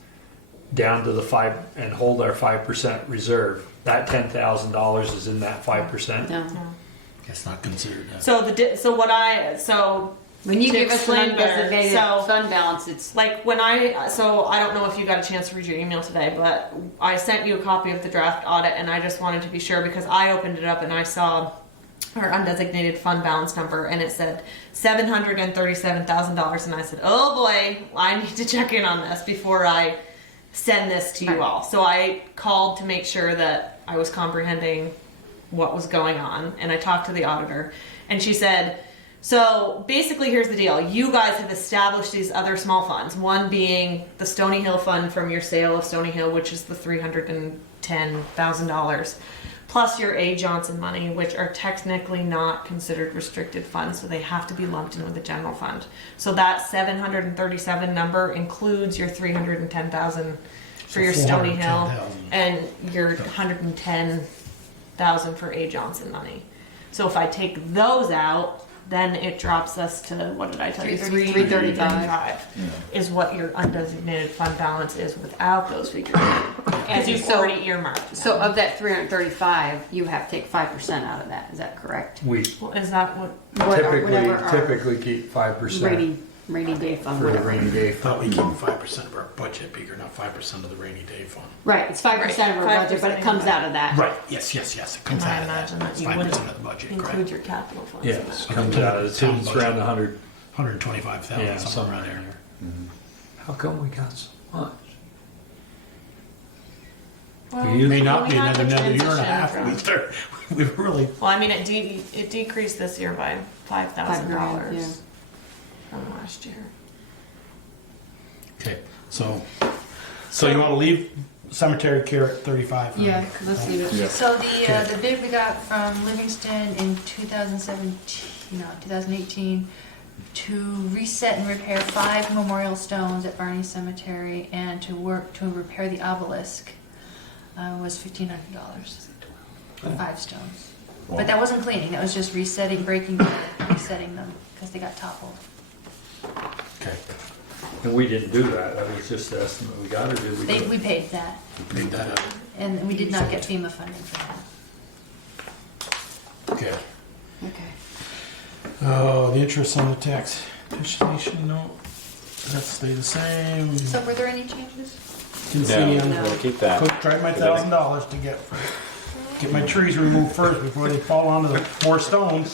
down to the 5 and hold our 5% reserve, that $10,000 is in that 5%. No. It's not considered that. When When you To give us an explain better, undesignated so- fund balance, it's like I don't know if you got a chance to read your email today, but I sent you a copy of the draft audit, and I just wanted to be sure because I opened it up and I saw our undesignated fund balance number, and it said $737,000, and I said, oh boy, I need to check in on this before I send this to you Right. all. So I called to make sure that I was comprehending what was going on, and I talked to the auditor, and she said, so basically here's the deal. You guys have established these other small funds, one being the Stoney Hill fund from your sale of Stoney Hill, which is the $310,000, plus your A. Johnson money, which are technically not considered restricted funds, so they have to be lumped in with the general fund. So that 737 number includes your 310,000 for your Stony Hill 410,000. and your 110,000 for A. Johnson money. So if I take those out, then it drops us to, what did I tell you? 335 is what your undesignated fund balance is without those figures. As you've So- already earmarked. so of that 335, you have to take 5% out of that. Is that correct? We Well, is that what? Whatever our typically keep 5% rainy day fund. for the whatever. rainy day I thought we fund. keep 5% of our budget, Bigger, not 5% of the rainy day fund. Right, it's 5% of our budget, but it 5% comes out of that. Right, yes, it comes And I out of that. imagine that It's you 5% wouldn't of the budget, include correct. your capital funds. Yes, comes out. It's around 100. 125,000, Yeah, somewhere around there. How come we got so much? Well, We May not we be had another the year and a transition half. from- We've really, Well, I mean, it decreased this year by $5,000 yeah. from last year. okay, so you want to leave cemetery care at 35? Yeah, let's leave it. Yeah. So the bid we got from Livingston in 2018, to reset and repair 5 memorial stones at Barney Cemetery and to repair the obelisk was $1,500 for 5 stones. But that wasn't cleaning, that was just breaking them, resetting them, because they got toppled. Okay, And we didn't do that. That was just the estimate we got, or did we? do it? We paid that, made that up. and we did not get FEMA funding for that. Okay. Okay. Oh, the interest on the tax petition note. That stay the same. So were there any changes? Didn't see No, any. we'll keep that. Tried my $1,000 to get my trees removed first before they fall onto the more stones.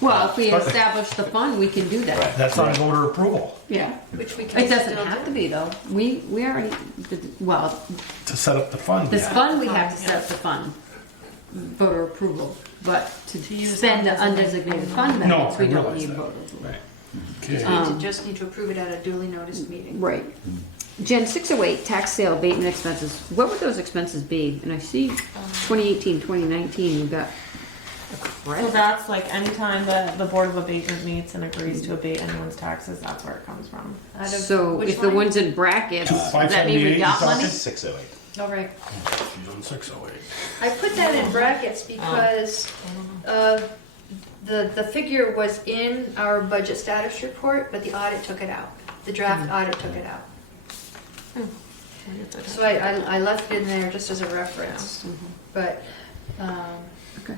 Well, if we establish the fund, we can do that. That's on voter approval Yeah. Which we can It doesn't still have do. to be though. We already, well, to set up the fund. this yeah. fund, we have to set up the fund. Voter approval, but to use spend the undesignated fund balance, I we don't realize need that. voter approval. Okay. We just need to approve it at a duly noticed meeting. Right. Jen, 608, tax sale abatement expenses. What would those expenses be? And I see 2018, 2019, you got a So credit. that's like anytime the Board of Abatement meets and agrees to abate anyone's taxes, that's where it comes from. Out of So which if the line? ones in brackets, does that mean we 578, got you're money? talking? 608. All right. She's on 608. I put that in brackets because the figure was in our budget status report, but the audit took it out. The draft audit took it out. So I left it in there just as a reference. But, Okay.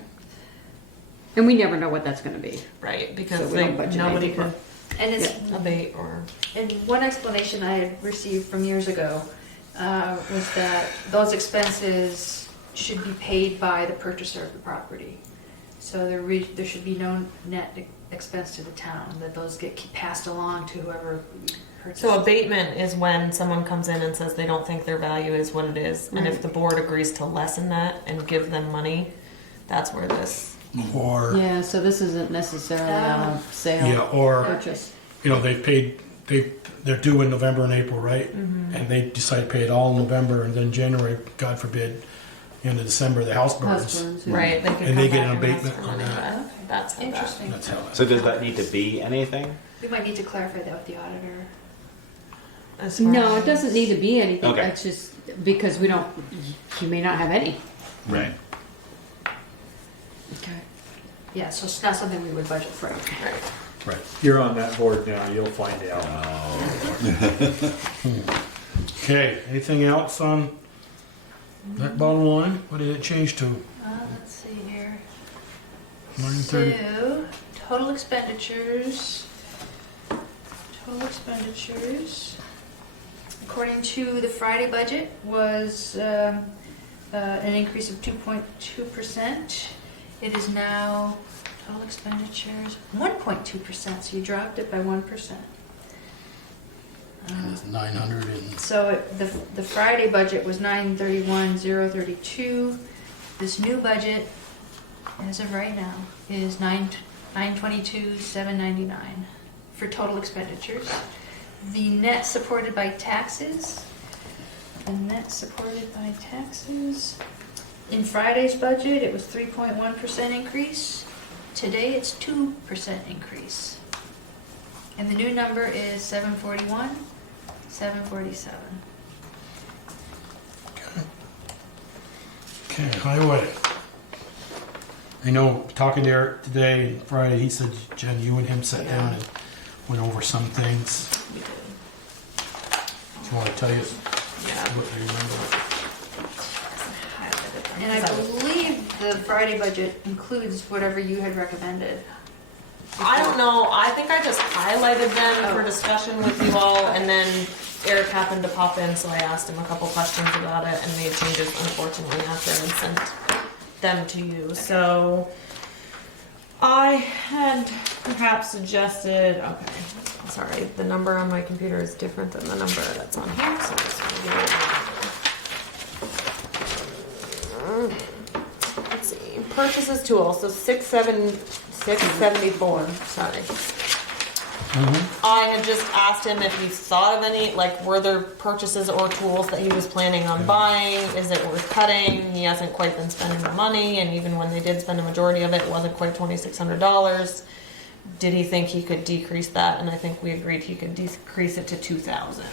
And we never know what that's gonna be. Right, So because we don't budget nobody anything can and it's, abate or. and one explanation I had received from years ago was that those expenses should be paid by the purchaser of the property. So there should be no net expense to the town, that those get passed along to whoever purchases. So abatement is when someone comes in and says they don't think their value is what it is, and if the board agrees to lessen that and give them money, that's where this. Or, Yeah, so this isn't necessarily on a sale. yeah, or, Purchase. you know, they're due in November and April, right? And they decide to pay it all in November, and then January, God forbid, into December, the house burns. Husbands, yeah. Right, they could And come they back get an and ask abatement for on money. that. That's how that. Interesting. That's how that. So does that need to be anything? We might need to clarify that with the auditor. As far No, it as- doesn't need to be anything. Okay. It's just because we don't, you may not have any. Right. Okay. Yeah, so it's not something we would budget for. Right. Right. You're on that board now, you'll find out. Okay, anything else on that bottom line? What did it change to? Let's see here. 930. So, total expenditures. According to the Friday budget, was an increase of 2.2%. It is now total expenditures 1.2%. So you dropped it by 1%. It's 900 and So the Friday budget was 931,032. This new budget, as of right now, is 922,799 for total expenditures. The net supported by taxes. In Friday's budget, it was 3.1% increase. Today, it's 2% increase. And the new number is 741. 747. okay, highway. I know, talking to Eric today, Friday, he said, Jen, you and him sat down and went over some things. We did. Do you want to tell you Yeah. what you remember? And I believe the Friday budget includes whatever you had recommended. I don't know. I think I just highlighted them for discussion with you all, and then Eric happened to pop in, so I asked him a couple questions about it and made changes, unfortunately, after and sent them to you. So I had perhaps suggested, okay, sorry, the number on my computer is different than the number that's on here, so I'm just gonna give it a let's see, purchases tool, so 674, sorry. I had just asked him if he thought of any, like, were there purchases or tools that he was planning on buying? Is it worth cutting? He hasn't quite been spending the money, and even when they did spend a majority of it, it wasn't quite $2,600. Did he think he could decrease that? And I think we agreed he could decrease it to 2,000.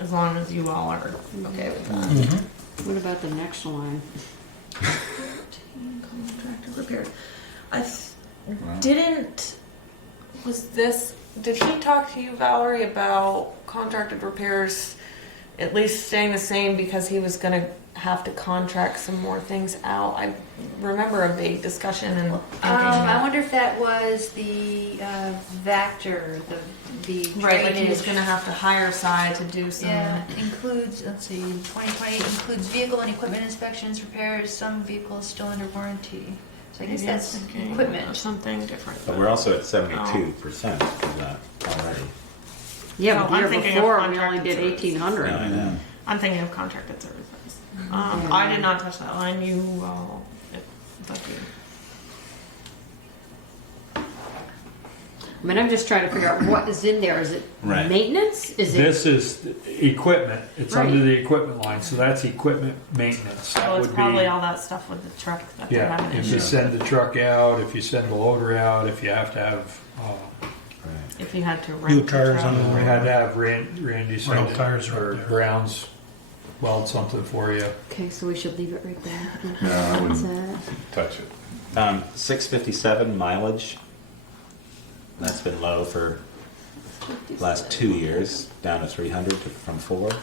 As long as you all are okay with that. What about the next line? Contractor repairs. Did he talk to you, Valerie, about contracted repairs at least staying the same because he was gonna have to contract some more things out. I remember a big discussion and thinking I that- wonder if that was the Vector, the right, like he was drainage. gonna have to hire side to do some. Yeah, includes, let's see, 2020 includes vehicle and equipment inspections, repairs, some vehicles still under warranty. So I guess Maybe I'm that's thinking of equipment. something different. But we're also at 72% of that already. Yeah, No, but the I'm year thinking of before, we only contracted did services. 1,800. I know. I'm thinking of contracted services. Yeah. I did not touch that line. You, it's up to you. I mean, I'm just trying to figure out what is in there. Is it Right. maintenance? Is it? This is equipment, it's under Right. the equipment line, so that's equipment maintenance. That So it's would probably be, all that stuff with the truck that they're yeah, having if you issues. send the truck out, if you send the loader out, if you have to have, If you had to New rent the tires truck. on we the had to have Randy send Rental it, tires are or up there. Brown's weld something for you. Okay, so we should leave it right there. Yeah, I wouldn't That's touch it. 657 mileage. That's been low for the last 2 years, down to 300 from 4. I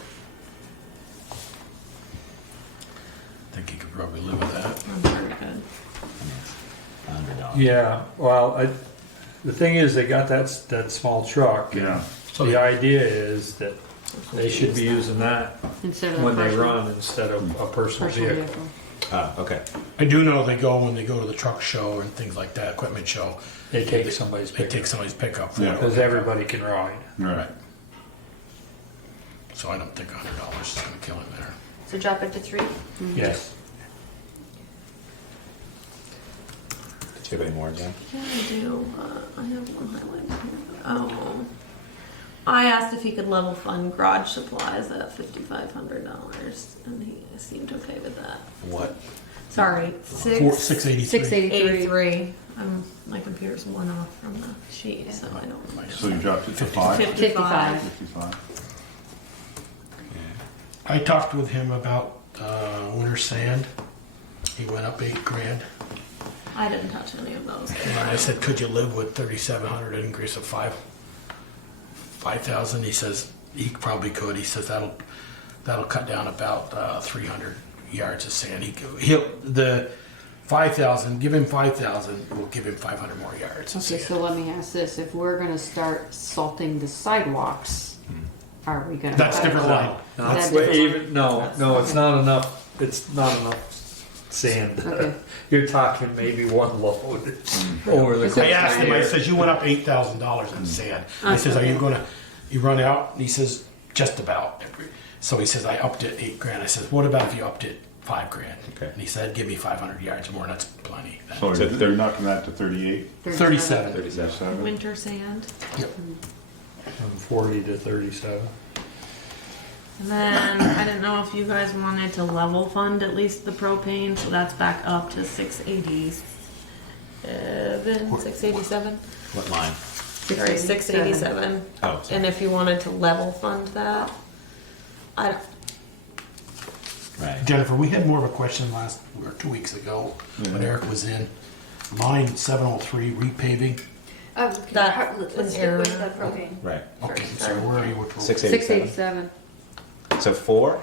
think you could probably live with that. I'm sure you could. $100. Yeah, well, the thing is, they got that small truck. and Yeah. So The idea is that they should be using that instead of when the they personal- run instead of a personal personal vehicle. vehicle. Oh, okay. I do know when they go to the truck show and things like that, equipment show, They take somebody's they pickup. take somebody's pickup for Yeah. it. Because everybody can ride. Right. So I don't think $100 is gonna kill him there. So drop it to 3. Yes. Did you have any more, Jen? Yeah, I do. I have one highlighted here. Oh. I asked if he could level fund garage supplies at $5,500, and he seemed okay with that. What? Sorry, 683. 683. 83. My computer's one off from the sheet, so I don't. So you dropped it to 5? 55. 55. I talked with him about winter sand. He went up $8,000. I didn't touch any of those. And I said, could you live with 3,700 increase of 5,000? He says he probably could. He says that'll cut down about 300 yards of sand. He'll the 5,000. Give him 5,000. We'll give him 500 more yards. of Okay, sand. so let me ask this: if we're gonna start salting the sidewalks, are we gonna? That's cut different it? line. That's Well, different. no, it's not enough. It's not enough sand. Okay. You're talking maybe one load over the Is course I it- asked of him. the I year. says you went up $8,000 in sand. I says, are you gonna? You run out? And he says, just about. So he says, I upped it $8,000. I says, what about if you upped it $5,000? Okay. And he said, give me 500 yards more. That's plenty. So So they're knocking that to 38? 37. 37. Winter sand. From 40 to 37. And then I didn't know if you guys wanted to level fund at least the propane, so that's back up to 687. What line? Sorry, 687. Oh, sorry. And if you wanted to level fund that, I don't. Right. Jennifer, we had more of a question or 2 weeks ago when Eric was in. Line 703 repaving. That Let's was stick with the propane. Right. Okay, so where are you with propane? 687. 687. So 4?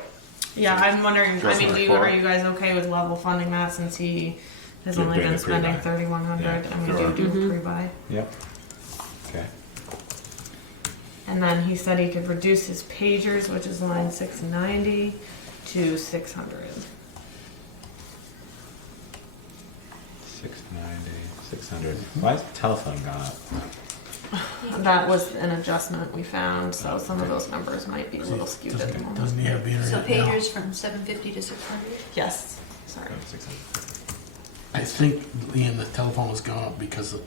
Yeah, I'm wondering. Go I mean, for it, are four. you guys okay with level funding that since he has You're only doing been a pre-buy. spending 3,100 Yeah, and we sure. do a pre-buy? Yep. Okay. And then he said he could reduce his pagers, which is line 690, to 600. 690, 600. Why is the telephone gone up? That was an adjustment we found, so some of those numbers might be a little skewed at the moment. Doesn't he have the So internet now? pagers from 750 to 600. Yes, sorry. 600. I think, Ian, the telephone has gone up because of...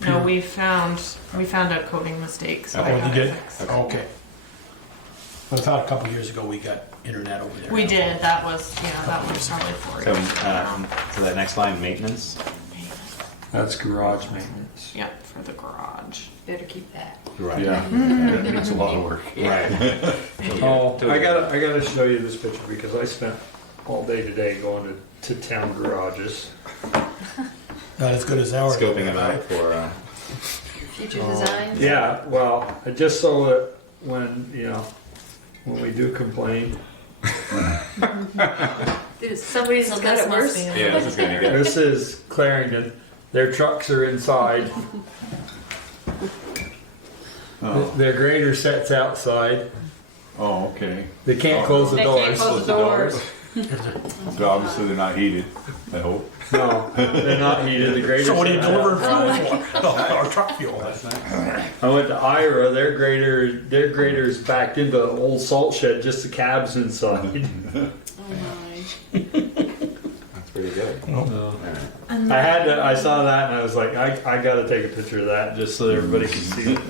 No, we found a coding mistake, so I Oh, got you it did? fixed. Okay. But I thought a couple years ago we got internet over there. We did. That was probably 4 So, years. so that next line, maintenance. That's garage maintenance. Yep, for the garage. Better keep that. Right. Yeah, that needs a lot of work. Right. Oh, I gotta show you this picture because I spent all day today going to town garages. Not as good as ours. Scoping them out for. Future designs. Yeah, well, I just so that when, when we do complain. Dude, somebody's So got this it must worse. be- Yeah, this is gonna get. This is Clarendon. Their trucks are inside. Oh, Their grader sets outside. oh, okay. They can't close the They doors. can't close the doors. So obviously they're not heated, I hope. No, they're not heated. The grader. So what are you sets delivering outside. fuel for? Or truck fuel? I went to Ira. Their grader's backed into the old salt shed. Just the cabs inside. Oh my. That's pretty good. I saw that and I was like, I got to take a picture of that just so everybody can see it.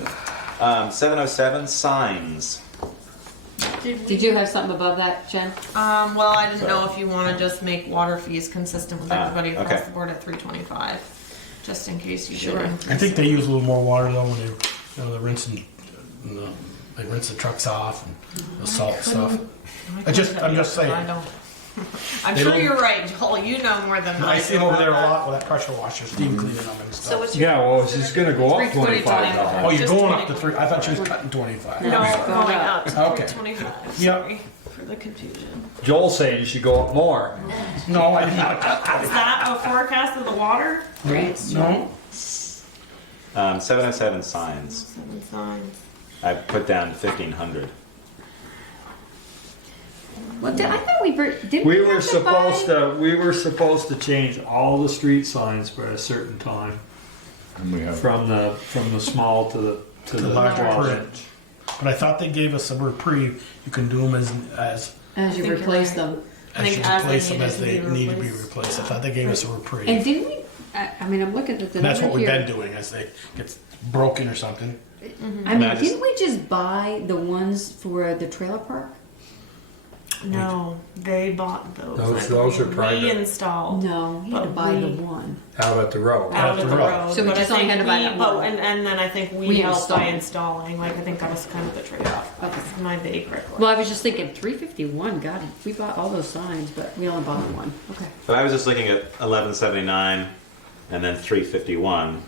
707 signs. Did you have something above that, Jen? Well, I didn't know if you want to just make water fees consistent with everybody across okay. the board at 325, just in case you Sure. did. I think they use a little more water though when they're rinsing, they rinse the trucks off and the salt stuff. I'm just saying. I don't. I'm They sure don't- you're right, Joel. You know more than I I see do them over there a about lot with that pressure washer, steam cleaning them and So stuff. what's your? Yeah, well, it's just going to go up $320. $25. Oh, you're just going up to 20. 3, I thought she was cutting 25. that. No, going up to Okay. 325. Yep. Sorry for the confusion. Joel's saying you should go up more. No, I did not cut Is that a forecast of the water? No, 707 signs. 7 signs. I put down 1,500. Well, I thought didn't We we were have to buy? supposed to change all the street signs by a certain time, And we have, from the small to the the larger large. print. But I thought they gave us a reprieve. You can do them as As you think you're replace right. them. I you think as they replace them needed as to they be need to be replaced. replaced. I thought they gave us a reprieve. And didn't we? I mean, I'm looking at the And that's number what we've here. been doing as they get broken or something. I mean, I just- didn't we just buy the ones for the trailer park? No, they bought those. Those- I those believe. are private. We installed No, he had to But buy the we- one. Out at the road. out the of the road. road. So we but just I only think had to buy we- that but- one. And then I think we We helped by installed. installing. Like I think that was kind of the trade-off. Okay. That's my vague recollection. Well, I was just thinking 351. God, we bought all those signs, but we only bought one. Okay. But I was just looking at 1179 and then 351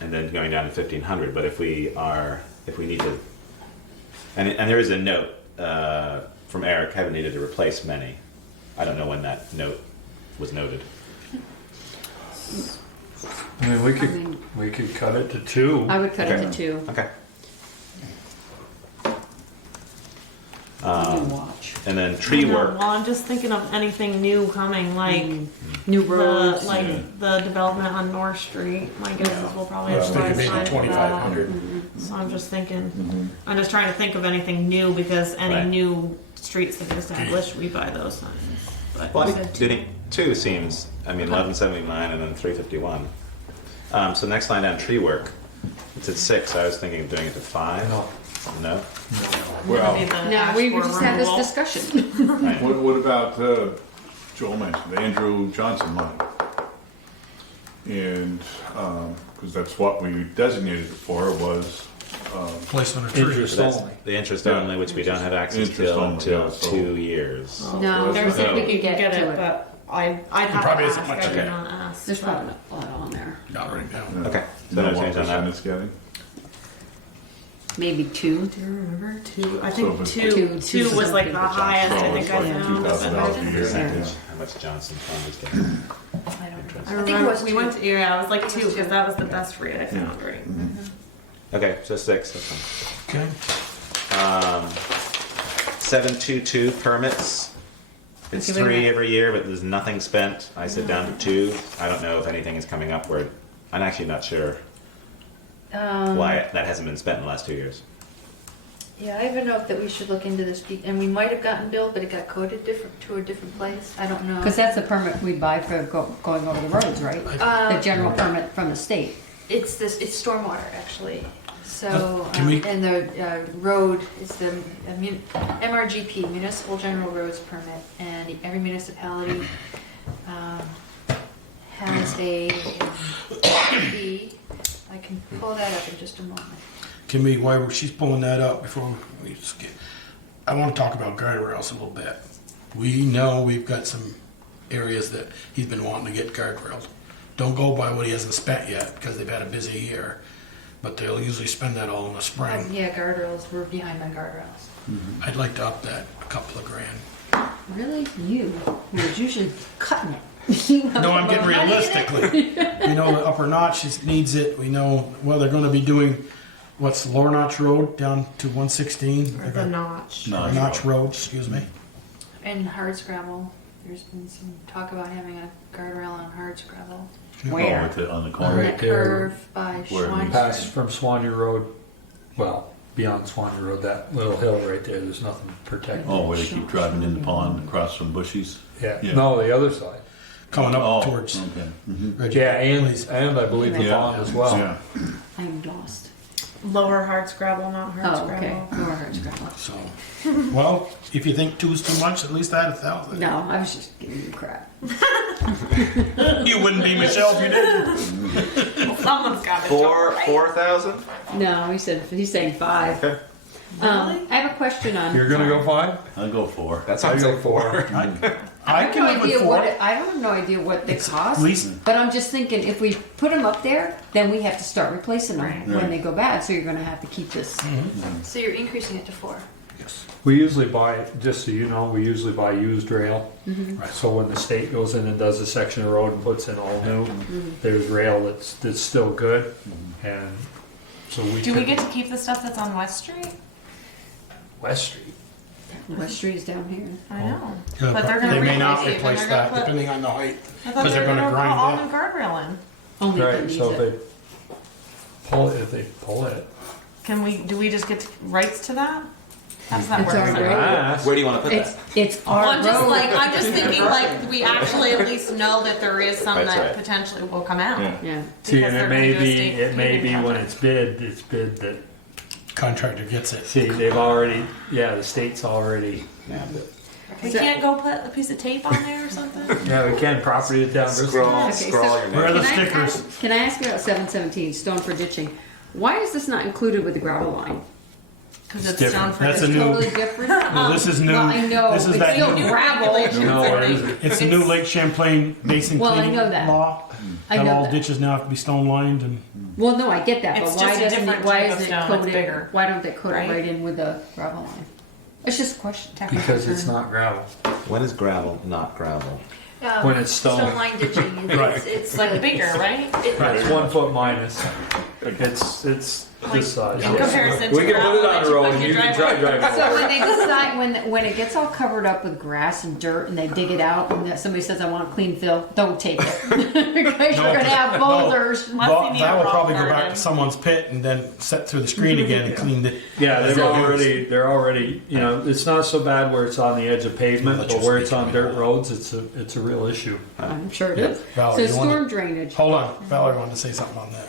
and then going down to 1,500. But if we need to, and there is a note from Eric, haven't needed to replace many. I don't know when that note was noted. I mean, we could cut it to 2. I would cut Okay. it to 2. Okay. You watch. And then tree work. Well, I'm just thinking of anything new coming, like New the roads. the development on North Street. My guess is we'll probably I have was to buy a thinking maybe sign for that. 2,500. So I'm just thinking, I'm just trying to think of anything new because any Right. new streets that get established, we buy those signs. But Well, I you think said doing 2 seems, 1179 and then 351. So next line down, tree work. It's at 6. I was thinking of doing it to 5. No. No? well, maybe the Now, ash we borer just had this removal. discussion. Right. what about, Joel mentioned, the Andrew Johnson money? And, because that's what we designated it for, was, Placement of trees. Interest That's only. the interest only, which we don't have access Interest to only, until yeah, so- 2 years. No, There's said we you could get to it. but I'd have probably to isn't ask. much. I did Okay. not ask. There's but- probably not a lot on there. Not right now. yeah. Okay. You So know no what change on percent that. it's getting? Maybe 2. Do you remember 2? I So think if it's- two was like the something. highest. I Oh, think it's I like found. $2,000 a year. Yeah. How much Johnson Fund is getting? I don't know. I I think it remember was we 2. went to, yeah, I was like I think it 2 was because 2. that was the best rate I found, right? Okay, so 6. That's fine. Okay. 722 permits. It's Okay, wait a 3 minute. every year, but there's nothing spent. I sit down to 2. I don't know if anything is coming up where I'm actually not sure why that hasn't been spent in the last 2 years. Yeah, I have a note that we should look into this, and we might have gotten billed, but it got coded to a different place. I don't know. Because that's the permit we buy for going over the roads, right? The general permit from the state. It's stormwater, actually. So, Can we- and the road is the MRGP, Municipal General Roads Permit, and every municipality has a fee. I can pull that up in just a moment. Can we, while she's pulling that up, before we skip, I want to talk about guardrails a little bit. We know we've got some areas that he's been wanting to get guardrails. Don't go by what he hasn't spent yet, because they've had a busy year. But they'll usually spend that all in the spring. Yeah, guardrails, we're behind on guardrails. I'd like to up that a couple of grand. Really? You? Who's usually cutting it. You have No, I'm getting more money in it? realistically. We know the upper notch needs it. We know, well, they're gonna be doing, what's the Lower Notch Road down to 116? Or the notch. Notch Road, excuse me. And hard scrabble, there's been some talk about having a guardrail on hard scrabble. Where? Oh, with it on the On corner. that Right there. curve by Where it Schwein. Past from Swanee Road, well, beyond Swanee Road, that little hill right there, there's nothing protected. Oh, where they keep driving in the pond across from bushies. Yeah, Yeah. no, the other side. Coming up Oh, towards okay. Mhm. Reggie. Yeah, and I believe the Yeah. pond as well. Yeah. I'm lost. Lower hard scrabble, not hard Oh, scrabble. okay. More hard scrabble. So, well, if you think two's too much, at least add 1,000. No, I was just giving you crap. You wouldn't be Michelle if you didn't. Someone's got to 4,000? No, he's saying 5. I have a question on. You're gonna go 5? I'll go 4. That sounds like 4. I can live with 4. I have no idea what they It's cost. least- But I'm just thinking, if we put them up there, then we have to start replacing them Right. when they go bad. So you're going to have to keep this. So you're increasing it to 4. Yes. We usually buy, just so you know, we usually buy used rail. Right. So when the state goes in and does a section of road and puts in all new, there's rail that's still good. And so we Do we could- get to keep the stuff that's on West Street? West Street. West Street is down here. I know. Yeah, But they're gonna they may not repave and replace they're gonna that, put- depending on the height. I thought Because they they're were gonna gonna put grind all that. new guardrail in. Only if it Right, needs so if it. they pull it. Do we just get rights to that? How does that It's work? our road. Ah, Where do you want to put It's that? it's our Well, I'm just road. like, I'm just thinking like we actually at least know that there is some That's that right. potentially will come out. Yeah. Yeah. See, Because and they're it may gonna do a be, state it may be paving when project. it's bid that, Contractor gets it. see, they've already, yeah, the state's already, We can't go put a piece of tape on there or something? yeah, we can, property of town Bristol. Scroll, Okay, scroll so- your Where are name. the Can I stickers? Can I ask you about 717 Stone for ditching? Why is this not included with the gravel line? Because it's different. stone for That's a ditch. new- Totally different. No, this is new. Well, I know. This is it's that still new- gravel. No, it isn't. It's the new Lake Champlain basin Well, I cleaning know that. law. I That know all that. ditches now have to be stone lined and Well, no, I get that, It's but why just a doesn't different it? Why type of isn't it stone, it's coded? bigger. Why don't they code Right? it right in with the gravel line? It's just a question. Because it's not gravel. When is gravel not gravel? When it's stone. Line ditching. Right. It's Like bigger, right? It's 1 foot minus. It's this size. In comparison to We can put it gravel on that the you road put and in you your can try driveway. driving. So when they decide, when it gets all covered up with grass and dirt, and they dig it out, and that somebody says, "I want clean fill," don't take it because you're gonna have boulders. Unless Well, you need that a will rock probably go back garden. to someone's pit and then set through the screen again and cleaned it. Yeah, they're So- already, you know, it's not so bad where it's on the edge of pavement, but where it's on dirt roads, it's a real issue. I'm sure it is. Valerie, So you wanna- storm drainage. Hold on, Valerie wanted to say something on that.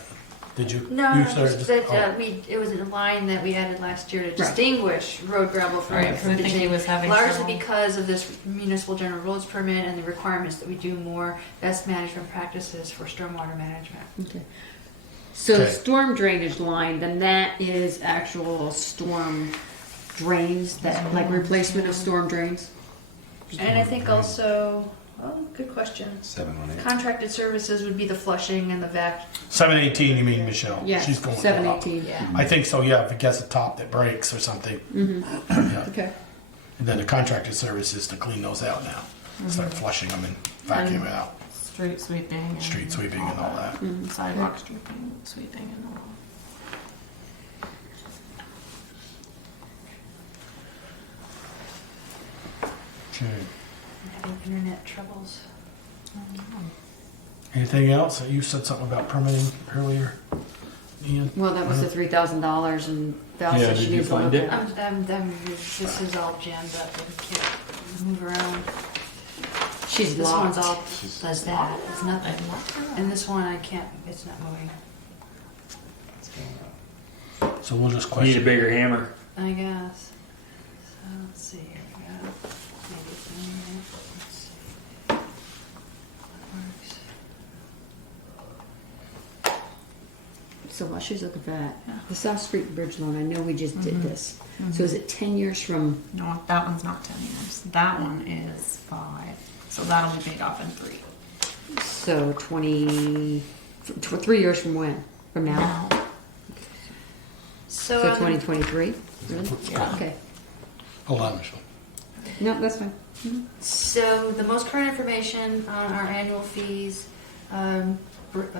Did you? No, You no, started just to- that oh. it was a line that we added last year to distinguish road gravel from, Right, 'cause I think he ditching, was having largely trouble. because of this municipal general roads permit and the requirements that we do more best management practices for stormwater management. Okay. So the Okay. storm drainage line, then that is actual storm drains, that like replacement of storm drains. And I think also, well, good question. 718. Contracted services would be the flushing and the vac. 718, you mean, Michelle? Yeah, She's going up. 718. Yeah. I think so, yeah, if it gets a top that breaks or something. Yeah. Okay. And then the contracted services to clean those out now. Start flushing them and vacuuming it out. Street sweeping. And Street sweeping and all that. Sidewalk sweeping and all. Okay. Having internet troubles. Anything else? You said something about permitting earlier, Ian? Well, that was the $3,000, and Val Yeah, said she did you needs to find look it? at This is all jammed up and can't move around. She's This one's locked. all, does that, it's nothing. And this one I can't, it's not moving, So we'll just Need a question. bigger hammer. I guess. So let's see, here we go. Maybe it's in there. Let's see. What works? So while she's looking for that, the South Street Bridge loan, I know we just did this. So is it 10 years from, No, that one's not 10 years. That one is 5. So that'll be paid off in 3. so 3 years from when? From now? So, So 2023? Really? Yeah. Okay. Hold on, Michelle. No, that's fine. So the most current information on our annual fees,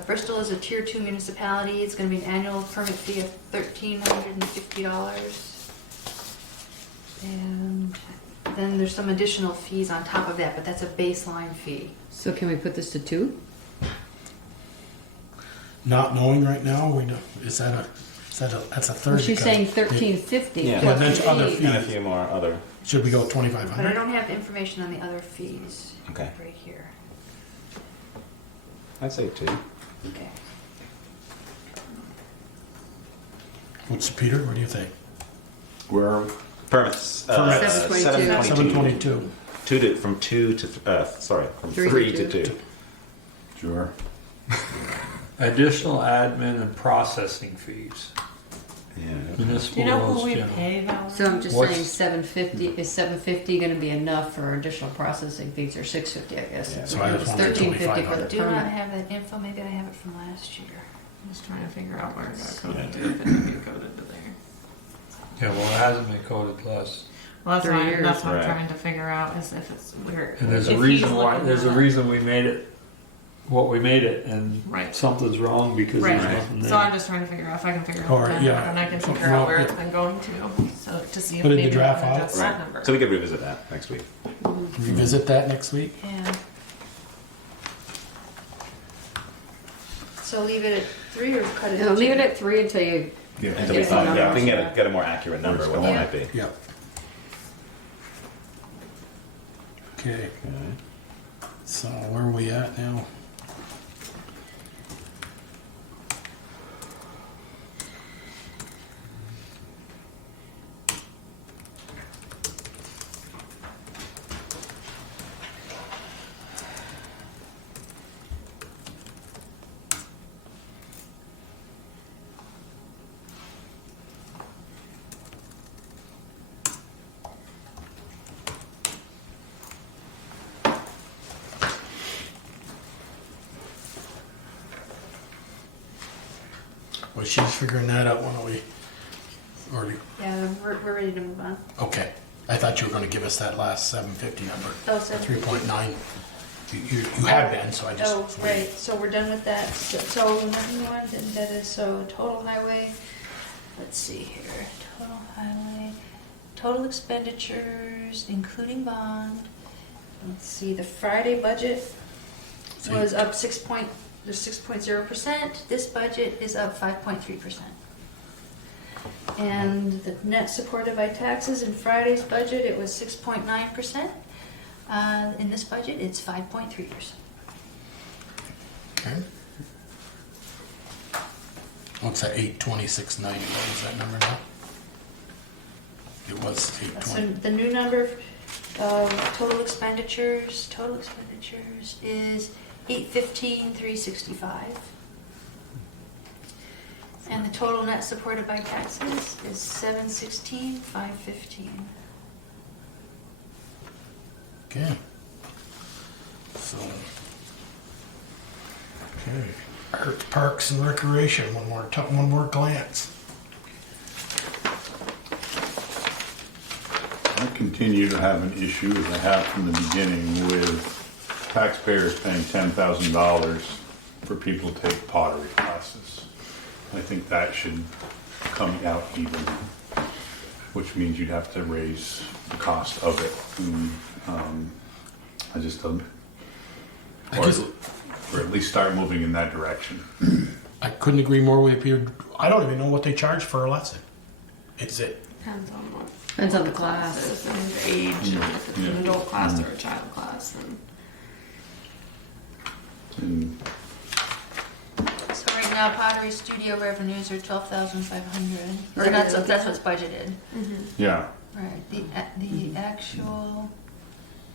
Bristol is a tier 2 municipality. It's going to be an annual permit fee of $1,350. And then there's some additional fees on top of that, but that's a baseline fee. So can we put this to 2? Not knowing right now, we don't, that's a third. Well, she's because- saying 1350. Yeah. Yeah, then other fee. fees. And a few more other. Should we go But I 2,500? don't have information on the other fees. Okay. Right here. I'd say 2. Okay. What's Peter? What do you think? Where are we? Permits. Permits. 722. 722. From 2 to from 3 3 to to 2. 2. Sure. Additional admin and processing fees. Yeah. Do Municipal you know roads who we general. pay, Valerie? So I'm just What's- saying 750, is 750 gonna be enough for additional processing fees, or 650, I guess? Yeah. So I just It's wanted 1350 for the 2,500. Do not permit. have that info. Maybe I have it from last year. I'm just trying to figure out where it got coded to, Yeah. if it didn't get coded to there. Yeah, well, it hasn't been coded less. Well, that's 3 what, years. that's what Right. I'm trying to figure out, is if it's where. And there's if a he's reason why, looking there's at a it. reason we made it what we made it, and Right. something's wrong because Right. there's nothing there. So I'm just trying to figure out if I can figure out Or, that, yeah. and I can figure Well, out where yeah. it's been going to, so to see if Put it in the maybe draft I can file. adjust that number. So we could revisit that next week. Revisit that next week? And so leave it at 3 or cut it? No, leave it at 3 until you, Yeah. Until we Get some find, yeah, if we can numbers. get a more accurate number of what that Yeah. might be. Yeah. Okay, Okay. so where are we at now? Well, she's figuring that out, why don't we, or, Yeah, we're ready to move on. okay. I thought you were gonna give us that last 750 number. Oh, 750. 3.9. You have been, so I just. Oh, right, so we're done with that. So nothing more than that is, so total highway, let's see here, total highway, total expenditures, including bond. Let's see, the Friday budget was up 6.0%. This budget is up 5.3%. And the net supported by taxes in Friday's budget, it was 6.9%. In this budget, it's 5.3%. Okay. What's that, 82690, what was that number now? It was So 820. the new number of total expenditures is 815,365. And the total net supported by taxes is 716,515. Okay. So. Okay. Parks and Recreation, one more glance. I continue to have an issue, as I have from the beginning, with taxpayers paying $10,000 for people to take pottery classes. I think that should come out even, which means you'd have to raise the cost of it. And, I just don't, or at least start moving in that direction. I couldn't agree more with you, Peter. I don't even know what they charge for a lesson. Is it? Depends on what. Depends on the what class. is and the age, and if it's Yeah. an adult class or a child class, and. And So right now, pottery studio revenues are 12,500. So Right. that's what's budgeted. yeah, Right, the actual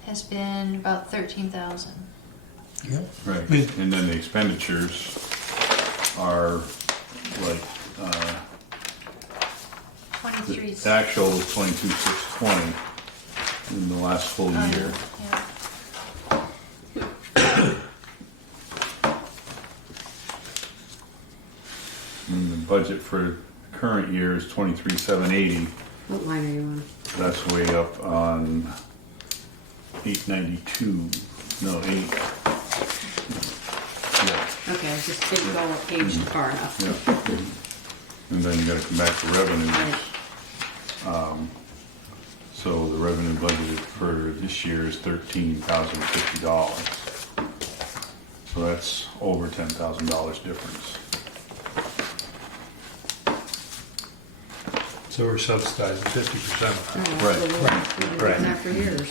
has been about 13,000. Yeah. right. And then the expenditures are like, 23. the actual was 22,620 in the last full year. Yeah. And the budget for the current year is 23,780. what line are you on? That's way up on 892, no, 8. Yeah, Okay, I just didn't go a page far enough. yeah. And then you gotta come back to revenues. So the revenue budgeted for this year is $13,050. So that's over $10,000 difference. So we're subsidizing 50%. Oh, Right. absolutely. We've been doing that for years.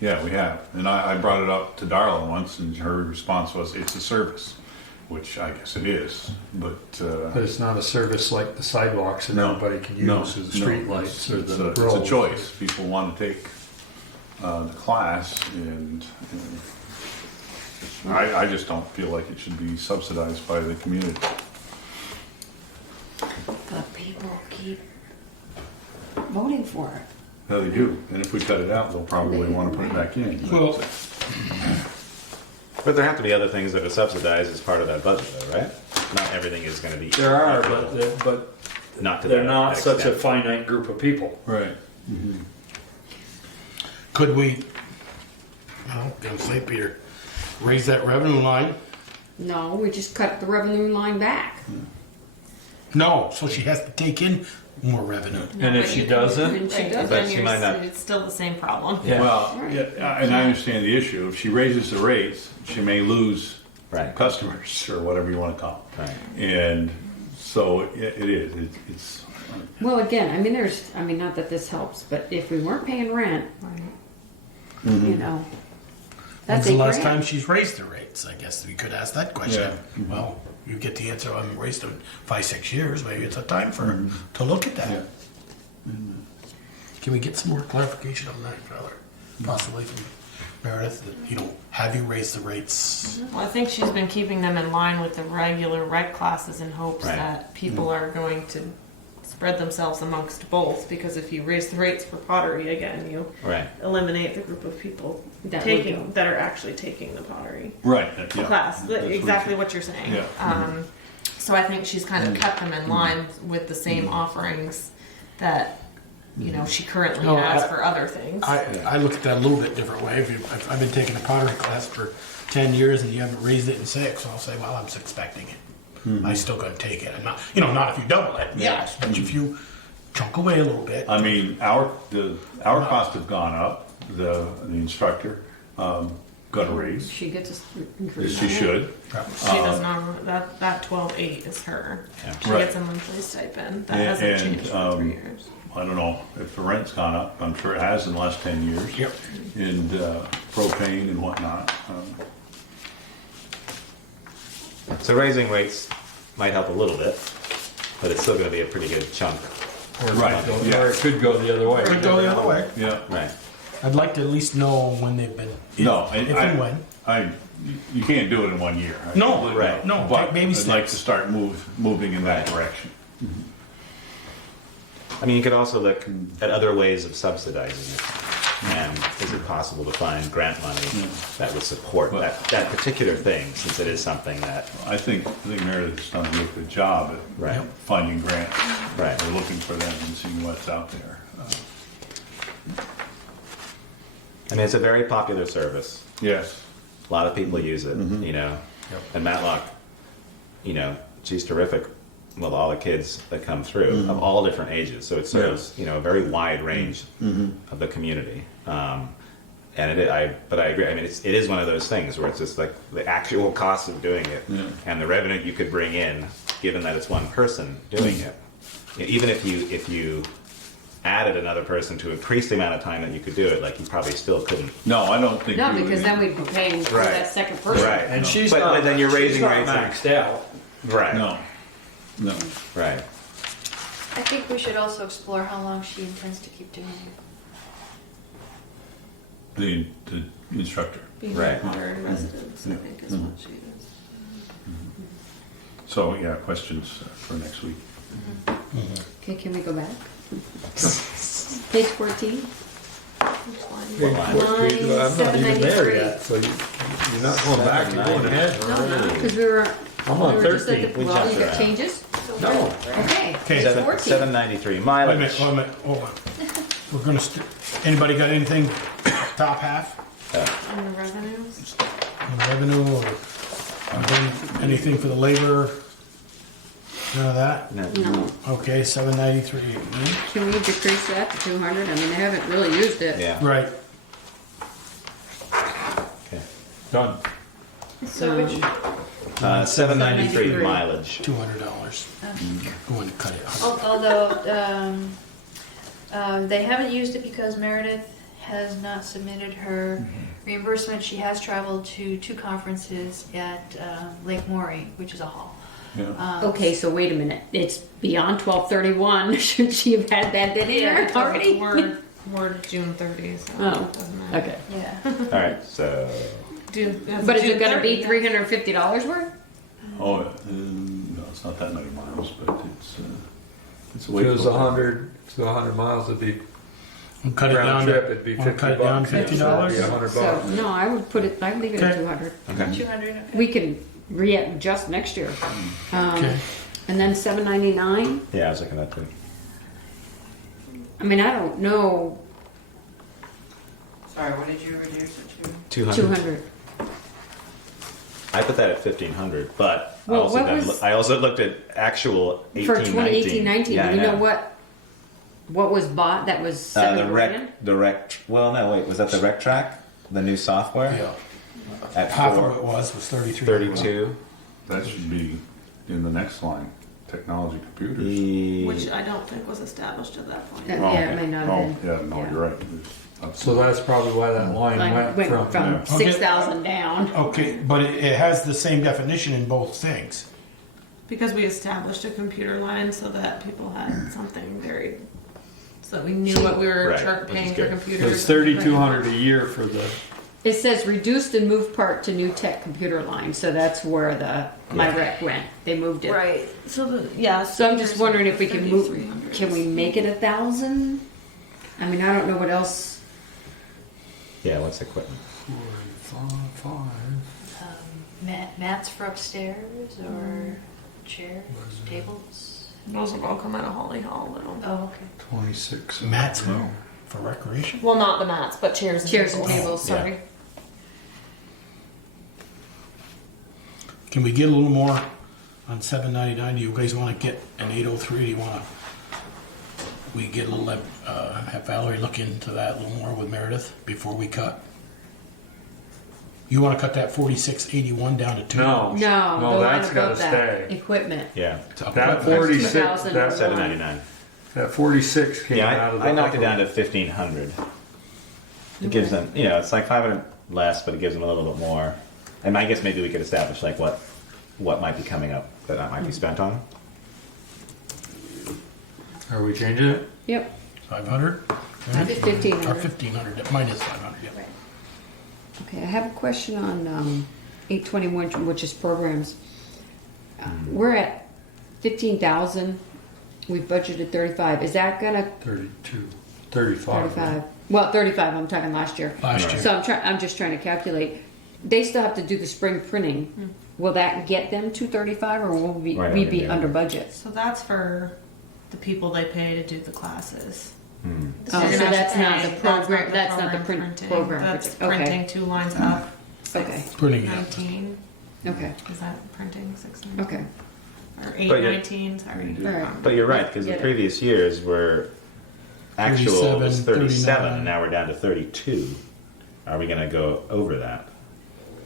Yeah, we have. And I brought it up to Darla once, and her response was, it's a service, which I guess it is, but. But it's not a service like the sidewalks that No, everybody can no, use, or the no. streetlights, or It's the a roads. choice. People want to take the class, and I just don't feel like it should be subsidized by the community. But people keep voting for it. Yeah, they do. And if we cut it out, they'll probably want to put it back in. Well, But there have to be other things that are subsidized as part of that budget, though, right? Not everything is going to be. There are, equitable. but Not to they're that not such a extent. finite group of people. Right. could we, well, gonna say, Peter, raise that revenue line? No, we just cut the revenue line back. No, so she has to take in more revenue. And if she doesn't, And she Right, does. But then she might not- it's still the same problem. yeah. Well, Right. yeah, and I understand the issue. If she raises the rates, she may lose Right. customers or whatever you want to call Right. it. And so it is. It's Well, again, I mean, not that this helps, but if we weren't paying rent, you know, When's that's the $8 last grand. time she's raised the rates? I guess we could ask that question. Yeah. Well, you get the answer, I haven't raised them 5-6 years, maybe it's a time for her to look at that. Yeah. Can we get some more clarification on that, fella? Possibly from Meredith, that, you know, have you raised the rates? Well, I think she's been keeping them in line with the regular rec classes in hopes Right. that people are going to spread themselves amongst both, because if you raise the rates for pottery again, you Right. eliminate the group of people That would go. that are actually taking the pottery right. Yeah. class. That's Exactly what you're saying. Yeah. So I think she's kind of kept them in line with the same offerings that you know she currently No, has I- for other things. I look at that a little bit different way. If I've been taking a pottery class for 10 years and you haven't raised it in 6, I'll say, well, I'm expecting it. I'm still going to take it. I'm not, you know, not if you double it, yes, but if you chunk away a little bit. I mean, our costs have gone up. The instructor got a raise. She gets a As increase. she should. She does not. That 12.8 is her. Yeah. She Right. gets a monthly stipend. That And- hasn't and, changed for 3 years. I don't know if the rent's gone up. I'm sure it has in the last 10 years. Yep. And propane and whatnot. So raising rates might help a little bit, but it's still going to be a pretty good chunk. Right. Yeah. Or it could go the other way. Could go the other way. Yeah. Right. I'd like to at least know when they've been, if, No, if and when. You can't do it in 1 year. No, right. No, But take baby I'd like to steps. start moving in that Right. direction. I mean, you could also look at other ways of subsidizing it. And is it possible to find grant money that would support Well- that particular thing, since it is something that, I think Meredith's done a really good job at Right. finding grants. Right. We're looking for them and seeing what's out there. I mean, it's a very popular service. Yes. A lot of people use it, you know. And Matlock, you know, she's terrific with all the kids that come through of all different ages. So it serves, you know, a very wide range of the community. But I agree. I mean, it is one of those things where it's just like the actual cost of doing it and the revenue you could bring in, given that it's one person doing it. You know, even if you added another person to increase the amount of time that you could do it, like you probably still couldn't. No, I don't think. No, you- because then we'd be paying for Right. that second person. Right. And she's But not. then you're raising she's not rates and- maxed out. Right. No. No. Right. I think we should also explore how long she intends to keep doing it. The instructor. Being Right. a pottery residence, I think, is what she is. So, yeah, questions for next week. Okay, can we go back? Page 14. I'm not even there yet, so you're not going back, you're going ahead. No, because we were I'm on we were just at 13. the- We Well, jumped you got around. changes? No. Okay, Okay. page 14. 793 Wait a mileage. minute, hold on. we're gonna, anybody got anything, top half, On the revenues? on revenue or anything for the labor? None of that? No. Okay, 793. Can we decrease that to 200? I mean, they haven't really used it. Yeah. Right. Okay. Done. So which, 793 $793. mileage. $200. Going to cut it. although, they haven't used it because Meredith has not submitted her reimbursement. She has traveled to 2 conferences at Lake Maury, which is a hall. Yeah. Okay, so wait a minute. It's beyond 12/31. Should she have had that in here already? We're June 30th. So Oh, it doesn't matter. okay. Yeah. All right, so But is it going to be $350 worth? Oh, no, it's not that many miles, but it's a If way. it was 100, to 100 miles, it'd be We'll cut it down round to, trip. It'd be wanna 50 cut it down bucks. to It'd be $50? $100 So, bucks. no, I'd leave it at 200. okay. 200, okay. We can readjust next year. Okay. And then 799. Yeah, I was looking at that too. I mean, I don't know. Sorry, what did you reduce it to? 200. I put that at 1500, but Well, what I also looked at actual 18, For 2018, 19. Yeah, you I know what? What was bought? That was $7 grand. the rec. Well, no, wait, was that the rec track? The new software Yeah. at Half of it was 33. 32. That should be in the next line, technology computers. Which I don't think was established at that point. Yeah, Oh, it okay. may not Oh, have been. yeah, no, Yeah. you're right. So that's probably why that line Like, went from. yeah. 6,000 down. Okay, but it has the same definition in both things. Because we established a computer line so that people had something very, so that we knew what we were Right, which paying is for good. computers. It's 3,200 a year for the. It says reduced and moved part to new tech computer line, so that's where my rec went. They moved it. Right. So yeah. So I'm just wondering if we can move. 3,300. Can we make it 1,000? I mean, I don't know what else. Yeah, what's equipment? 45. Mats for upstairs or chairs, tables? Those will all come out of Holly Hall though. Oh, okay. 26. Mats for recreation. Well, not the mats, but chairs and Chairs and tables. tables. Yeah. Sorry. Can we get a little more on 799? Do you guys want to get an 803? Do you want to? We get a little, have Valerie look into that a little more with Meredith before we cut. You want to cut that 4681 down to 2? No. No, No, the line that's gotta above that. stay. Equipment. Yeah, That 46. 2,000. That 799. That 46 came out of Yeah, the. I knocked it upper- down to 1500. It gives them, it's like 500 less, but it gives them a little bit more. And I guess maybe we could establish like what might be coming up that might be spent on. Are we changing it? Yep. 500? 1,500. Or 1500, minus 500, yeah. Okay, I have a question on 821, which is programs. We're at 15,000. We've budgeted 35. Is that gonna 32. 35. 35? Well, 35. I'm talking last year. Last year. So I'm just trying to calculate. They still have to do the spring printing. Will that get them to 35, or will we Right, be yeah. under budget? So that's for the people they pay to do the classes. Oh, so you're gonna that's have to not pay- the program. That's not the printing. program. That's Okay. printing 2 lines up. Okay. Printing it. 19. Okay. Is that printing 6? Okay. Or But you're- 819? Sorry. All right. But you're right, because the Get it. previous years were actual was 37, 37, and now we're down to 32. Are we going to go over that?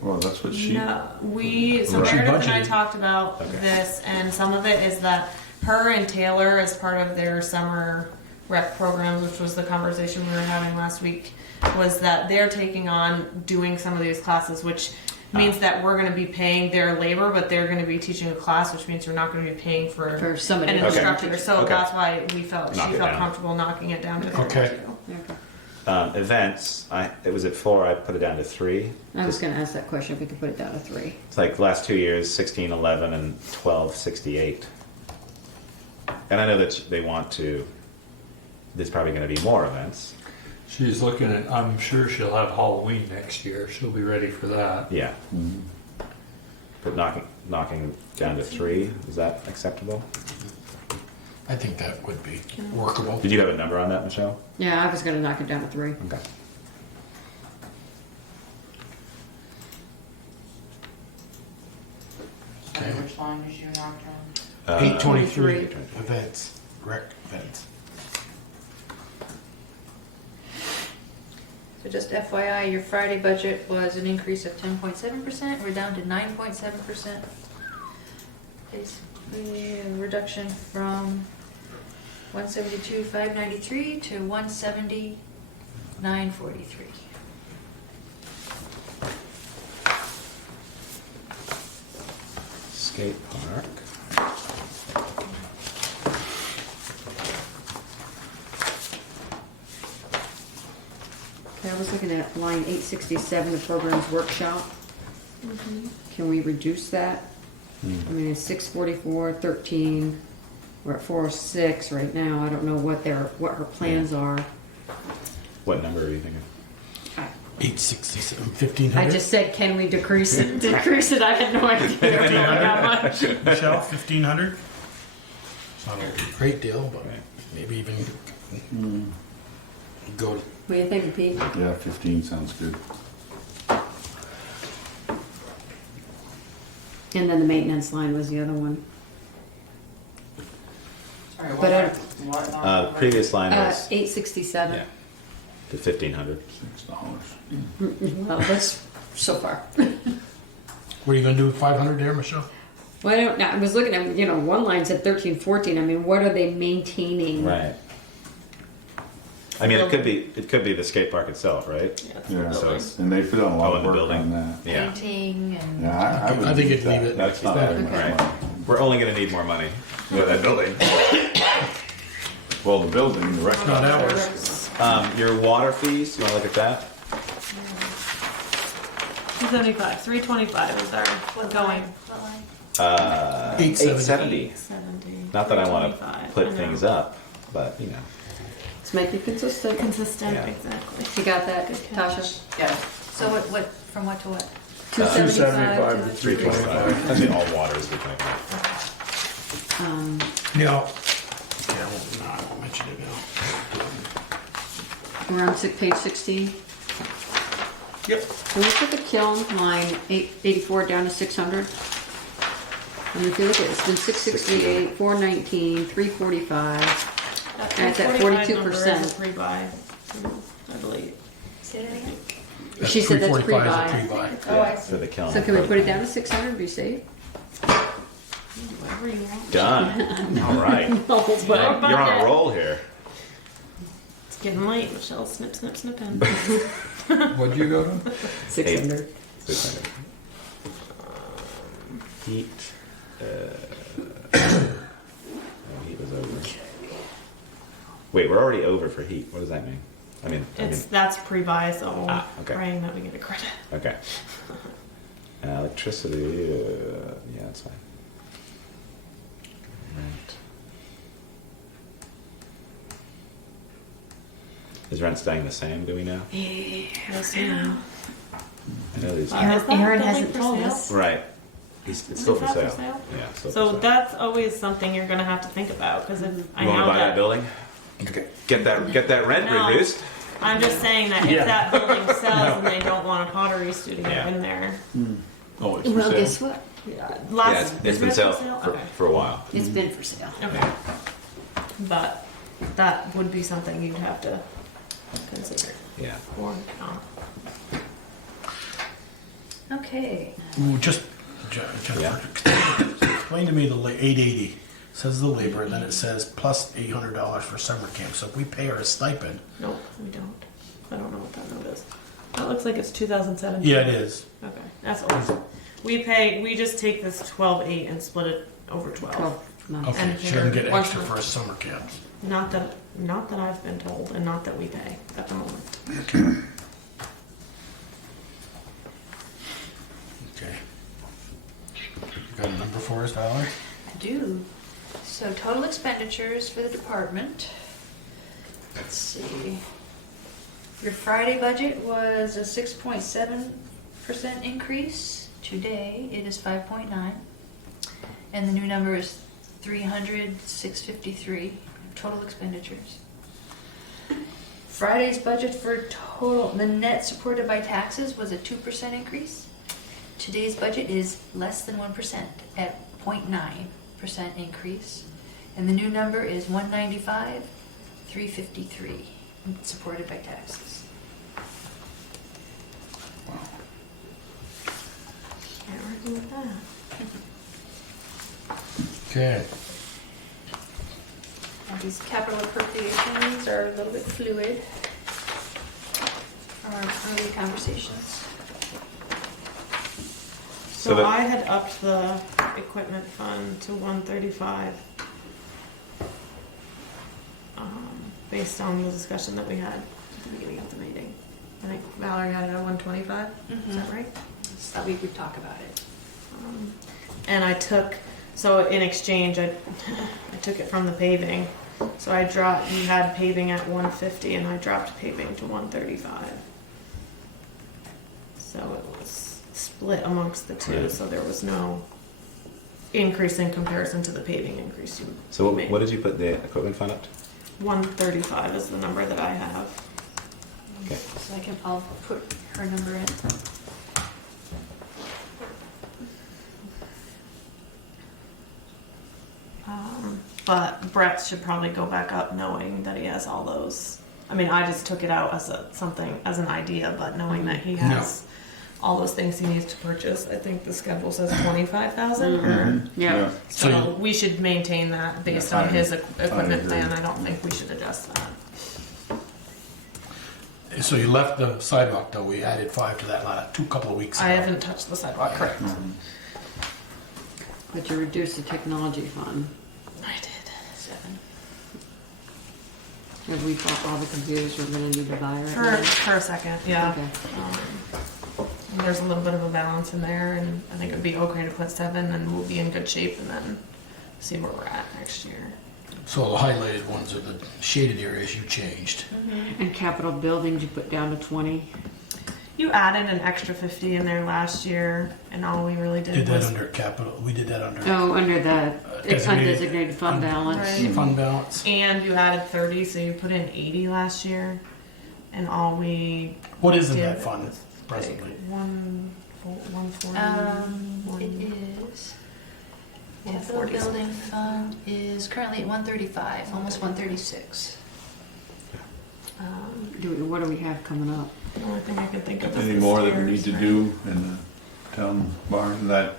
Well, that's what she. No, so Right. Meredith and I Budgeted. talked about Okay. this, and some of it is that her and Taylor, as part of their summer rec programs, which was the conversation we were having last week, was that they're taking on doing some of these classes, which means that we're going to be paying their labor, but they're going to be teaching a class, which means we're not going to be paying for For somebody an else. instructor. So Okay. that's why she Knock felt it down. comfortable knocking it down to 32. Okay. Okay. Events, it was at 4, I put it down to 3. I was going to ask that question if we could put it down to 3. It's like the last 2 years, 1611 and 1268. And I know that they want to, there's probably going to be more events. She's looking at, I'm sure she'll have Halloween next year. She'll be ready for that. Yeah. But knocking down to 3, is that acceptable? I think that would be workable. Did you have a number on that, Michelle? Yeah, I was gonna knock it down to 3. Okay. Okay. Which line did you knock down? 823 events, rec events. So just FYI, your Friday budget was an increase of 10.7%. We're down to 9.7%. Basically, a reduction from 172,593 to 170,943. Skate park. Okay, I was looking at line 867, the program's workshop. Can we reduce that? I mean, it's 644.13. We're at 406 right now. I don't know what her plans are. What number are you thinking? 867, 1500. I just said, can we decrease it? Decrease it. I had no idea how much. Michelle, 1500. It's not a great deal, but maybe even go. What do you think, Pete? Yeah, 15 sounds good. And then the maintenance line was the other one. Sorry, But I what line? Previous line was 867. yeah, to 1500. $6. Well, that's so far. What are you going to do with 500 there, Michelle? Well, I don't know. I was looking at, one line said 1314. I mean, what are they maintaining? Right. I mean, it could be the skate park itself, right? Yeah, it's Yeah, the So building. it's And they've done a lot Oh, of in the work building. on that. yeah. Painting and Yeah, I would I think leave it'd leave it. That's not Okay. very much Right. money. We're only going to need more money for that building. Well, the building, the rest. Not ours. Your water fees. You want to look at that? 275, 325 is our going. what line? 870. 70. Not that I want to 325, put I know. things up, but Let's make it consistent. Consistent, Yeah. exactly. You got that, Good Tasha? catch. Yeah. So what, from what to what? 275 to 325. I mean, all water is 325. Yeah, I won't mention it now. We're on page 16. Yep. So we took the kiln line 884 down to 600. And if you look at it, it's been 668, 419, 345. And it's at 42%. Is a pre-buy, I believe. Say that again? She said that's 345 is a pre-buy. pre-buy. Oh, I For see. the kiln. So can we put it down to 600? Be safe. Whatever you want. Done. All right. No, but You're on a roll here. It's getting late. Michelle's snipping. What'd you go to? 600. 600. Heat. Heat was over. Wait, we're already over for heat. What does that mean? I mean, That's pre-buy, so okay. praying that we get a credit. okay. Electricity. Yeah, that's fine. Rent. Is rent staying the same? Do we know? Yes, yeah. I know these. Aaron hasn't told us. Right. It's still for that sale. for sale? Yeah. Still So for sale. that's always something you're gonna have to think about, because if I You want know to buy that that, building? Get that rent No. reduced. I'm just saying that if Yeah. that building sells and they don't want a pottery studio Yeah. in there, Oh, it's for Well, sale? guess what? Yeah, last it's been is sale that for sale? for, Okay. for a while. It's been for sale. Okay. But that would be something you'd have to consider Yeah. or not. Okay. Ooh, just Yeah. explain to me the 880. Says the labor, then it says plus $800 for summer camp. So if we pay her a stipend. Nope, we don't. I don't know what that note is. That looks like it's 2017. Yeah, it is. Okay, that's old. We just take this 12/8 and split it over 12. 12 months. Okay, And she doesn't get once extra a- for a summer camp. Not that I've been told, and not that we pay at the moment. Okay. You got a number for us, Valerie? I do. So total expenditures for the department. Let's see. Your Friday budget was a 6.7% increase. Today it is 5.9. And the new number is $300, $653 total expenditures. Friday's budget for total, the net supported by taxes was a 2% increase. Today's budget is less than 1% at 0.9% increase. And the new number is 195, 353 supported by taxes. Can't argue with that. Okay. Now, these capital appropriations are a little bit fluid from our early conversations. So, So that- I had upped the equipment fund to 135. Based on the discussion that we had at the beginning of the meeting. I think Valerie had it at 125, is that right? So we would talk about it. And I took, so in exchange, I took it from the paving. So I dropped, you had paving at 150 and I dropped paving to 135. So it was split amongst the two, Right. so there was no increase in comparison to the paving increase you So made. what did you put the equipment fund up to? 135 is the number that I have. Okay. So I'll put her number in. But Brett should probably go back up knowing that he has all those. I mean, I just took it out as as an idea, but knowing that he has all those things he needs to purchase, I think the schedule says 25,000. Yeah. So So you- we should maintain that based Yeah, on his I equipment agree. plan. I don't think we should adjust that. So you left the sidewalk though, we added 5 to that line, couple of weeks ago. I haven't touched the sidewalk, correct? But you reduced the technology fund. I did. 7. Because we thought all the computers were gonna need to buy right For, now. for a second, yeah. Okay. There's a little bit of a balance in there, and I think it would be okay to put 7, and we'll be in good shape, and then see where we're at next year. So the highlighted ones are the shaded areas you changed. And capital buildings you put down to 20. You added an extra 50 in there last year, and all we really did Did that was under capital, we did that under Oh, under the it's designated- undesignated fund balance. Right. fund balance. and you added 30, so you put in 80 last year, and all we What is in did that fund was presently? like 140. It is. Capital 140 building fund is currently at 135, almost 136. What do we have coming up? The only thing I can think of is Any the more that we need stairs. to do in the town barn, that,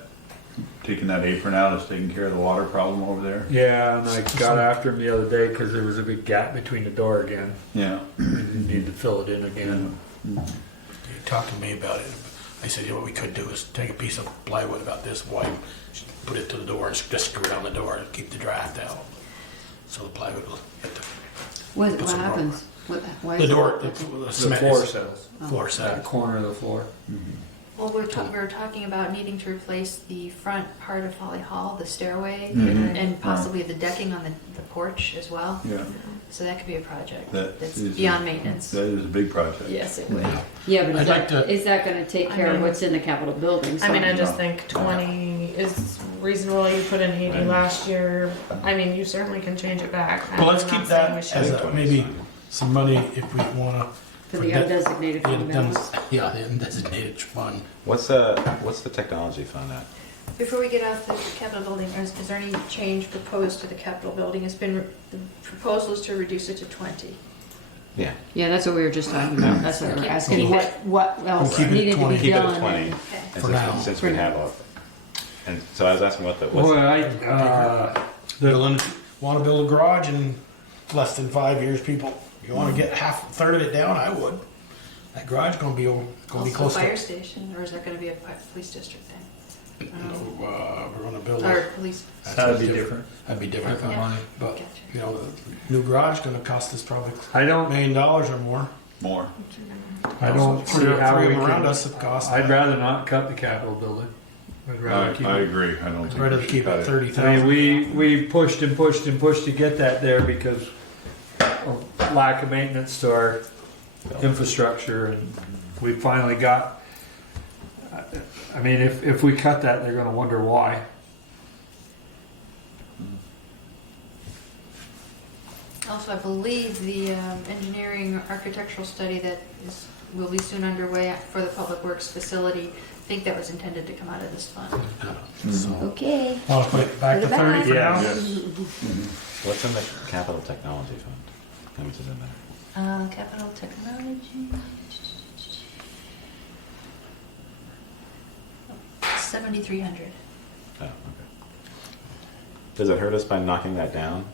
taking that apron out is taking care of the water problem over there? Yeah, and I got after him the other day because there was a big gap between the door again. Yeah. We need to fill it in again. You talked to me about it. I said, you know, what we could do is take a piece of plywood about this wide, put it to the door and just screw it on the door and keep the draft out. So the plywood will get the, What Put some happens? Why the is door, it- the The cement floor is- cells, floor that set. corner of the floor. Well, we're talking about needing to replace the front part of Holly Hall, the stairway, Mhm. and possibly the decking on the porch as well. Yeah, So that could be a project That that's is- beyond maintenance. that is a big project. Yes, it would. Yeah, but I'd is like that, to- is that gonna take care of what's in the capital building? I mean, I fund? just think 20 is reasonable. You put in 80 last year. I mean, you certainly can change it back. Well, let's I'm keep not saying we that should. as a, maybe some money if we wanna. For the undesignated fund balance. Yeah, the undesignated fund. What's the technology fund at? Before we get off the capital building, is there any change proposed to the capital building? The proposal is to reduce it to 20. Yeah. Yeah, that's what we were just talking about. That's what we were asking. What else Keep it needed to 20. be Keep it done? at 20. and- Okay. And For now. since we have all, and so I was asking what Boy, Wanna build a garage in less than 5 years, people. You wanna get half, a third of it down, I would. That garage gonna be Also close to. fire station, or is that going to be a police district thing? We're gonna build Or a. police? That'd be different. That'd be different. Different money. But, Gotcha. you know, the new garage gonna cost us probably I $1 don't, million or more. More. I don't see Three how of we them around can. us have cost. I'd rather not cut the Capitol building. I'd rather keep I it. agree, I don't I'd think rather we should keep cut it it. 30,000. I mean, we pushed and pushed and pushed to get that there because of lack of maintenance to our infrastructure, and we finally got. I mean, if we cut that, they're going to wonder why. Also, I believe the engineering architectural study that will be soon underway for the Public Works facility, I think that was intended to come out of this fund. So, Okay. want to put it back to Put it 30 for back. now? What's in the capital technology fund? How much is in there? Capital technology. 7,300. Oh, okay. Does it hurt us by knocking that down?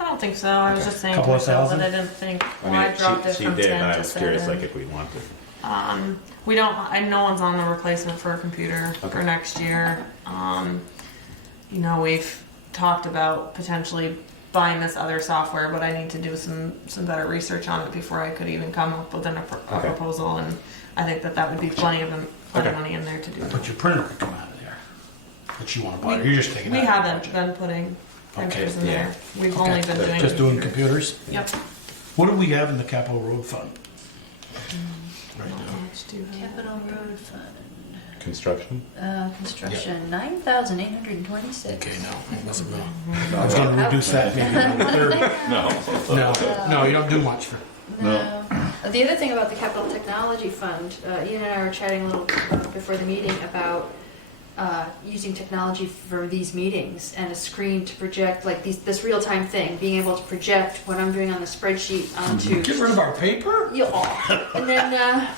I don't think so. I was just saying to Couple of myself thousand? that I didn't think. Well, I dropped it she from did, 10 but I to was curious, 7. like, if we wanted. We don't. No one's on the replacement for a computer for Okay. next year. You know, we've talked about potentially buying this other software, but I need to do some better research on it before I could even come up with a Okay. proposal. And I think that would be plenty of Okay. money in there to do. But your printer would come out of there. But you want to buy it. You're just taking We that out of the haven't budget. been putting printers Okay, in yeah. there. We've Okay. only been doing Just doing computers. computers? Yep. What do we have in the capital road fund? Right Not now. much to have. Capital Road Fund. Construction? Construction, 9,826. Okay, no, it wasn't me. I was going to reduce that maybe to 30. No, you don't do much for. No. The other thing about the Capital Technology Fund, Ian and I were chatting a little before the meeting about using technology for these meetings and a screen to project, like this real-time thing, being able to project what I'm doing on the spreadsheet onto. Get rid of our paper? Yeah, and then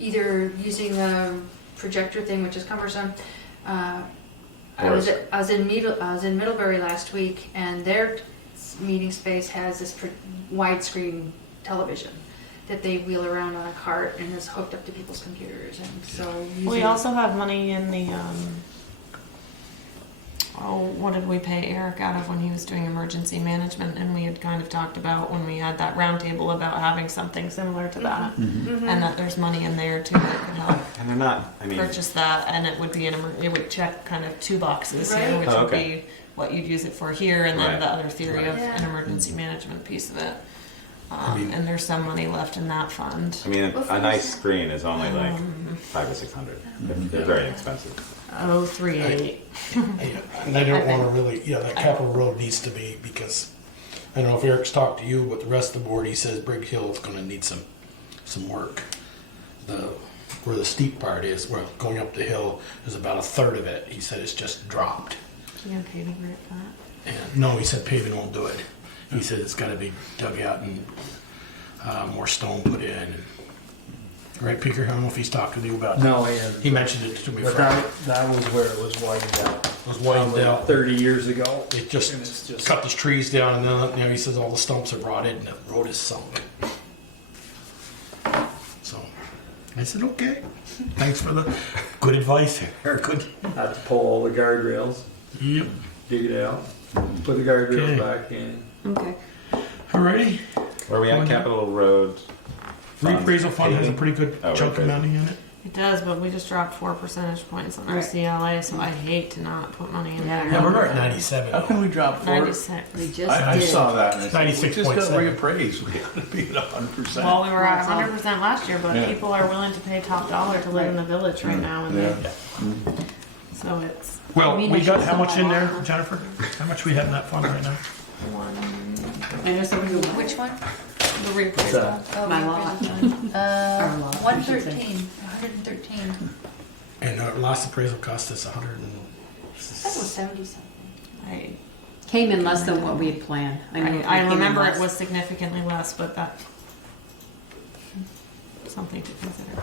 either using a projector thing, which is cumbersome. I was in Middlebury last week, and their meeting space has this widescreen television that they wheel around on a cart and is hooked up to people's computers, and so We using- also have money in the, what did we pay Eric out of when he was doing emergency management? And we had kind of talked about when we had that roundtable about having something similar to that. And that there's money in there too that could help And they're not, I mean, purchase that, and it would be it would check kind of two boxes here, Right. which Oh, would okay. be what you'd use it for here, and then Right. the other theory of Yeah. an emergency management piece of it. And there's some money left in that fund. I mean, Well, a nice screen is only like 500 or 600. They're very expensive. 038. And I don't want to really, that Capital Road needs to be, because I don't know if Eric's talked to you, but the rest of the board, he says Brig Hill is going to need some work. Where the steep part is, where going up the hill, is about a third of it. He said it's just dropped. Yeah, paving right for that. And no, he said paving won't do it. He said it's got to be dug out and more stone put in. And, right, Peter? I don't know if he's talked with you about. No, he hasn't. He mentioned it to me. But that was where it was widened out. It was widened Probably out. 30 years ago. It just, And it's just- cut the trees down, and then he says all the stumps are rotted and the road is sunk. So I said, okay. Thanks for the good advice here. Good. Had to pull all the guardrails, Yep. dig it out, put the guardrails Okay. back in. Okay. Alrighty. Where are we at? Capital Road? Reappraisal fund has a Paving? pretty good Oh, chunk of reappraisal. money in it. It does, but we just dropped 4 percentage points on our Right. CLA, so I hate to not put money in Yeah, there. Yeah, we're at 97. How can we drop 4? 96. We just I did. saw that and I said, we 96.7. just got reappraised. We got to be at 100%. Well, we were at That's all. 100% last year, but Yeah. people are willing to pay top dollar to live in the village right now, and Yeah. so it's Well, I mean, we I got should how much sell in my there, lot. Jennifer? How much we have in that fund right now? one I know somebody who Which one? the reappraisal. Oh, My lot. Our lot, I should say. 113. And our last appraisal cost us 100 and. I thought it was 70 something. came in less than what we had planned. know it I came in remember less. it was significantly less, but that's something to consider.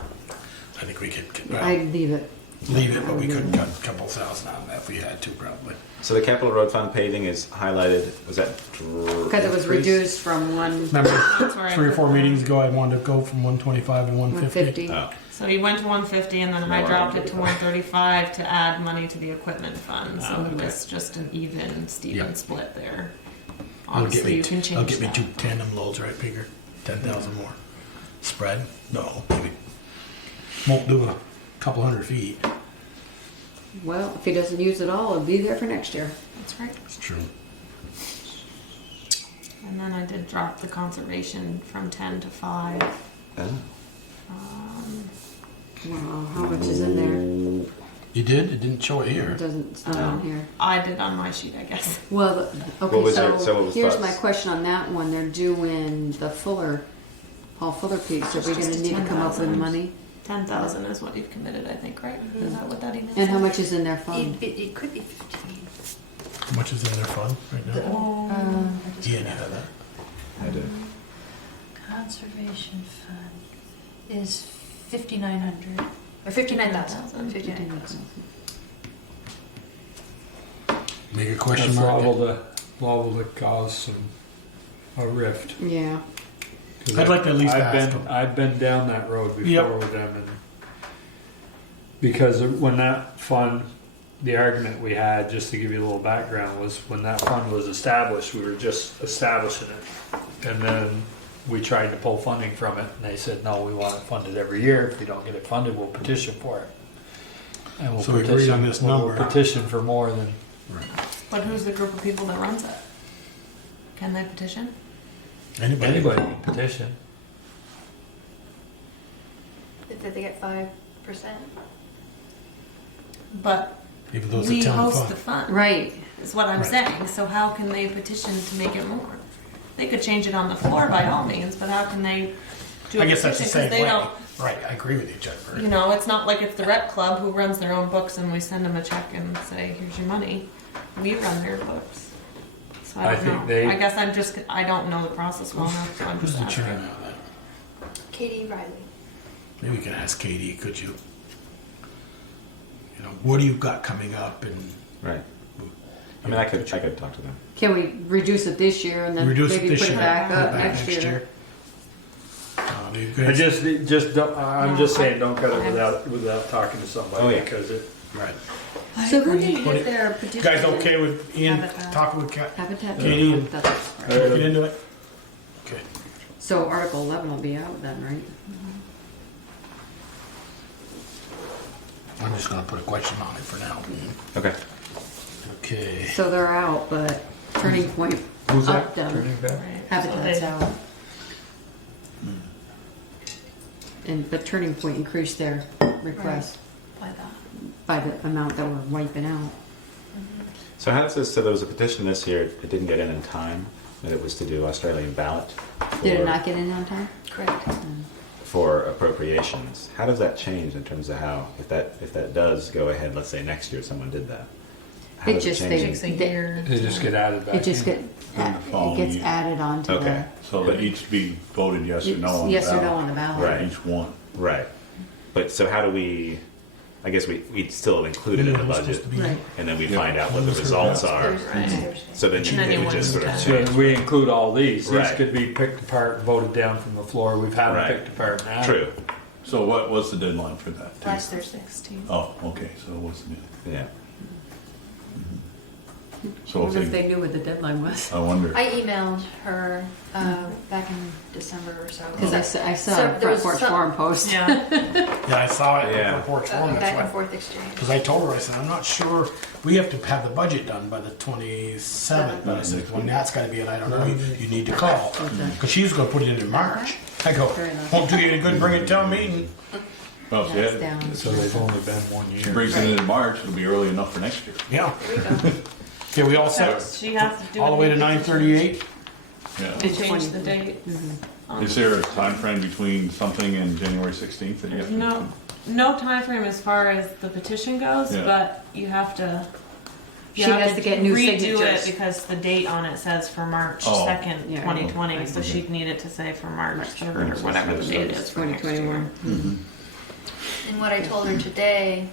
I think we could I'd leave it. leave it, but we could cut a couple thousand out of that if we had to, probably. So the Capital Road Fund paving is highlighted. Was that Because it was increase? reduced from Remember, That's where I 3 or put 4 that. meetings ago, I wanted to go from 125 to 150. 150. Oh, So you went to 150, and then I No, dropped it to 135. 135 to add money to the equipment fund. So Oh, it okay. was just an even Steven Yeah. split there. I'll get Obviously, me, you can change I'll get me that. 2 tandem loads, right, Peter? 10,000 more. Spread? No, maybe. Won't do a couple hundred feet. Well, if he doesn't use it all, it'll be there for next year. That's right. It's true. And then I did drop the conservation from 10 to 5. oh. Um, Wow, how much is in there? You did? It didn't show it here. It doesn't, it's not on here. I did on my sheet, I guess. Well, okay, What was so your- so what was here's thoughts? my question on that one. They're doing the Paul Fuller piece. Are we gonna Just need to come up with 10,000. money? 10,000 is what you've committed, I think, right? Is that what that email And how said? much is in their fund? It could be 15. How much is in their fund right now? I just Yeah, put you it have that. I do. Conservation fund is 5,900 or 59,000. 59,000. Make a question That's mark. liable to cause a rift. Yeah. 'Cause I'd like to at least I've ask been, them. I've been down that road before Yep. with them, and because when that fund, the argument we had, just to give you a little background, was when that fund was established, we were just establishing it, and then we tried to pull funding from it, and they said, no, we want it funded every year. If we don't get it funded, we'll petition for it. And we'll So we agreed on this we'll number. petition for more than. But who's the group of people that runs it? Can they petition? Anybody? Can petition. If they get 5%. But Even though it's we a town host fund. the fund. Right. Is what I'm Right. saying. So how can they petition to make it more? They could change it on the floor by all means, but how can they do a I guess that's the petition? same Because they way. don't. Right, I agree with you, Jennifer. You know, it's not like it's the rep club who runs their own books and we send them a check and say, here's your money. We run their books. So I I don't think know. they- I guess I don't know the process well enough, so I'm Who's just the asking. chairman of that? Katie Riley. Maybe we can ask Katie, could you? You know, what do you got coming up and Right. I mean, I could talk to them. Can we reduce it this year and then reduce it maybe this put year? it back put it up back next year? You I guys- just don't, I'm just saying, don't cut it I- without talking to somebody, Oh, yeah. because it, Right. So who did What get do their You petition? guys okay with Ian Habitat. talking with Habitat? Katie and That's- looking into it? Okay. So Article 11 will be out then, right? I'm just gonna put a question on it for now. Okay. Okay. So they're out, but Turning Point Who's that? upped them. turning back. Right. Habitat's So out. And but Turning Point increased their request they- like that. by the amount that we're wiping out. So how does this? So there was a petition this year. It didn't get in time. That it was to do Australian ballot. Did for- it not get in on time? Correct. for appropriations? How does that change in terms of how, if that does go ahead, let's say next year someone did that? How It does just- change they- it? Takes a They- year. They just get added back It just in. get, In the it following gets year. added on to Okay. So that each be voted yes or no on the yes or no ballot. on the ballot. Right. Each one. Right. But so how do we, I guess we'd still include it in the Yeah, it's budget, supposed to be- Right. and then we Yeah. find out what the results are. Thursday. So then And then it you would just sort of wouldn't, So change. we include all these. These Right. could be picked apart and voted down from the floor. We've had them Right. picked apart now. True. So what's the deadline for that? Last Thursday. 16. Oh, okay, so it wasn't it. Yeah. So I if wonder if they, they knew what the deadline was. I wonder. I emailed her back in December or so. Because I saw So a there Front was Porch some- Forum post. Yeah. Yeah, I saw it Yeah. in the porch forum, Back that's and why. forth exchange. Because I told her, I said, I'm not sure, we have to have the budget done by the 27th. But I said, when that's gotta be, and I don't know, you need to call. Because she was gonna put it into March. I go, Fair enough. won't do you any good, bring it to town meeting. Well, if That's she down. So they've only been 1 she year. brings it in March, it'll be early enough for next year. Yeah. There we go. Okay, we all So set? she has to do All the way to it. 9:38? Yeah. And change the date. Is there a time frame between something and January 16th that you have to? No time frame as far as the petition goes, Yeah. but you have to. She has to get new redo signatures. it because the date on it says for March Oh. 2nd, Yeah. 2020. So she'd need it to say for March 3rd or whatever the date is for next year. 2021. And what I told her today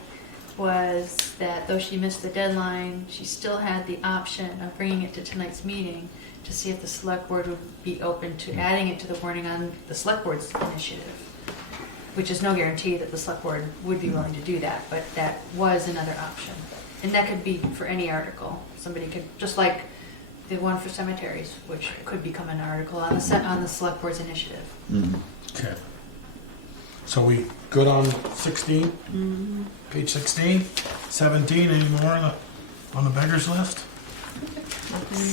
was that though she missed the deadline, she still had the option of bringing it to tonight's meeting to see if the select board would be open to adding it to the warning on the select board's initiative, which is no guarantee that the select board would be willing to do that, but that was another option. And that could be for any article. Somebody could, just like the one for cemeteries, which could become an article on the select board's initiative. Okay. So we good on 16? Page 16? 17, any more on the beggars list?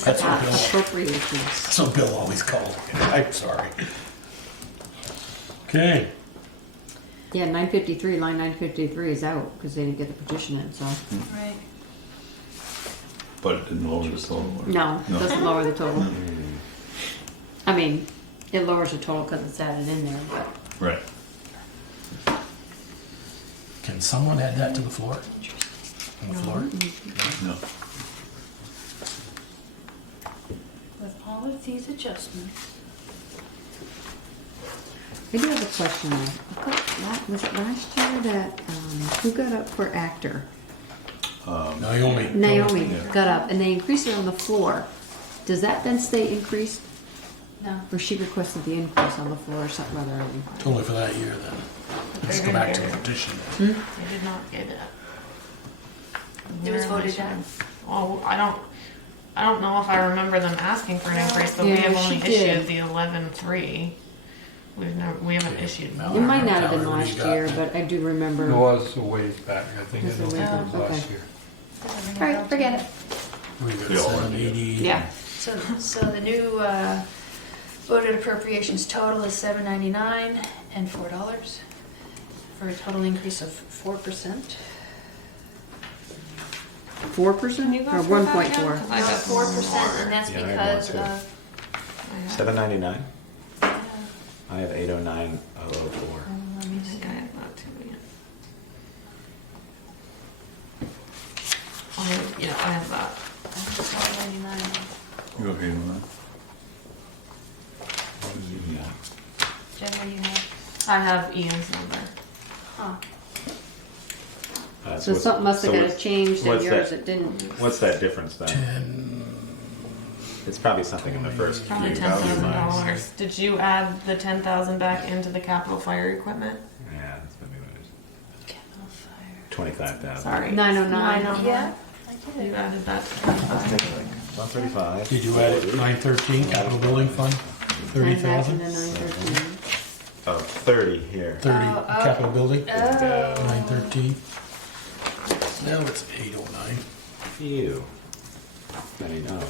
That's what Bill, Appropriations. that's what Bill always called. I'm sorry. Okay. Yeah, 953, line 953 is out because they didn't get the petition in, so. Right. But it didn't lower the total. No, it doesn't lower the total. I mean, it lowers the total because it's added in there, but. Right. Can someone add that to the floor? On the floor? No. With all of these adjustments. I do have a question though. Was it last year that, who got up for actor? Naomi. Naomi got up and they increased it on the floor. Does that then stay increased? No. Or she requested the increase on the floor or something rather? Totally for that year then. Let's go back to the petition. They did not get it. It was voted down. Well, I don't know if I remember them asking for an increase, but we Yeah, have she only did. issued the 11.3. We haven't issued. It might not have been However last you got year, it. but I do remember. It was a ways back, I think. I It's a don't ways think it back, was last okay. year. All right, forget it. We got Yeah, 780. Yeah. So the new voted appropriations total is $799 and $4 for a total increase of 4%. 4% You go or for 1.4? that, yeah? No, 4%, and that's Yeah, I have because one, too. of. $7.99. Yeah, I have 809,004. let me I see. think I have that too. Yeah, I have that. $799. You okay with Jen, what do you have? I have Ian's number. Huh. So something must have got what's- changed and what's yours that? it didn't. What's that difference then? It's probably something in the first Probably few lines. $10,000. Did you add the 10,000 back into the capital fire equipment? Yeah, that's maybe what it is. Capital Fire. 25,000. Sorry. 909. 909. Yeah, I You did. added that to Let's 25. take like 135. Did you add it 913, capital building fund? 30,000? 913. Oh, 30 here. 30, Oh, okay. capital building? Oh. 913. Now it's 809. Phew. I mean, oh,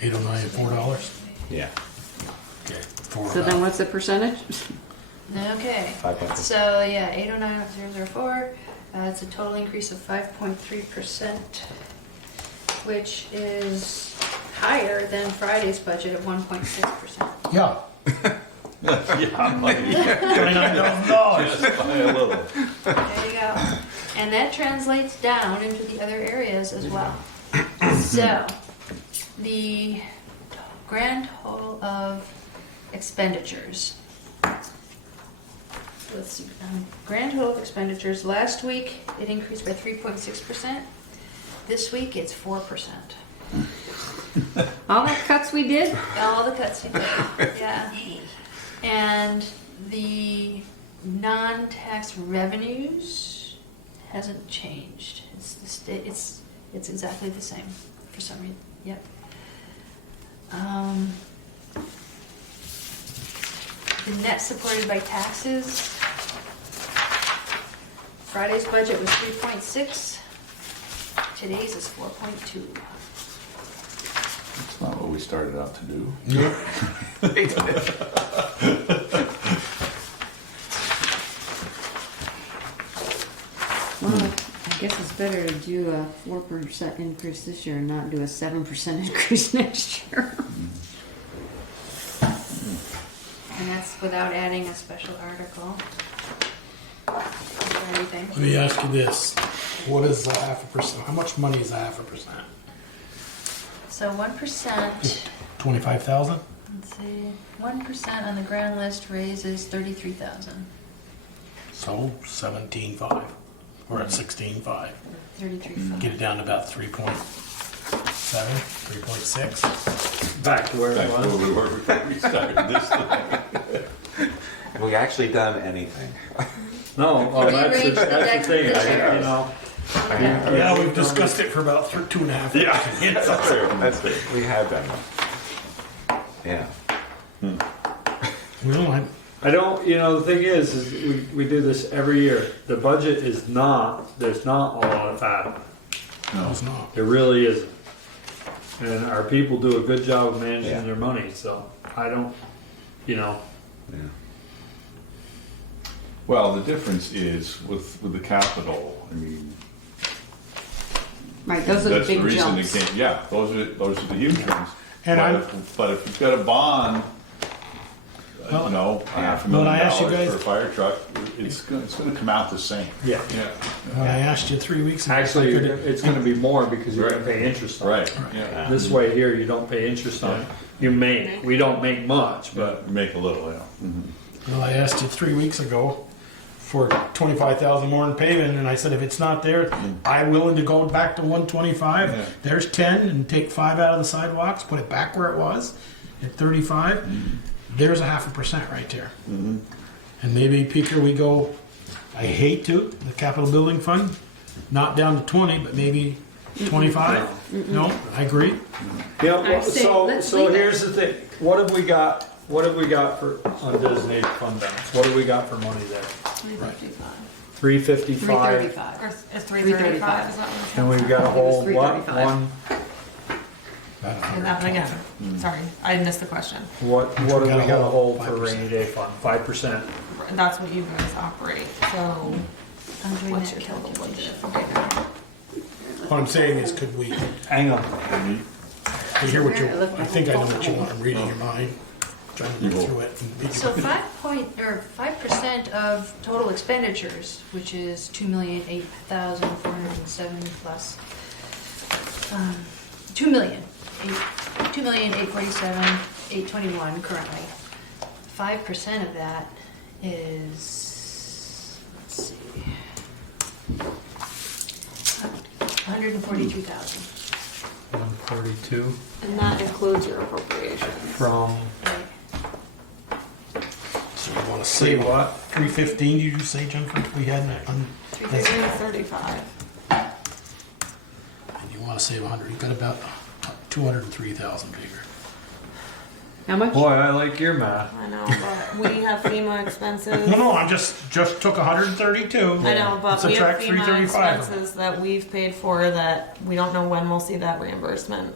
809 and $4? yeah. Okay, 4. So then what's the percentage? Okay, 5.6. so yeah, 809,004, it's a total increase of 5.3%, which is higher than Friday's budget of 1.6%. Yeah. $29,000. Just by a little. There you go. And that translates down into the other areas as well. So, the grand total of expenditures. Let's see, grand total of expenditures, last week it increased by 3.6%. This week it's 4%. All the cuts we did? All the cuts you did, yeah. And the non-tax revenues hasn't changed. It's exactly the same for some reason. Yep. The net supported by taxes. Friday's budget was 3.6. Today's is 4.2. That's not what we started out to do. Well, I guess it's better to do a 4% increase this year and not do a 7% increase next year. And that's without adding a special article. Or anything. Let me ask you this. What is a 0.5%? How much money is a 0.5%? So 1%, 25,000? let's see, 1% on the grand list raises 33,000. So 17.5. We're at 16.5. 33,000. Get it down to about 3.7, 3.6. Back to where Back it where was. we were before we started this thing. Have we actually done anything? No, well, that's Rearrange the deck the thing, of the I, chairs. you know. Yeah, we've discussed it for about 2.5 years. That's true. That's true. We have done that. Yeah. Well, I don't, you know, the thing is we do this every year. The budget is not, there's not a lot of fat. no, it's not. It really isn't. And our people do a good job of managing Yeah. their money, so I don't, you know, Yeah. Well, the difference is with the capital, I mean, Right, those are the that's the big reason it jumps. can't, yeah, those are the huge ones. And But if you've got a bond, Well, you know, $500,000 When I asked you guys- for a fire truck, it's gonna come out the same. Yeah. Yeah, When I asked you 3 weeks ago. Actually, I could've- it's gonna be more because you're gonna pay interest on it. right, yeah. This way here, you don't pay interest on it. We don't make much, but But make a little, yeah. Well, I asked you 3 weeks ago for 25,000 more in paving, and I said, if it's not there, I'm willing to go back to 125. Yeah. There's 10, and take 5 out of the sidewalks, put it back where it was at 35. There's a 0.5% right there. And maybe, Peter, we go, I hate to, the capital building fund, not down to 20, but maybe 25? No, I agree. yeah. I'd say So let's leave it. here's the thing. What have we got? What have we got for undesignated fund balance? What do we got for money there? 355. 335. Or is 335, is that what And we've got a It was whole what? 335. One. Say that again. Sorry, I missed the question. What do we got a got to hold? hold for 5%. rainy day fund? 5%. That's what you guys operate, so I'm doing what's that your total calculation. budget? What I'm saying is, could we, Hang on. I hear what you, I think I know what you want, I'm reading your mind, trying to go through it. and So 5% of total expenditures, which is 2,008,470 plus, 2,847,821 currently. 5% of that is, let's see, 142,000. 142 And that includes your appropriation. from So you wanna say save what? 315, did you say, Jennifer, we had, on, 335. and you wanna save 100, you got about 203,000 bigger. How much? Boy, I like your math. I know, but we have FEMA expenses. No, I just took 132. I know, but we have Subtract FEMA 335. expenses that we've paid for that we don't know when we'll see that reimbursement.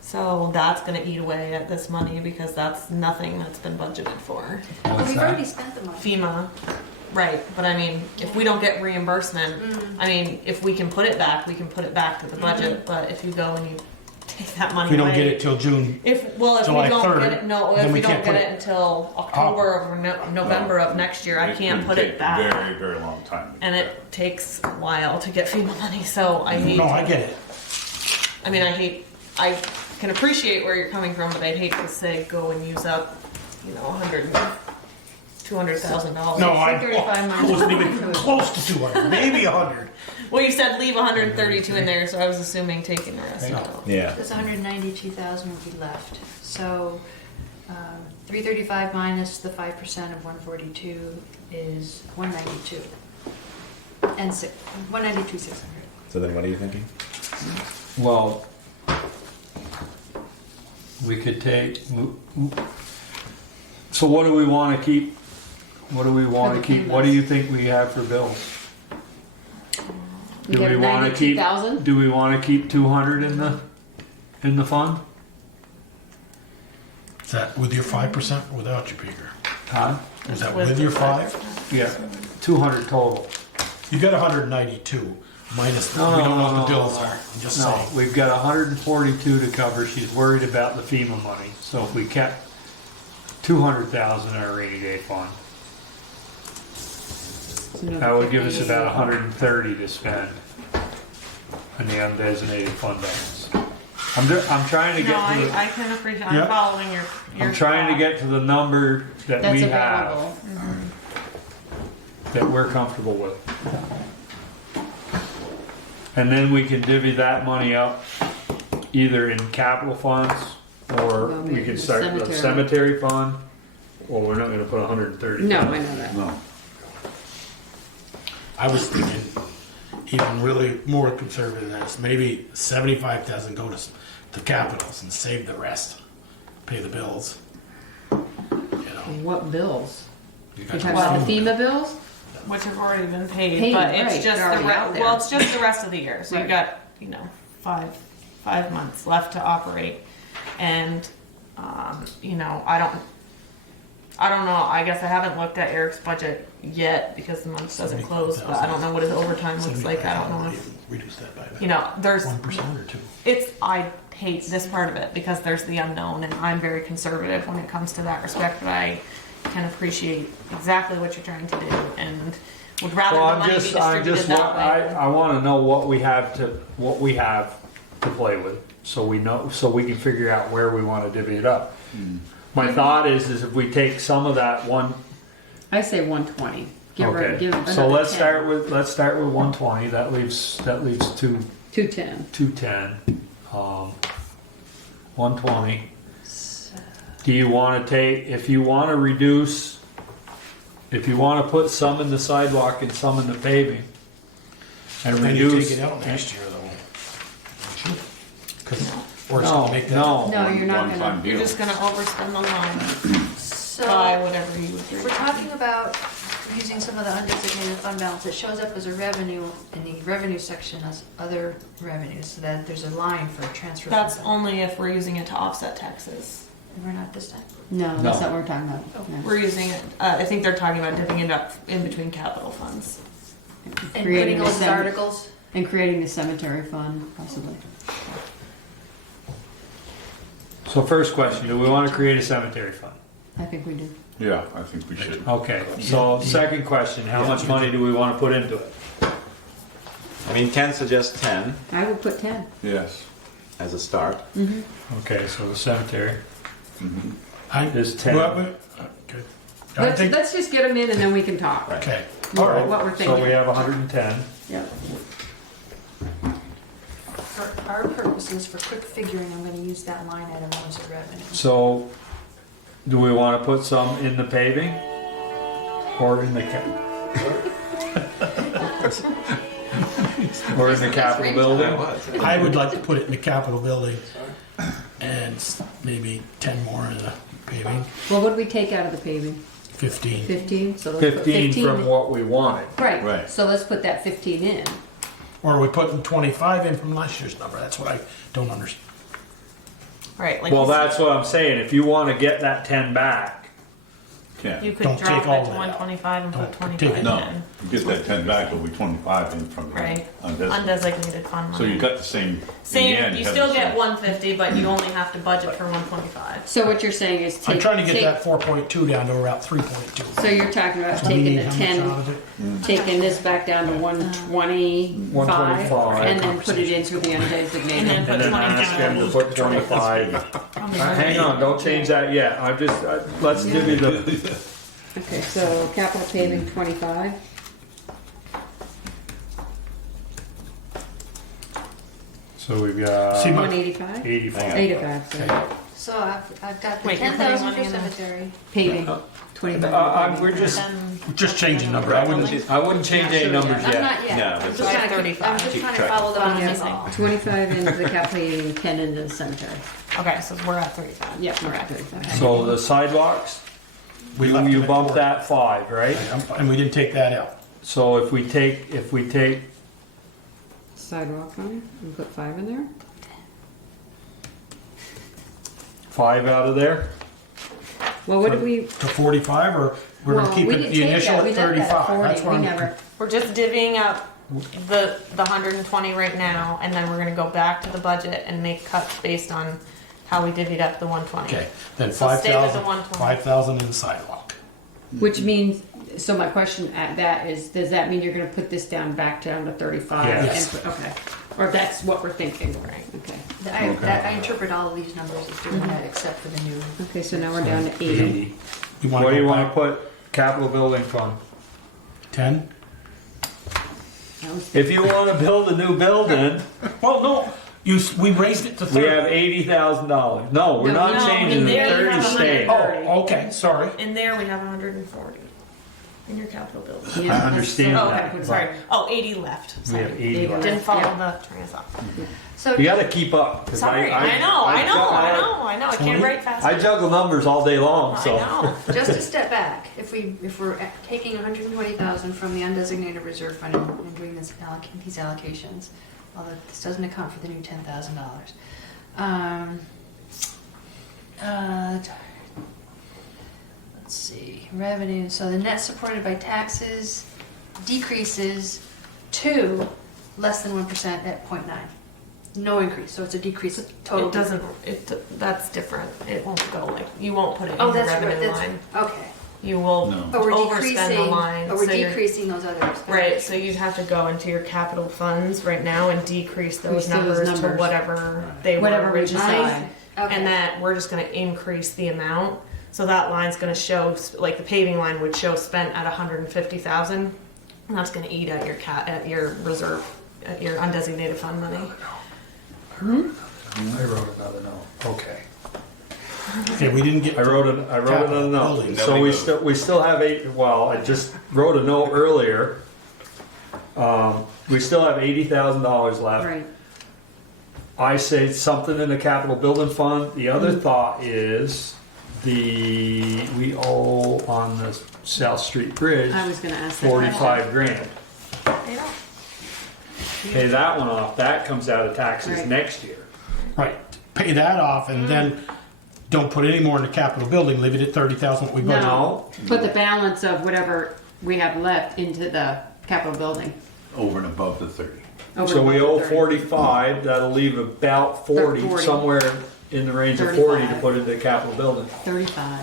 So that's gonna eat away at this money because that's nothing that's been budgeted for. But we've already spent the money. FEMA, right, but I mean, if we don't get reimbursement, I mean, if we can put it back, we can put it back to the budget, but if you go and you take that money If we don't away- get it till June, If we July don't 3rd, get it, no, then if we we don't can't get put it it until October or November of next year, I can't can put take it back. Very, very long time. And it takes a while to get FEMA money, so I hate. no, I get it. I mean, I can appreciate where you're coming from, but I'd hate to say go and use up, $200,000. No, I 335 wasn't even close to 200, maybe 100. Well, you said leave 132 in there, so I was assuming taking the rest out. Yeah. This 192,000 will be left. So 335 minus the 5% of 142 is 192. And 192,600. So then what are you thinking? Well, we could take. So what do we want to keep? What do we want to keep? What do you think we have for bills? We Do have we want to keep? 92,000? Do we want to keep 200 in the fund? Is that with your 5% or without your bigger? Huh? Is that with your 5? Yeah, 200 total. You got 192 minus, we No, don't know no, what the no, bills no, are, I'm just No, saying. we've got 142 to cover. She's worried about the FEMA money. So if we kept 200,000 in our rainy day fund, that would give us about 130 to spend in the undesignated fund balance. I'm trying to No, get to the, I can appreciate, I'm Yeah. following your I'm trying to thought. get to the number that That's we available. have that we're comfortable with. And then we can divvy that money up either in capital funds or Well, we maybe can the start the cemetery fund, or we're not gonna put 130. No, I know that. No. I was thinking even really more conservative than this, maybe 75,000 go to capitals and save the rest, pay the bills. You know, What bills? you You're got talking to about the assume FEMA bills? Which have already been paid, Paid, but it's right, just they're the already out there. well, it's just the rest of the year. So you've Right. got 5 months left to operate, and I I don't know, I guess I haven't looked at Eric's budget yet because the month doesn't close, but I don't know what his overtime looks like. I don't know if, Reduce that by you know, there's, 1% or 2. I hate this part of it because there's the unknown, and I'm very conservative when it comes to that respect, but I can appreciate exactly what you're trying to do and would rather Well, the money be distributed that way. I want to know what we have to play with, so we know, so we can figure out where we want to divvy it up. My thought is if we take some of that one. I say 120. Give So another let's 10. start with 120. That leaves 210. 210. 120. Do you want to take, if you want to reduce, if you want to put some in the sidewalk and some in the paving, and Then you reduce. take it out next year, though. Because we're just gonna make that. No. No, you're not One-time gonna. deal. You're just gonna overspend the line So, by whatever you agree. we're talking about using some of the undesignated fund balance. It shows up as a revenue in the revenue section as other revenues, so that there's a line for transfer. That's from- only if we're using it to offset taxes. We're not this time. No, that's No. not what we're talking about. No. We're using it, I think they're talking about dipping it up in between capital funds. And Creating putting the all these cem- articles. And creating the cemetery fund, possibly. So first question, do we want to create a cemetery fund? I think we do. Yeah, I think we should. Okay, so second question, how much money do we want to put into it? I mean, Ken suggests 10 I would put 10. Yes. as a start. Okay, so the cemetery I, is 10. okay. I think, Let's just get them in and then we can talk. okay, all right. What we're So we thinking. have 110. Yeah. For our purposes, for quick figuring, I'm gonna use that line item as a revenue. So do we want to put some in the paving or in the or in the Capitol building? I would like to put it in the Capitol building and maybe 10 more in the paving, Well, what did we take out of the paving? 15. 15? So let's put 15 15 from what we wanted. Right. Right. So let's put that 15 in. Or are we putting 25 in from last year's number? That's what I don't understand. Right, like Well, you said, that's what I'm saying. If you want to get that 10 back, Yeah. you could Don't drop take all it to that out. 125 and put Don't 25 take it. No, in. you get that 10 back, it'll be 25 in from the Right, undesignated. undesignated fund So money. you got the same. in the Same, end, you have still the get same. 150, but you only have to budget for 125. So what you're saying is take. I'm trying to get take- that 4.2 down to about 3.2. So you're talking about So we taking need the how much 10, out of it? taking this back down to 125, 125. and then put it into the And then undesignated. put and then ask them to put 25. Hang on, don't change that yet. I'm just, let's give you the, Okay, so capital paving 25. so we've got See, my- 185? 85. 85, sorry. So I've got the Wait, you're putting 10,000 money for in there? cemetery. Paving, 25. We're just, Just changing number. I wouldn't. I wouldn't change any numbers I'm yet. not yet. No, I'm that's just trying to, 35. I'm just Keep trying to track. follow the money. Yeah. 25 into the capital paving, 10 into the cemetery. Okay, so we're at 35. Yep, we're at 35. So the sidewalks, We left you it at bumped 4. that 5, right? And we didn't take that out. So if we take Sidewalk fund, we put 5 in there? 5 out of there, Well, what did we, To 45, or we're well, gonna keep we it didn't the take initial that, we at left that at 35. That's 40, what we I'm. never, We're just divvying up the 120 right now, and then we're gonna go back to the budget and make cuts based on how we divvied up the 120. Okay, then So stay with the 5,000, 120. 5,000 in the sidewalk. which means, so my question at that is, does that mean you're gonna put this down, back down to 35? Yes. And put- Okay, or that's what we're thinking, right, okay. I interpret all of these numbers as doing that, except for the new. Okay, so now we're down to 80. 80. You wanna What do go you want back to put capital building fund? 10? I was If you want to build a new building, Well, no, we raised it to we 30. have $80,000. No, we're No, not no, changing in the there you 30 have staying. 130. Oh, okay, sorry. In there, we have 140 in your capital building. Yeah, I that's- understand Oh, that. okay, sorry. Oh, 80 left. We Sorry. have 80 left. Didn't follow Yeah. the train of thought. So You got to keep up. 'cause Sorry, I know. I can't 20? write fast. I juggle numbers all day long, I so. know. just to step back, if we're taking 120,000 from the undesignated reserve fund and doing these allocations, although this doesn't account for the new $10,000. let's see, revenue, so the net supported by taxes decreases to less than 1% at 0.9. No increase, so it's a decrease total. It doesn't, that's different. It won't go like, you won't put it in Oh, the that's right, revenue that's, line. okay. You will No. But we're overspend decreasing, the line. but we're so you're- decreasing those other expenses. Right, so you'd have to go into your capital funds right now and decrease those Decrease those numbers to numbers. whatever they were Whatever we originally. decide. Okay. And that we're just gonna increase the amount. So that line's gonna show, like the paving line would show spent at 150,000. And that's gonna eat at your reserve, at your undesignated fund money. I wrote another note. Okay. Okay, we didn't get. I wrote another note. Building. So we still have I just wrote a note earlier. We still have $80,000 left. Right. I say something in the capital building fund. The other thought is we owe on the South Street Bridge I was gonna ask that. 45 grand. They don't- Pay that one off. That comes out of taxes Right. next year. Right, pay that off and then don't put any more in the capital building, leave it at 30,000 what we budgeted. No, put the balance of whatever we have left into the capital building. Over and above the 30. Over So we above owe 30. 45. That'll leave about 40, 40. somewhere in the range of 40 to 35. put into the capital building. 35.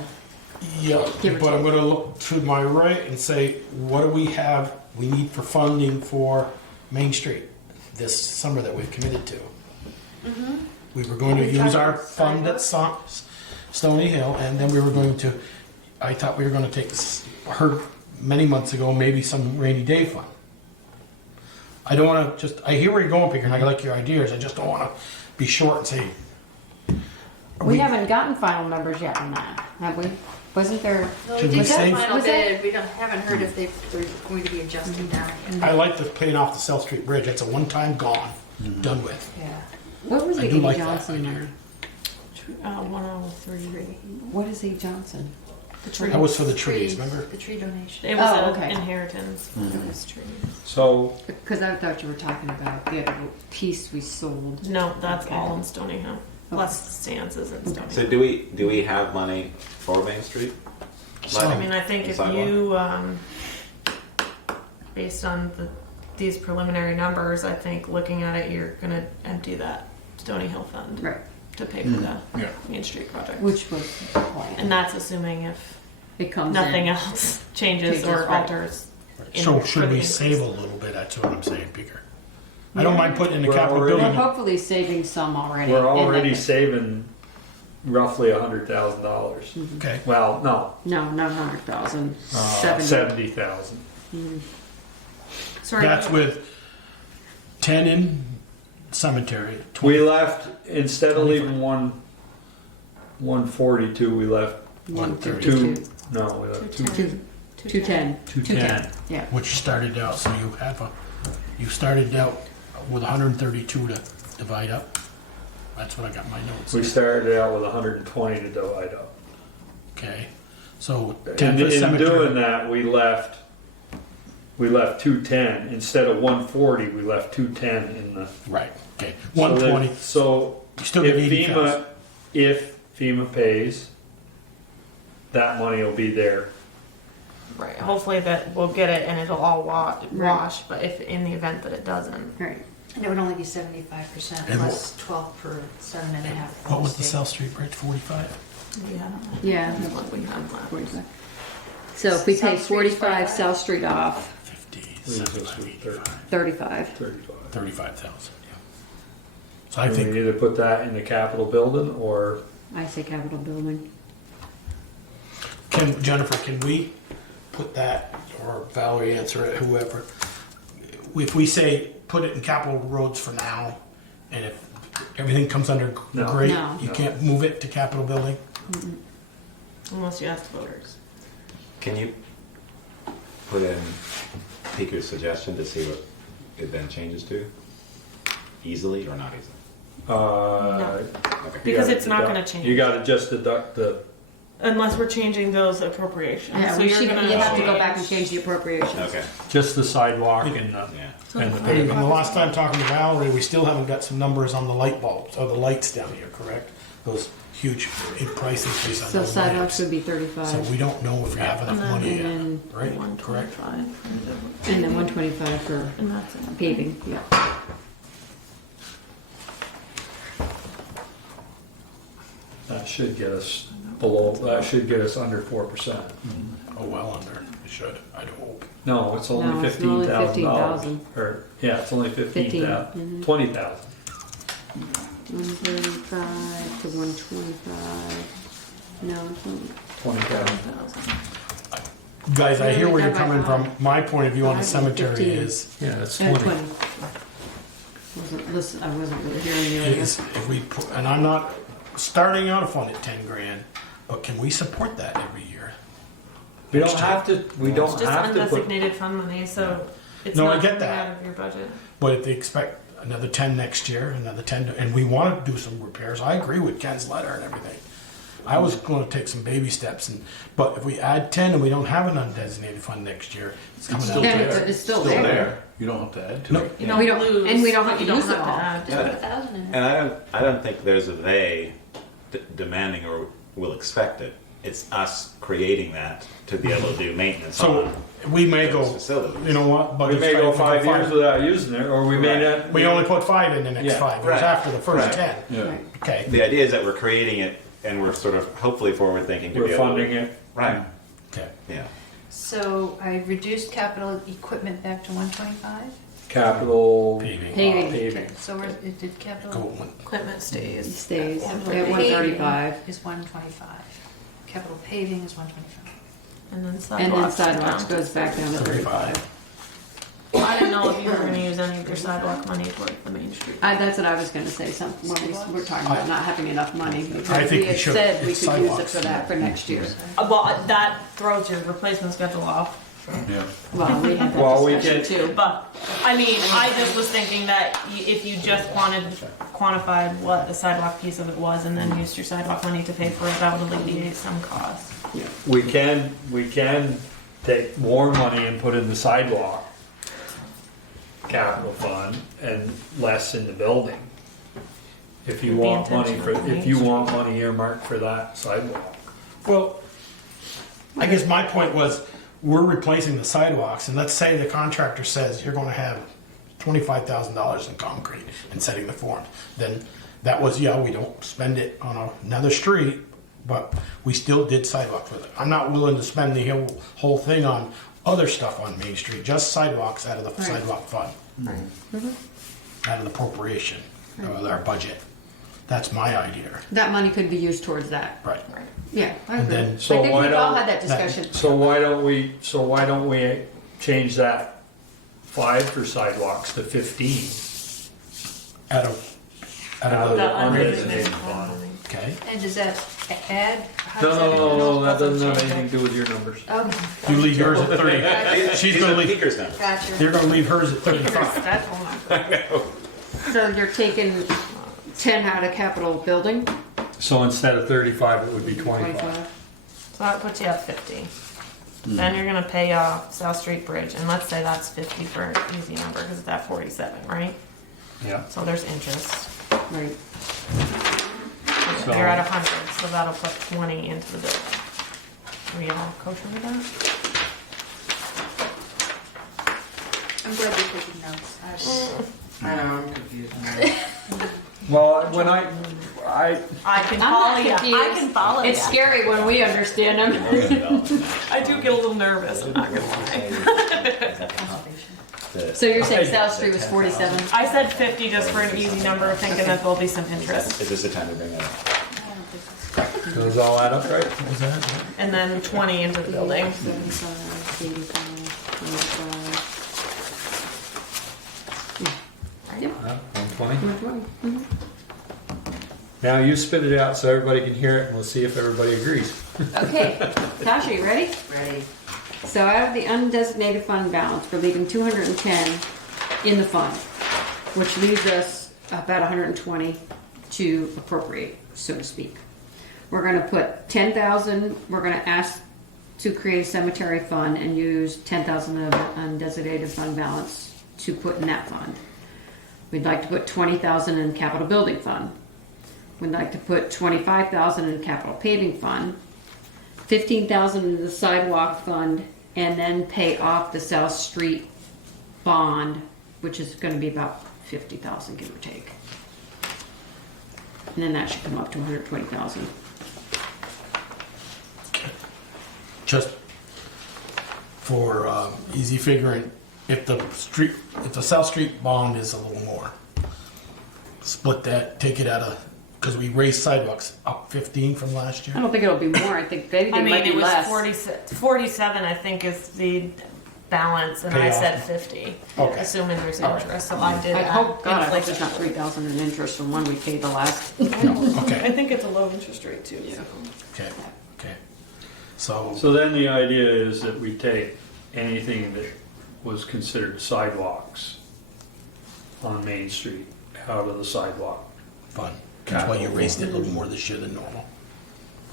Yeah, Give or but I'm take. gonna look to my right and say, what do we have, we need for funding for Main Street this summer that we've committed to? We were going to We use talked our about fund at Stoney Hill, and then we were going to, I thought we were gonna take, heard many months ago, maybe some rainy day fund. I don't wanna just, I hear where you're going, Peter, and I like your ideas, I just don't wanna be short and say. We haven't gotten final numbers yet on that, have we? Wasn't there? No, we Should did we get save- final Was bid, we haven't heard if they're going to be adjusting that yet. I like the paying off the South Street Bridge, that's a one-time gone, done with. Yeah. What was I the do E. like that Johnson idea. one? 103. What is E. Johnson? The tree. That was for the trees, remember? The tree donation. It was Oh, an okay. inheritance. It was trees. So Because I thought you were talking about the other piece we sold. No, that's Okay. all in Stoney Hill. Plus seances in Stoney So Hill. do we have money for Main Street? So- I mean, I think if Sidewalk? you, based on these preliminary numbers, I think looking at it, you're gonna empty that Stoney Hill fund Right. to pay for the Yeah. Main Street project. Which was the plan. And that's assuming if It comes nothing in. else changes Changes, or right. alters. So for should the we increase. save a little bit, that's what I'm saying, Peter. I don't mind putting in the We're capital already- We're building. hopefully saving some already. we're in already the- saving roughly $100,000. Okay, Well, no, No, not 100,000. 70,000. Sorry. that's with 10 in cemetery. We left, instead of leaving 142, we left 132. we left 210. 210. Yeah. Which started out, so you started out with 132 to divide up. That's what I got in my notes. We started out with 120 to divide up. Okay, so 10 In, for the in cemetery. doing that, we left 210 instead of 140. We left 210 in the Right, okay, 120, So you still if get 80,000. FEMA pays, that money will be there. Right. Hopefully that we'll get it and it'll all wash. Right. But if in the event that it doesn't, Right. And it would only be 75% And plus 12 per 7.5. What was the South Street Bridge, 45? yeah, Yeah. that's what we have left. 45. So if we take South Street's 45 45. South Street off, 50, Leaves us 75, with 35. 35. 35,000, yeah. So I And we think, either put that in the Capitol building or I say capital building. Jennifer, can we put that, or Valerie answer it, whoever, if we say, put it in capital roads for now, and if everything comes under No. great, No. you can't move it to capital building? Unless you ask the voters. Can you put in Peter's suggestion to see what it then changes to? Easily or not easily? No. Okay. Because you it's gotta not deduct- gonna change. You gotta just deduct the, Unless we're changing those appropriations. Yeah, so we you're should, gonna you have to go back and change the appropriations. Okay, just the sidewalk and the, yeah. and the And pavement. the last time talking to Valerie, we still haven't got some numbers on the light bulbs, or the lights down here, correct? those huge price increase on So those sidewalks lamps. would be So 35, we don't know if we have enough money and yet, then right? Correct? 125. and then 125 for And that's it. paving. Yeah. That should get us below, that should get us under 4%. Oh, well under, it should, I'd hope. No, it's No, only it's only $15,000. 15,000. Or, yeah, it's only 15, 20,000. 135 to 125. No, 20,000. Guys, I hear where you're Yeah, by coming from. My point of view on the 5 and cemetery 15. is, Yeah, that's 20. 20. I wasn't really hearing you. earlier. is if we put, and I'm not starting out a fund at 10 grand, but can we support that every year? We don't have to, we don't It's just have to put, undesignated fund money, so it's No, I not get coming that. out of your budget. But if they expect another 10 next year, another 10, and we want to do some repairs, I agree with Ken's letter and everything. I was going to take some baby steps, but if we add 10 and we don't have an undesignated fund next year, it's coming out. Yeah, it's still there. You don't have to add to No, it. You don't We don't- lose, and we don't have but to you use don't it have all. to add. Just put 1,000 in it. And I don't think there's a they demanding or will expect it. It's us creating that to be able to do maintenance So on we may go, those facilities. you know what? we budget's may tight, go we 5 years without using it, or we may Right. not. We only put 5 in the next Yeah. 5 years Right. after the first Right. 10. Yeah, Right. Okay. The idea is that we're creating it and we're sort of hopefully forward thinking to be we're able funding to, it. Right. Okay. Yeah. So I reduced capital equipment back to 125. Capital Paving. Paving. paving. So it did Go capital on. Equipment stays. It stays at Paving 135. is 125. Capital paving is 125. And then And sidewalks. then sidewalks down to goes back down to 35. I didn't know if you were gonna use any of your sidewalk money towards the Main Street. That's what I was gonna say, when we were talking about not having enough money. because I think we had should. said we It's could use it sidewalks. for that for next year. Well, that throws your replacement schedule off. Yeah. Well, we had Well, we that discussion can- too. But, I mean, I just was thinking that if you just quantified what the sidewalk piece of it was and then used your sidewalk money to pay for it, that would alleviate some cost. We can take more money and put in the sidewalk capital fund and less in the building. If you With the want money intention for, of if you Main want money earmarked for that sidewalk. Well, I guess my point was, we're replacing the sidewalks, and let's say the contractor says you're gonna have $25,000 in concrete and setting the forms. Then that was, yeah, we don't spend it on another street, but we still did sidewalks with it. I'm not willing to spend the whole thing on other stuff on Main Street, just sidewalks out of the Right. sidewalk fund. Out of the appropriation, of our budget. That's my idea. That money could be used towards that. Right. Yeah, I And agree. then- I So think why we've all don't- had that discussion. So why don't we change that 5 for sidewalks to 15 Out of out of The the undesignated undesignated fund? okay. And does that add? how No, does no, that doesn't have change anything to do with your numbers. that? Okay. You leave yours at 30. She's gonna leave. Peakers now. Gotcha. You're gonna leave hers at 35. That's all. So you're taking 10 out of capital building? So instead of 35, it would be 25. So that puts you at 50. Then you're gonna pay off South Street Bridge, and let's say that's 50 for an easy number, because it's at 47, right? Yeah. So there's interest. Right. So- You're at 100, so that'll put 20 into the building. Are we all kosher with that? I'm glad you're taking notes. I know, I'm confused now. Well, when I I can I'm follow not you. confused. I can follow you. It's scary when we understand them. I do get a little nervous, I'm not gonna lie. So you're saying South Street was 47? I said 50 just for an easy number, thinking that there'll be some interest. Is this the time to bring that up? does all add up right? And then 20 into the building. 75, 85, 25. Yep, 120. 120. Now you spit it out so everybody can hear it, and we'll see if everybody agrees. Okay, Tasha, you ready? Ready. So out of the undesignated fund balance, we're leaving 210 in the fund, which leaves us about 120 to appropriate, so to speak. We're gonna put 10,000, we're gonna ask to create a cemetery fund and use 10,000 of the undesignated fund balance to put in that fund. We'd like to put 20,000 in capital building fund. we'd like to put 25,000 in capital paving fund, 15,000 into the sidewalk fund, and then pay off the South Street bond, which is gonna be about 50,000, give or take. And then that should come up to 120,000. Just for easy figuring, if the South Street bond is a little more, split that, take it out of, because we raised sidewalks up 15 from last I year. don't think it'll be more, I think anything I mean, might be it was less. 47, I think, is the balance, and Pay I off. said 50, Okay. assuming there's All right. interest. So I did I add hope, God, I hope inflation. there's not 3,000 in interest from when we paid the last. No, I okay, think it's a low interest rate too. Yeah. okay, okay. So, So then the idea is that we take anything that was considered sidewalks on Main Street out of the sidewalk. fun. That's why you raised it a little more this year than normal.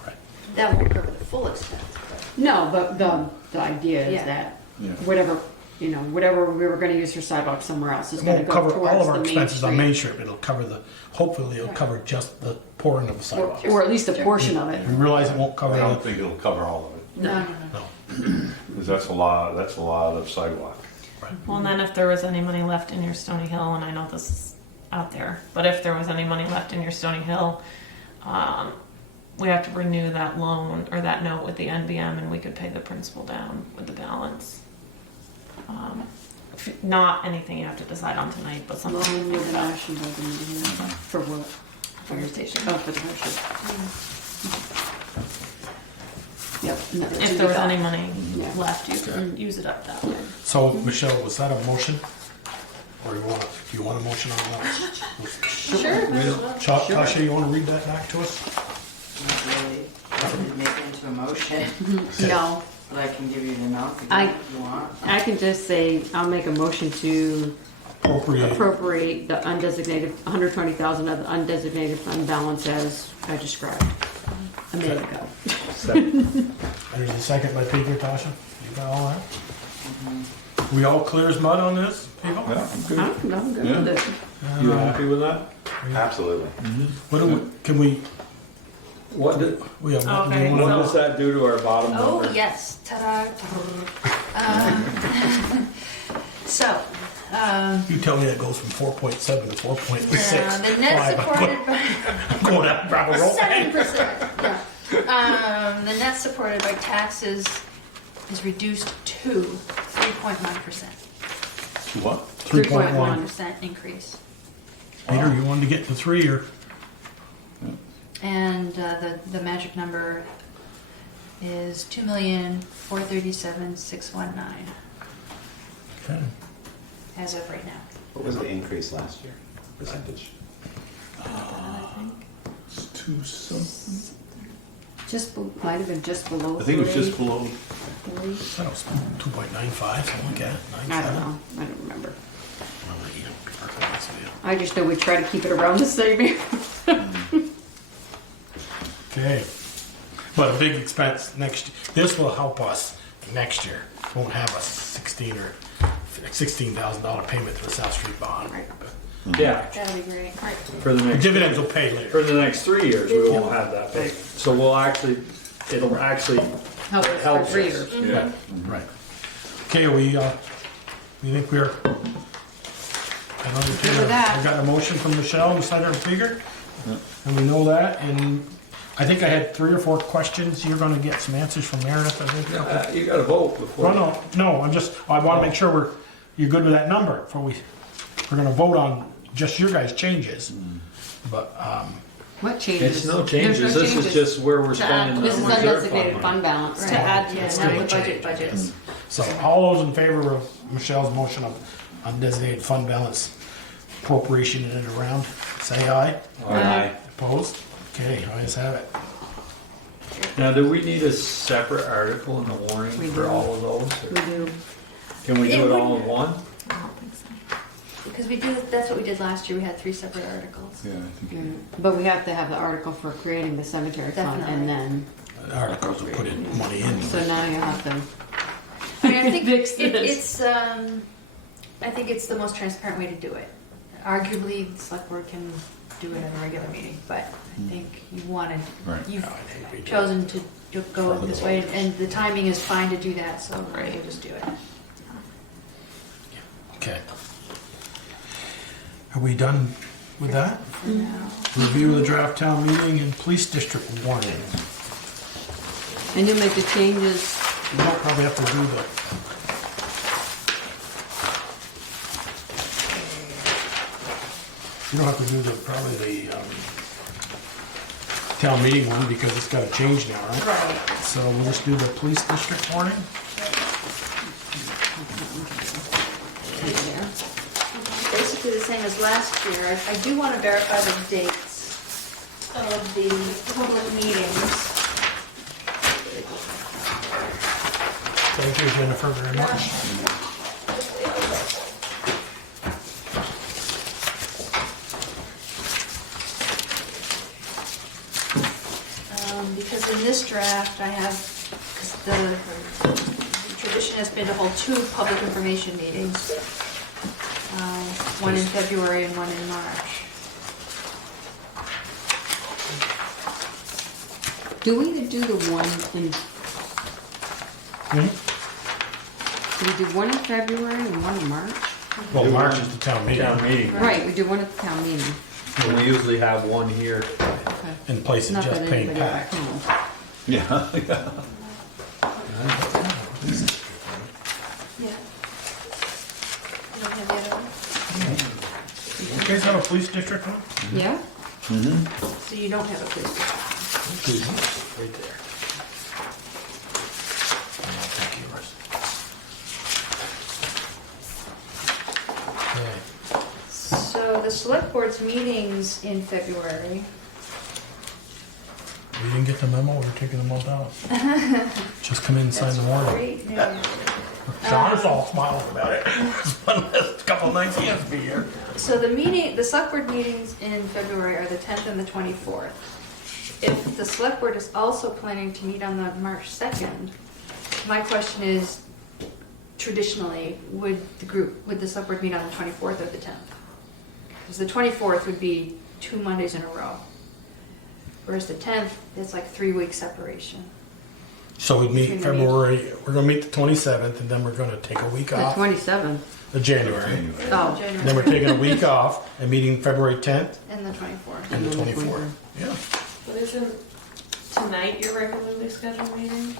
Right. That won't cover the full expense, but No, but the idea is Yeah. that Yeah. whatever, whatever we were gonna use for sidewalks somewhere else is It gonna won't go cover towards all of our the Main expenses on Main Street. Street, it'll cover hopefully it'll cover just the pouring of the sidewalks. Or at least a portion of it. We realize it won't cover I don't the, think it'll cover all of it, no. no. because that's a lot of sidewalk. Well, and then if there was any money left in your Stony Hill, and I know this is out there, but if there was any money left in your Stony Hill, we have to renew that loan or that note with the NBM, and we could pay the principal down with the balance. Not anything you have to decide on tonight, but something to Loan think with an about. action building for what? Fire station. Oh, for the fire station. Yep. and that If there was any money Yeah. left, you can use it up that way. So, Michelle, was that a motion? Or you want a motion on that? Sure. Tasha, you wanna read that back to us? Not really. I didn't make it into a motion, No, but I can give you the amount if you want. I can just say, I'll make a motion to Appropriate. appropriate the undesignated, 120,000 of the undesignated fund balance as I described a minute ago. There's a second by Peter, Tasha. You got all that? We all clear as mud on this, people? I'm good with it. You happy with that? Absolutely. What do we, can we, What did, we have, Okay, do you what wanna- does that do to our bottom Oh, number? yes, ta-da. So, you tell me that goes from 4.7 to 4.6. the net supported by, I'm going down gravel road. 7%, yeah. The net supported by taxes is reduced to 3.1%. What? 3.1. 3.1% increase. Peter, you wanted to get to 3 or? And the magic number is 2,437,619 Okay. as of right now. What was the increase last year? Percentage? It's 2 something. Might have been just below. I think it was 3, just below. 3. I thought it was 2.95, something like that. I don't know. I don't remember. I'm gonna eat 'em, to be perfectly honest with you. I just know we try to keep it around the same area. Okay. But a big expense this will help us next year. Won't have a $16,000 payment to the South Street bond. Yeah, That'll be great. for the next, Dividends will pay later. for the next 3 years, we won't have that payment. So it'll actually Help us helps for 3 us. years. Yeah. Right. Okay, we think we're. I got a motion from Michelle, we said her figure, and we know that, and I think I had 3 or 4 questions, you're gonna get some answers from Meredith, I think. You gotta vote before. No, I wanna make sure you're good with that number, we're gonna vote on just your guys' changes. But, What changes? It's no There's changes, this is just where we're spending the This is reserve undesignated fund. fund balance. Right. To add to Yeah, the not the budget. budgets. so all those in favor of Michelle's motion of undesignated fund balance appropriation in and around, say aye. Aye. Opposed? Okay, ayes have it. Now, do we need a separate article in the warning We for do. all of those? We do. Can we It do it all wouldn't- in one? I don't think so. Because that's what we did last year, we had 3 separate articles. Yeah, I think. But we have to have the article for creating the cemetery fund and then, Articles will put in money in. so now you have to. I mean, I think Fix this. I think it's the most transparent way to do it. Arguably, the select board can do it at a regular meeting, but I think you wanted, Right. you've I think we do. chosen to go this way, and the timing is fine to do that, so we'll just do it. Okay. Are we done with that? For now. Review of the draft town meeting and police district warning. And you'll make the changes. You don't probably have to do the. You don't have to do probably the town meeting one because it's got to change now, right? Right. So we'll just do the police district warning. Basically the same as last year. I do want to verify the dates of the public meetings. Thank you, Jennifer, very much. Because in this draft, I have, because the tradition has been to hold 2 public information meetings. One in February and one in March. Do we do the one in, do we do one in February and one in March? Well, March is the town meeting. Town meeting. Right, we do one at the town meeting. And we usually have one here. Okay. In place of Not just that paying anybody tax. home. Yeah, yeah. Yeah. You don't have the other one? You guys have a police district one? Yeah? So you don't have a police station. Right there. Okay. So the select board's meetings in February. We didn't get the memo, we're taking them all down. Just come in and sign the warning. Great news. Sean's all smiling about it. One last couple of nights he has to be here. So the select board meetings in February are the 10th and the 24th. If the select board is also planning to meet on the March 2nd, my question is, traditionally, would the select board meet on the 24th or the 10th? Because the 24th would be 2 Mondays in a row. Whereas the 10th, it's like 3-week separation. So we'd meet Between the February, we're gonna meet the 27th, and then we're gonna take a week The off. 27th. The January. Oh. And then we're taking a week off and meeting February 10th And the 24th. and the 24th. Yeah. But isn't tonight your regularly scheduled meeting?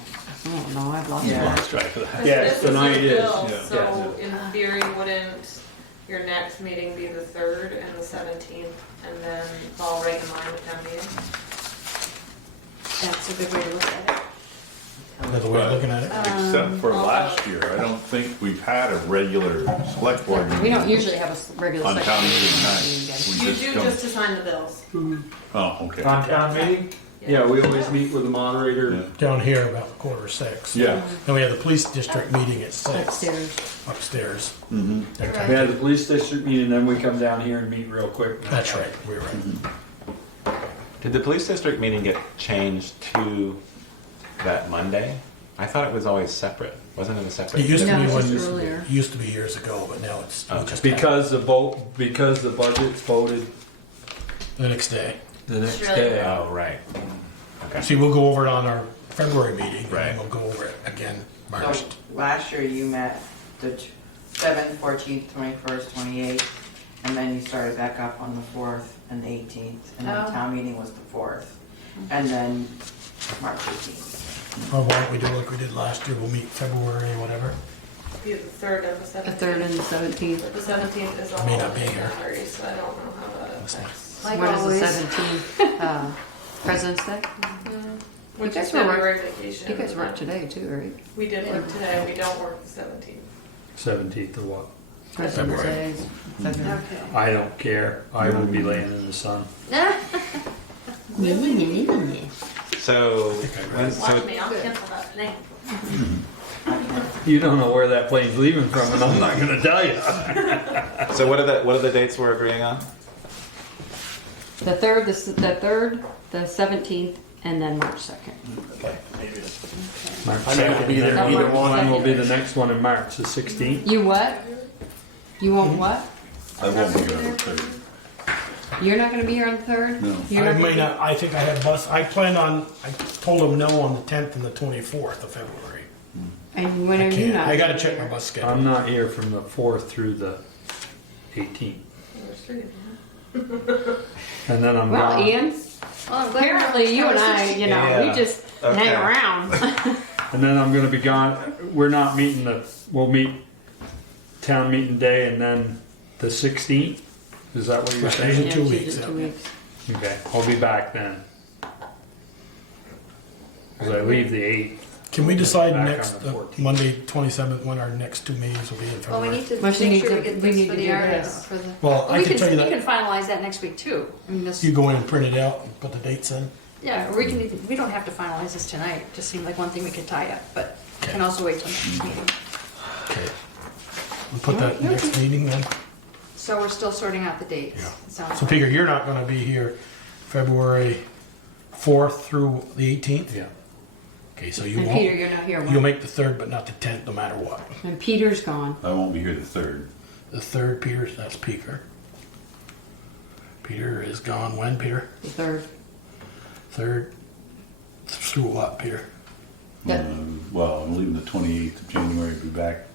Oh, no, I've lost Yeah. track. Lost track of that. 'Cause Yes, this tonight your is, bill, yeah. So in theory, wouldn't your next meeting be the 3rd and the 17th, and then fall right in line with town meeting? That's a good way to look at it. Another way of looking at it. Except for last year, I don't think we've had a regular select board meeting. We don't usually have a regular On session. town meeting night. We You just do don't- just to sign the bills. Oh, okay. On town meeting? Yeah, we always meet with the moderator. Down here about 5:45. Yeah. Then we have the police district meeting at 6 Upstairs. upstairs. Mm-hmm. That We kind had of- the police district meeting, then we come down here and meet real quick. That's right, we're right. Did the police district meeting get changed to that Monday? I thought it was always separate. Wasn't it a separate? It used to No, be it's when, just earlier. it used to be years ago, but now it's we Okay. just Because the budget's voted the next day. the next Really? day. Oh, right. Okay. See, we'll go over it on our February meeting, and Right. then we'll go over it again March. So last year you met the 7th, 14th, 21st, 28th, and then you started back up on the 4th and the 18th, and then Oh. town meeting was the 4th, and then March 18th. Or why don't we do like we did last year? We'll meet February, whatever. Be the 3rd and the 17th. The 3rd and the 17th. But the 17th is I all may not be here. January, so I don't know how that That's not- affects. Like What is always. the 17th? President's Day? Which guys is were work- February vacation. You guys work today too, right? We did work today, we don't work the 17th. 17th of what? President's Day is February. Okay. I don't care. I will be laying in the sun. So, when, Watch so me, I'll cancel that thing. You don't know where that plane's leaving from, and I'm not gonna tell you. So what are the dates we're agreeing on? The 3rd, the 17th, and then March 2nd. March I may not be 2nd, there then either. one will be the next one in March, the 16th. You what? You want what? I won't be there for You're not gonna be here on the 3rd? No. You're I not may gonna not, I think I had bus, I told them no on the 10th and the 24th of February. be- And when I are you can't, not? I gotta gonna check be my here? bus schedule. I'm not here from the 4th through the 18th. And then I'm Well, gone. Ian, Well, I'm glad we're on apparently you and I, conversation. you know, Yeah. we just Okay. hang around. And then I'm gonna be gone. We're not meeting we'll meet town meeting day and then the 16th? Is that what you're Right. saying? Yeah, 2 it's weeks, just yeah. 2 weeks. Okay, I'll be back then. Cause I leave the 8th. Can we decide Back on next, the 14th. Monday 27th, when our next 2 meetings will be in Well, we February? need to Well, she make needs sure we to- get we this need for to the do article, this. for the. Well, I we can tell you We can that, finalize that next week too. I mean, this, you go in and print it out and put the dates in. yeah, or we can, we don't have to finalize this tonight. It just seemed like one thing we could tie up, but Okay. can also wait till next meeting. Okay. We'll put that in the next meeting then. So we're still sorting out the dates. Yeah. It sounds So like. Peter, you're not gonna be here February 4th through the 18th? Yeah. Okay, so you And Peter, won't, you're not here. you'll make the 3rd, but not the 10th, no matter what. And Peter's gone. I won't be here the 3rd. The 3rd, Peter, that's Peter. Peter is gone when, Peter? The 3rd. 3rd, through what, Peter? That- Well, I'm leaving the 28th of January, be back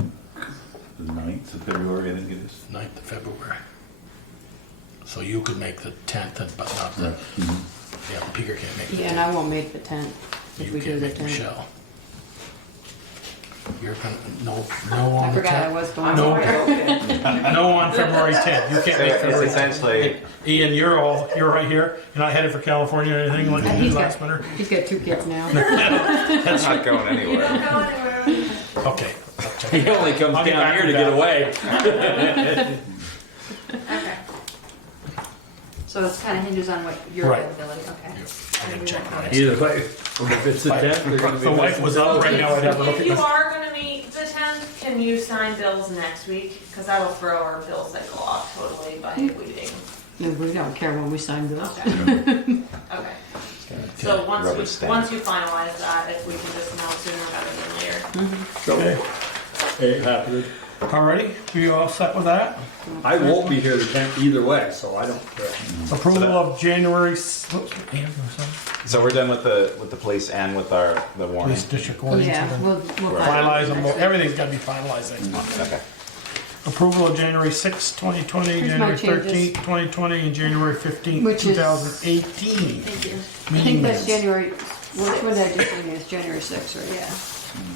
the 9th of February, I think it is. 9th of February. So you could make the 10th, but not the, yeah, Peter can't make the Yeah, and 10th. I won't make the 10th. If You we do can't the make 10th. Michelle. You're gonna, no I on the forgot I 10th? was going No. somewhere. No on February 10th. You can't So make it's February 10th. essentially, Ian, you're right here. You're not headed for California or anything like you He's did got- last winter? He's got 2 kids now. I'm not going anywhere. Okay. He only comes I'll get down back here to to get that. away. Okay. So it's kind of hinges on what your Right. availability, okay. I can check mine. Either way, if it's the 10th, they're gonna If be the wife missing was up right now, I'd have her look If at you this. are gonna meet the 10th, can you sign bills next week? Because that'll throw our bill cycle off totally by waiting. No, we don't care when we sign bills. Okay. So Rubber once stamp. once you finalize that, if we can just know sooner rather than later. Okay. Ain't happening. Alrighty, are you all set with that? I won't be here the 10th either way, so I don't care. Approval of January, whoops, Ian, so we're done with the police and with the police warning. district ordinance. Yeah, and we'll then finalize Finalize them, next week. everything's gotta be finalized next month. Okay. Approval of January 6th, 2020, Here's my January changes. 13th, 2020, and January 15th, Which is- 2018. Thank you. I Meeting think that's minutes. January, which one did I just think it's January 6th, right? Yeah.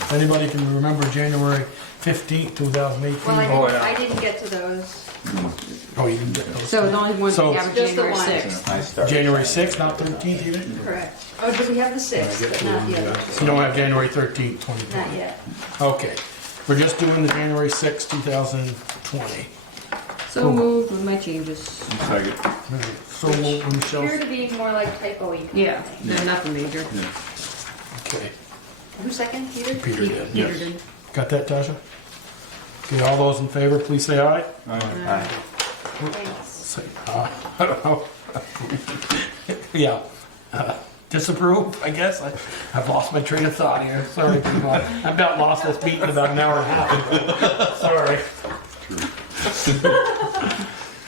If anybody can remember January 15th, 2018. Well, Oh, yeah. I didn't get to those. Oh, you didn't get those. So the only one So- we have is Just the January one. 6th. I started. January 6th, not 13th even? Correct. Oh, do we have the 6th, but not the other two? You don't have January 13th, 2020? Not yet. Okay, we're just doing the January 6th, 2020. So moved with my changes. Second. So we'll, Michelle, Appear to be more like typo-y. Yeah, they're nothing major. okay, Who second, Peter? Peter did. Peter did. Got that, Tasha? Okay, all those in favor, please say aye. Aye. Thanks. Say, I don't know. Yeah, disapprove, I guess. I've lost my train of thought here, sorry, people. I about lost this meeting about an hour and a half. Sorry.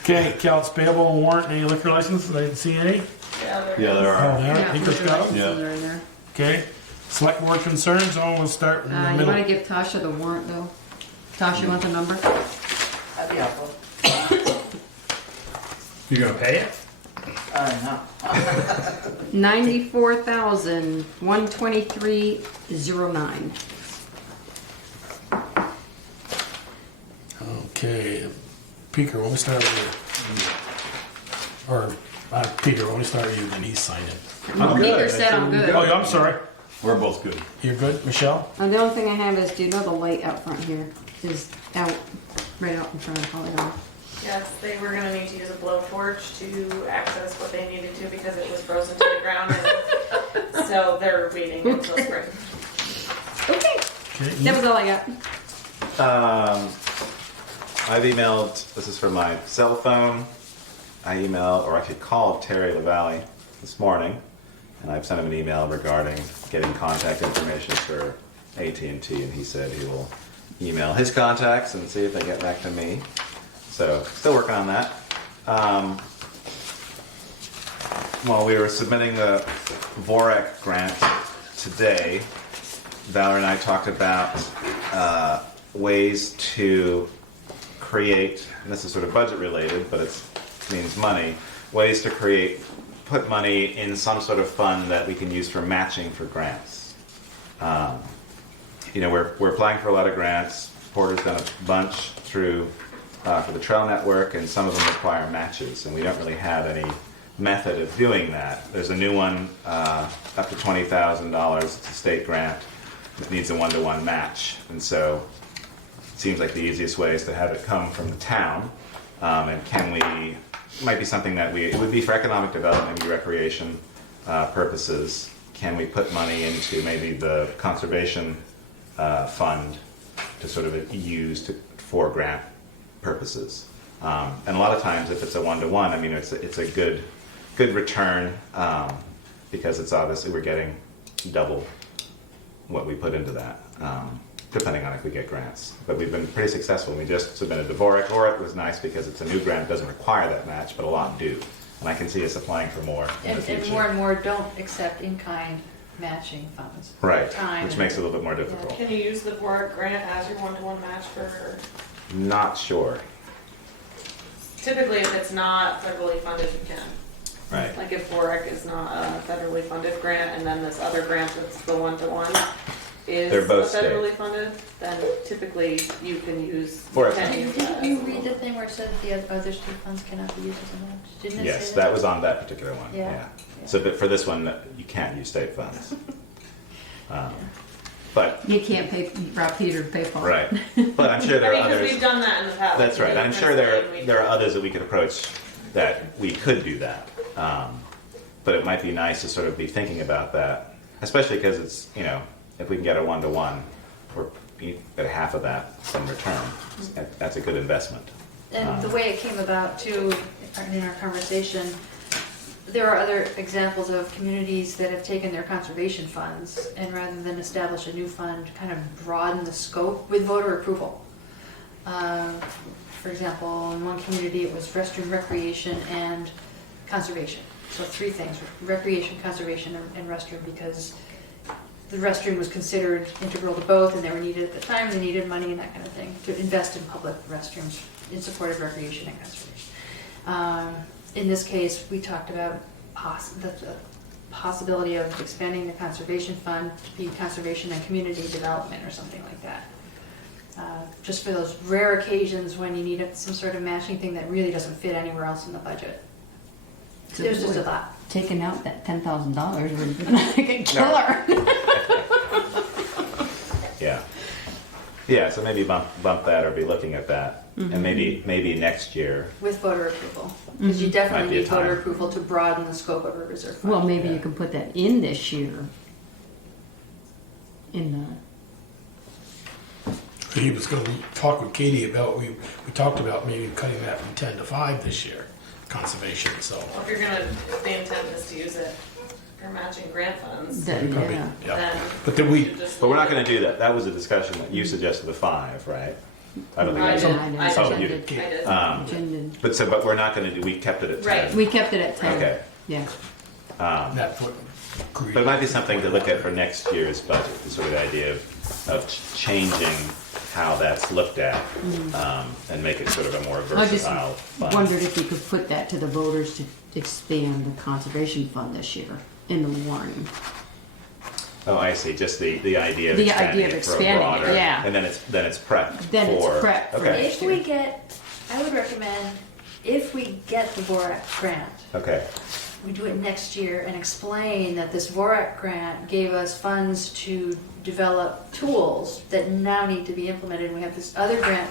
Okay, accounts payable and warrant, any liquor licenses, I didn't see any. Yeah, Yeah, there Oh, are. there, Yeah, Peter's got them. licenses are in there. Okay, select board concerns, oh, we'll start in the You middle. wanna give Tasha the warrant though? Tasha, you want the number? That'd be helpful. You gonna pay it? No. 94,123.09. Okay, Peter, when we start with you. Or, Peter, when we start with you, then he's signing. I'm good. Peter said I'm good. Oh, yeah, I'm sorry. We're both good. You're good, Michelle? The only thing I have is, do you know the light out front here is out, right out in front of Polygon? Yes, they were gonna need to use a blowtorch to access what they needed to because it was frozen to the ground. And so they're waiting until spring. Okay, Okay, that was all I got. I've emailed, this is from my cell phone. I emailed, or actually called Terry LaValle this morning, and I've sent him an email regarding getting contact information for AT&T, and he said he will email his contacts and see if they get back to me. So, still working on that. while we were submitting the VORAC grant today, Valerie and I talked about ways to create, and this is sort of budget related, but it means money, ways to put money in some sort of fund that we can use for matching for grants. We're applying for a lot of grants. Porter's done a bunch through for the trail network, and some of them require matches, and we don't really have any method of doing that. There's a new one up to $20,000. It's a state grant. It needs a one-to-one match, and so it seems like the easiest way is to have it come from the town. And might be something that it would be for economic development, maybe recreation purposes. Can we put money into maybe the conservation fund to sort of use for grant purposes? And a lot of times, if it's a one-to-one, I mean, it's a good return because it's obviously we're getting double what we put into that, depending on if we get grants. But we've been pretty successful. We just submitted to VORAC. VORAC was nice because it's a new grant, it doesn't require that match, but a lot do. And I can see us applying for more in the future. And more don't accept in-kind matching funds. Right, Time which makes it a little bit more difficult. Can you use the VORAC grant as your one-to-one match for? Not sure. Typically, if it's not federally funded, you can. Right. Like if VORAC is not a federally funded grant, and then this other grant that's the one-to-one is They're both federally state. funded, then typically you can use. VORAC. Didn't you read the thing where it said that the other state funds cannot be used as a match? Didn't it Yes, say that was on that particular one. Yeah. Yeah. So but for this one, you can't use state funds. But You can't rob Peter to pay Paul. right. But I'm sure there are Because others. we've done that in the past. That's right. I'm sure there are others that we could approach that we could do that. But it might be nice to sort of be thinking about that, especially because it's, if we can get a one-to-one, or you get half of that in return. That's a good investment. And the way it came about too, in our conversation, there are other examples of communities that have taken their conservation funds and rather than establish a new fund, kind of broaden the scope with voter approval. For example, in one community, it was restroom recreation and conservation. So three things: recreation, conservation, and restroom, because the restroom was considered integral to both, and they were needed at the time. They needed money and that kind of thing to invest in public restrooms in support of recreation and conservation. In this case, we talked about the possibility of expanding the conservation fund to be conservation and community development or something like that. Just for those rare occasions when you need some sort of matching thing that really doesn't fit anywhere else in the budget. So There's just a lot. Taking out that $10,000 would have been like a killer. Yeah. Yeah, so maybe bump that or be looking at that. And maybe next year. With voter approval, because you Might definitely be a need voter time. approval to broaden the scope of a reserve fund. Well, maybe Yeah. you can put that in this year. He was going to talk with Katie about, we talked about maybe cutting that from 10 to 5 this year, conservation, so. Well, if the intent is to use it for matching grant funds, Then, Probably, yeah. yeah. then. But then we, should just But we're not leave going it. to do that. That was a discussion that you suggested the 5, right? I don't think I that's. did, I Oh, did. you did. did. I did. Jen did. But we're not going to do. We kept it at 10. Right. We kept it at 10. Okay. Yeah. that foot. But it might be something to look at for next year's budget. The sort of idea of changing how that's looked at and make it sort of a more I just versatile fund. wondered if you could put that to the voters to expand the conservation fund this year in the warning. Oh, I see. Just the idea of The expanding idea of it for a expanding it, broader, yeah. and then it's prep Then it's for. prep for Okay. next If we get, I would recommend, if we get the VORAC grant, Okay. we do it next year and explain that this VORAC grant gave us funds to develop tools that now need to be implemented. We have this other grant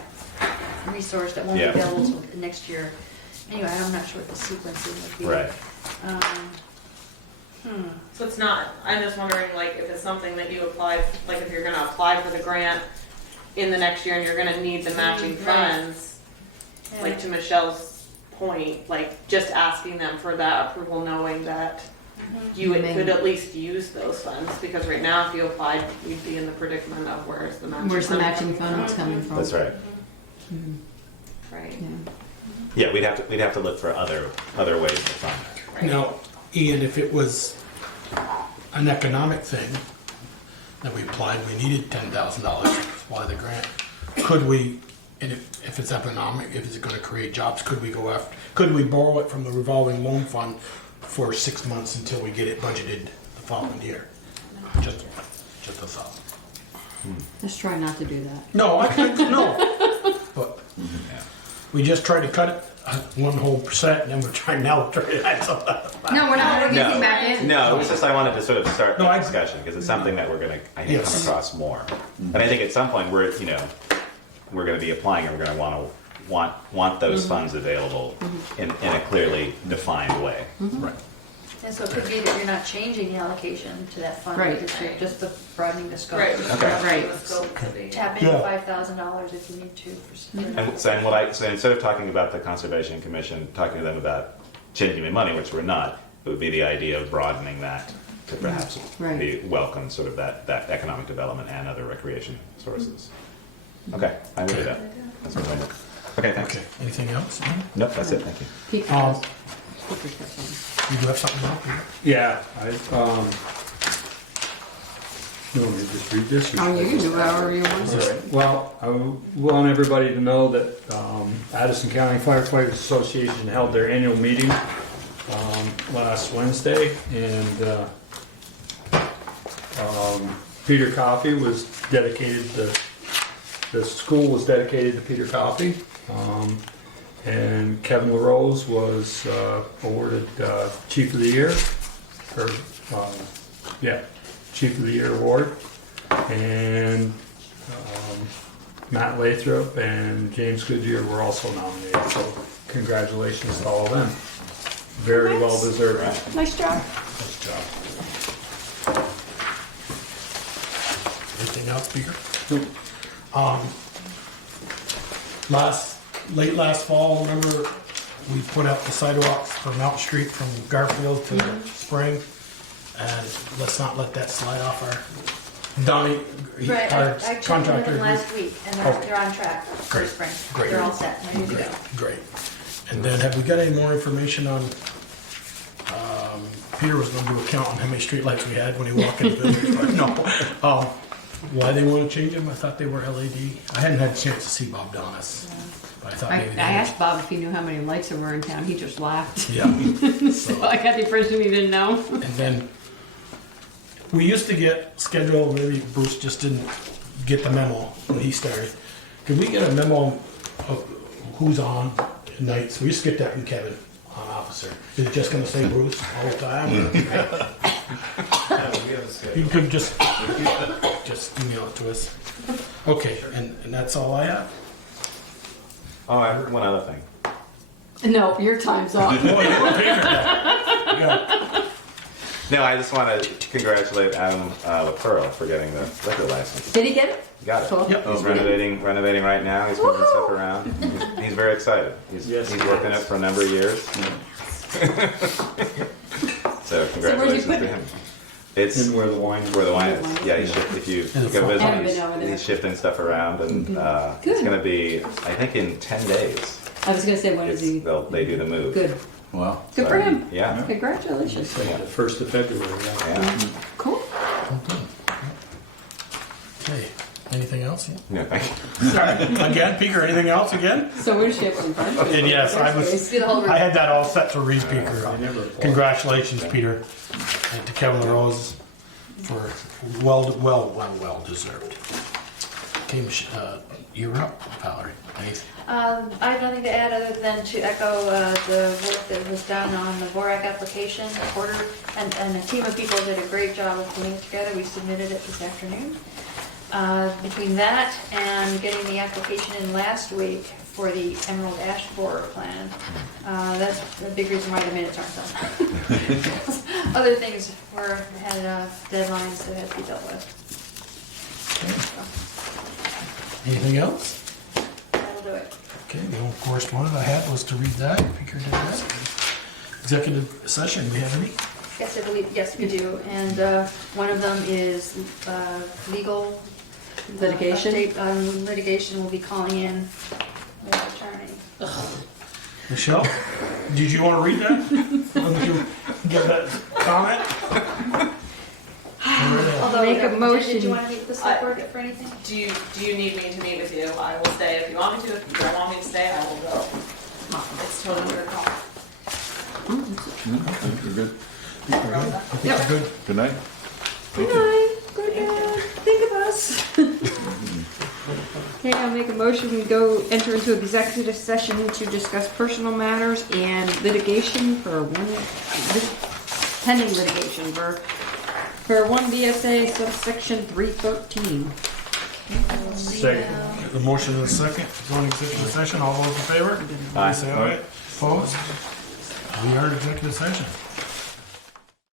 resource that won't be Yeah. available till next year. Anyway, I'm not sure what the sequencing would be. Right. So it's not, I'm just wondering, like, if it's something that you applied, like, if you're gonna apply for the grant in the next year and you're gonna need the matching Right. funds, like, to Michelle's point, like, just asking them for that approval, knowing that you Maybe. could at least use those funds, because right now, if you applied, you'd be in the predicament of where's the matching fund. Where's the matching coming funds coming from? That's right. from? Right. Yeah. Yeah, we'd have to look for other ways to fund it. Right. Now, And if it was an economic thing that we applied, we needed $10,000 to apply the grant. Could we, and if it's economic, if it's gonna create jobs, could we borrow it from the revolving loan fund for 6 months until we get it budgeted the following year? Just a thought. Let's try not to do that. No, I think, no. But we just try to cut it 1 whole percent, and then we're trying now to try to add something. No, we're not putting anything back in. No, it was just I wanted to sort of start No, the I- discussion because it's something that we're going to, I think, Yes. come across more. And I think at some point we're going to be applying and we're going to want those funds available in a clearly defined way. Right. And so it could be that you're not changing the allocation to that fund, Right. because you're just broadening the scope. Right. Right. Tap into Yeah. $5,000 if you need to for security. And so instead of talking about the Conservation Commission, talking to them about changing the money, which we're not, it would be the idea of broadening that to perhaps Right. be welcome sort of that economic development and other recreation sources. Okay, I will do that. That's what I do. Okay, thanks. Okay, anything else? Nope, that's it, thank you. Pete, Um, speaker's got something. You do have something else? Yeah, you want me to just read this? or Oh, should I you can just- do however you want. All right. Well, I want everybody to know that Addison County Firefighters Association held their annual meeting last Wednesday, and Peter Coffey was dedicated. The school was dedicated to Peter Coffey, and Kevin LaRose was awarded Chief of the Year, or Chief of the Year award, and Matt Lathrop and James Goodyear were also nominated. So congratulations to all of them. Very well deserved. Nice job. Nice job. Anything else, Peter? Late last fall, remember, we put up the sidewalks for Mountain Street from Garfield to Spring, and let's not let that slide off our, Donnie, Right, our I checked with contractor. them last week, and they're on track for Great, spring. great. They're all set, ready to go. Great. And then have we got any more information on, Peter was gonna do a count on how many streetlights we had when he walked in the village, but no. Why they wanna change them? I thought they were LED. I hadn't had a chance to see Bob Donis, but I thought I maybe they asked Bob if he knew how many lights there were in town. He just laughed. Yeah. So I got the impression he didn't know. And then, we used to get scheduled, maybe Bruce just didn't get the memo when he started. Could we get a memo of who's on at nights? We used to get that from Kevin, on officer. Is it just gonna say Bruce all the time? You could just email it to us. Okay, and that's all I have? Oh, I heard one other thing. No, your time's up. Oh, you were bigger than that. Yeah. No, I just want to congratulate Adam LaPearl for getting the liquor license. Did he get it? Got it. Cool. Yep. He's renovating right now. He's moving stuff around. He's very excited. He's worked in it for a number of years. So congratulations put to it? him. It's And where the wine. where the wine is. Yeah, if you In the go front. visit Haven't him, been over there. he's shifting stuff around, and it's Good. going to be, I think, in 10 days. I was gonna say, when is he? They do the move. Good. Wow. Good for him. Yeah. Congratulations. The 1st of February. Yeah. Yeah. Cool. Okay, anything else? No, thank you. Again, Peter, anything else again? So we're shifting, right? And yes, I had that all set to read Peter. I never applied. Congratulations, Peter, and to Kevin LaRose for well deserved. Okay, you're up, Valerie. Anything? I have nothing to add other than to echo the work that was done on the VORAC application. The Porter and a team of people did a great job of putting it together. We submitted it this afternoon. Between that and getting the application in last week for the Emerald Ash Borer plan, that's the big reason why the minutes aren't done. Other things had deadlines that had to be dealt with. Anything else? That'll do it. Okay, the only correspondence I had was to read that. Peter did that. Executive session, do we have any? Yes, I believe, yes, we do. And one of them is legal Litigation? update on litigation. We'll be calling in the attorney. Michelle, did you want to read that? Wouldn't you give that comment? Although, Make a motion. Did you want to meet with the select board for anything? Do you need me to meet with you? I will stay if you want me to. If you don't want me to stay, I will go. It's totally your call. You're good. Yep. Good. Good night. Good night. Good night. Think of us. Okay, I'll make a motion. We go enter into executive session to discuss personal matters and litigation for pending litigation for 1 VSA subsection 313. Second. The motion and a second, go in executive session, all those in favor? Aye. Say aye. Opposed? We are in executive session.